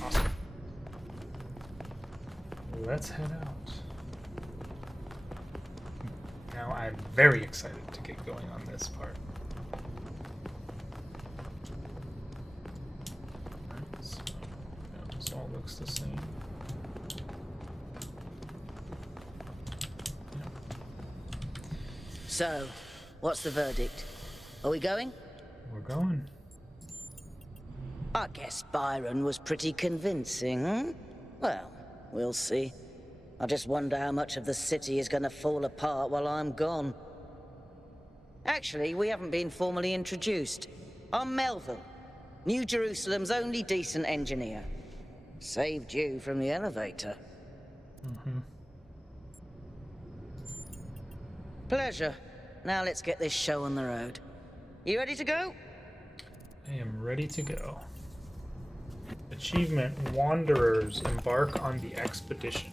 Awesome. Let's head out. Now I'm very excited to get going on this part. Right, so yeah, this all looks the same. So, what's the verdict? Are we going? We're going. I guess Byron was pretty convincing, hmm? Well, we'll see. I just wonder how much of the city is going to fall apart while I'm gone. Actually, we haven't been formally introduced. I'm Melville, New Jerusalem's only decent engineer. Saved you from the elevator. Pleasure. Now let's get this show on the road. You ready to go? I am ready to go. Achievement: Wanderers embark on the expedition.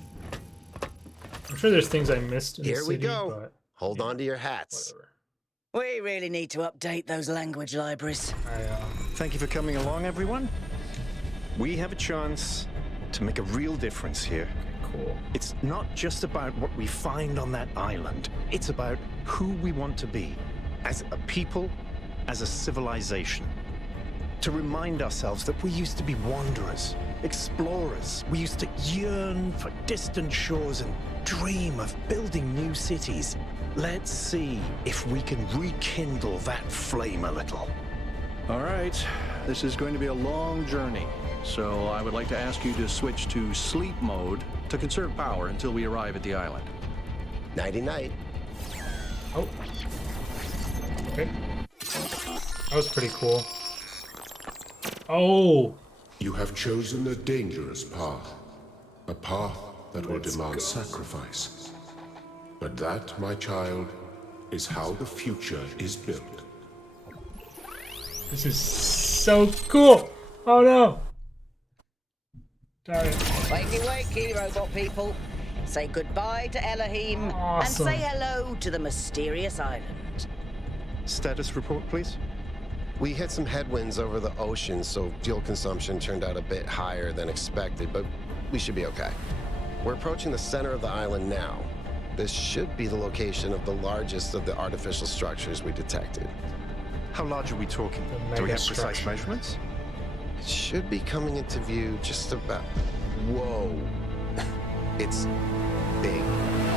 I'm sure there's things I missed in the Here city, we go. but Hold on to your hats. whatever. We really need to update those language libraries. Thank you for coming along, everyone. We have a chance to make a real difference here. Cool. It's not just about what we find on that island. It's about who we want to be as a people, as a civilization. To remind ourselves that we used to be wanderers, explorers. We used to yearn for distant shores and dream of building new cities. Let's see if we can rekindle that flame a little. All right, this is going to be a long journey, so I would like to ask you to switch to sleep mode to conserve power until we arrive at the island. Nighty-night. Oh. Okay. That was pretty cool. Oh! You have chosen a dangerous path. A path that will demand go. sacrifice. But that, my child, is how the future is built. This is so cool. Oh no. Darn it. Wakey, wakey, robot people. Say goodbye to Elohim Awesome. and say hello to the mysterious island. Status report, please. We hit some headwinds over the ocean, so fuel consumption turned out a bit higher than expected, but we should be okay. We're approaching the center of the island now. This should be the location of the largest of the artificial structures we detected. How large are we talking? Do we have precise measurements? It should be coming into view just about... Whoa. It's big.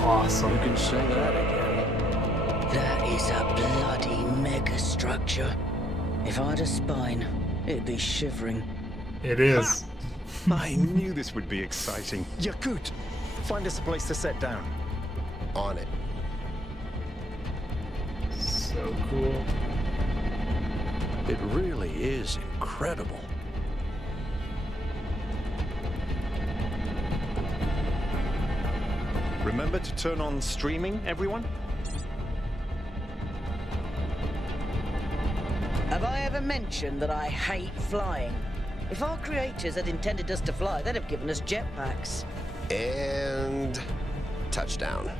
Awesome. You can say that again. That is a bloody mega structure. If I had a spine, it'd be shivering. It is. I knew this would be exciting. Yakut, find us a place to set down. On it. So cool. It really is incredible. Remember to turn on streaming, everyone? Have I ever mentioned that I hate flying? If our creators had intended us to fly, they'd have given us jetpacks. And... touchdown.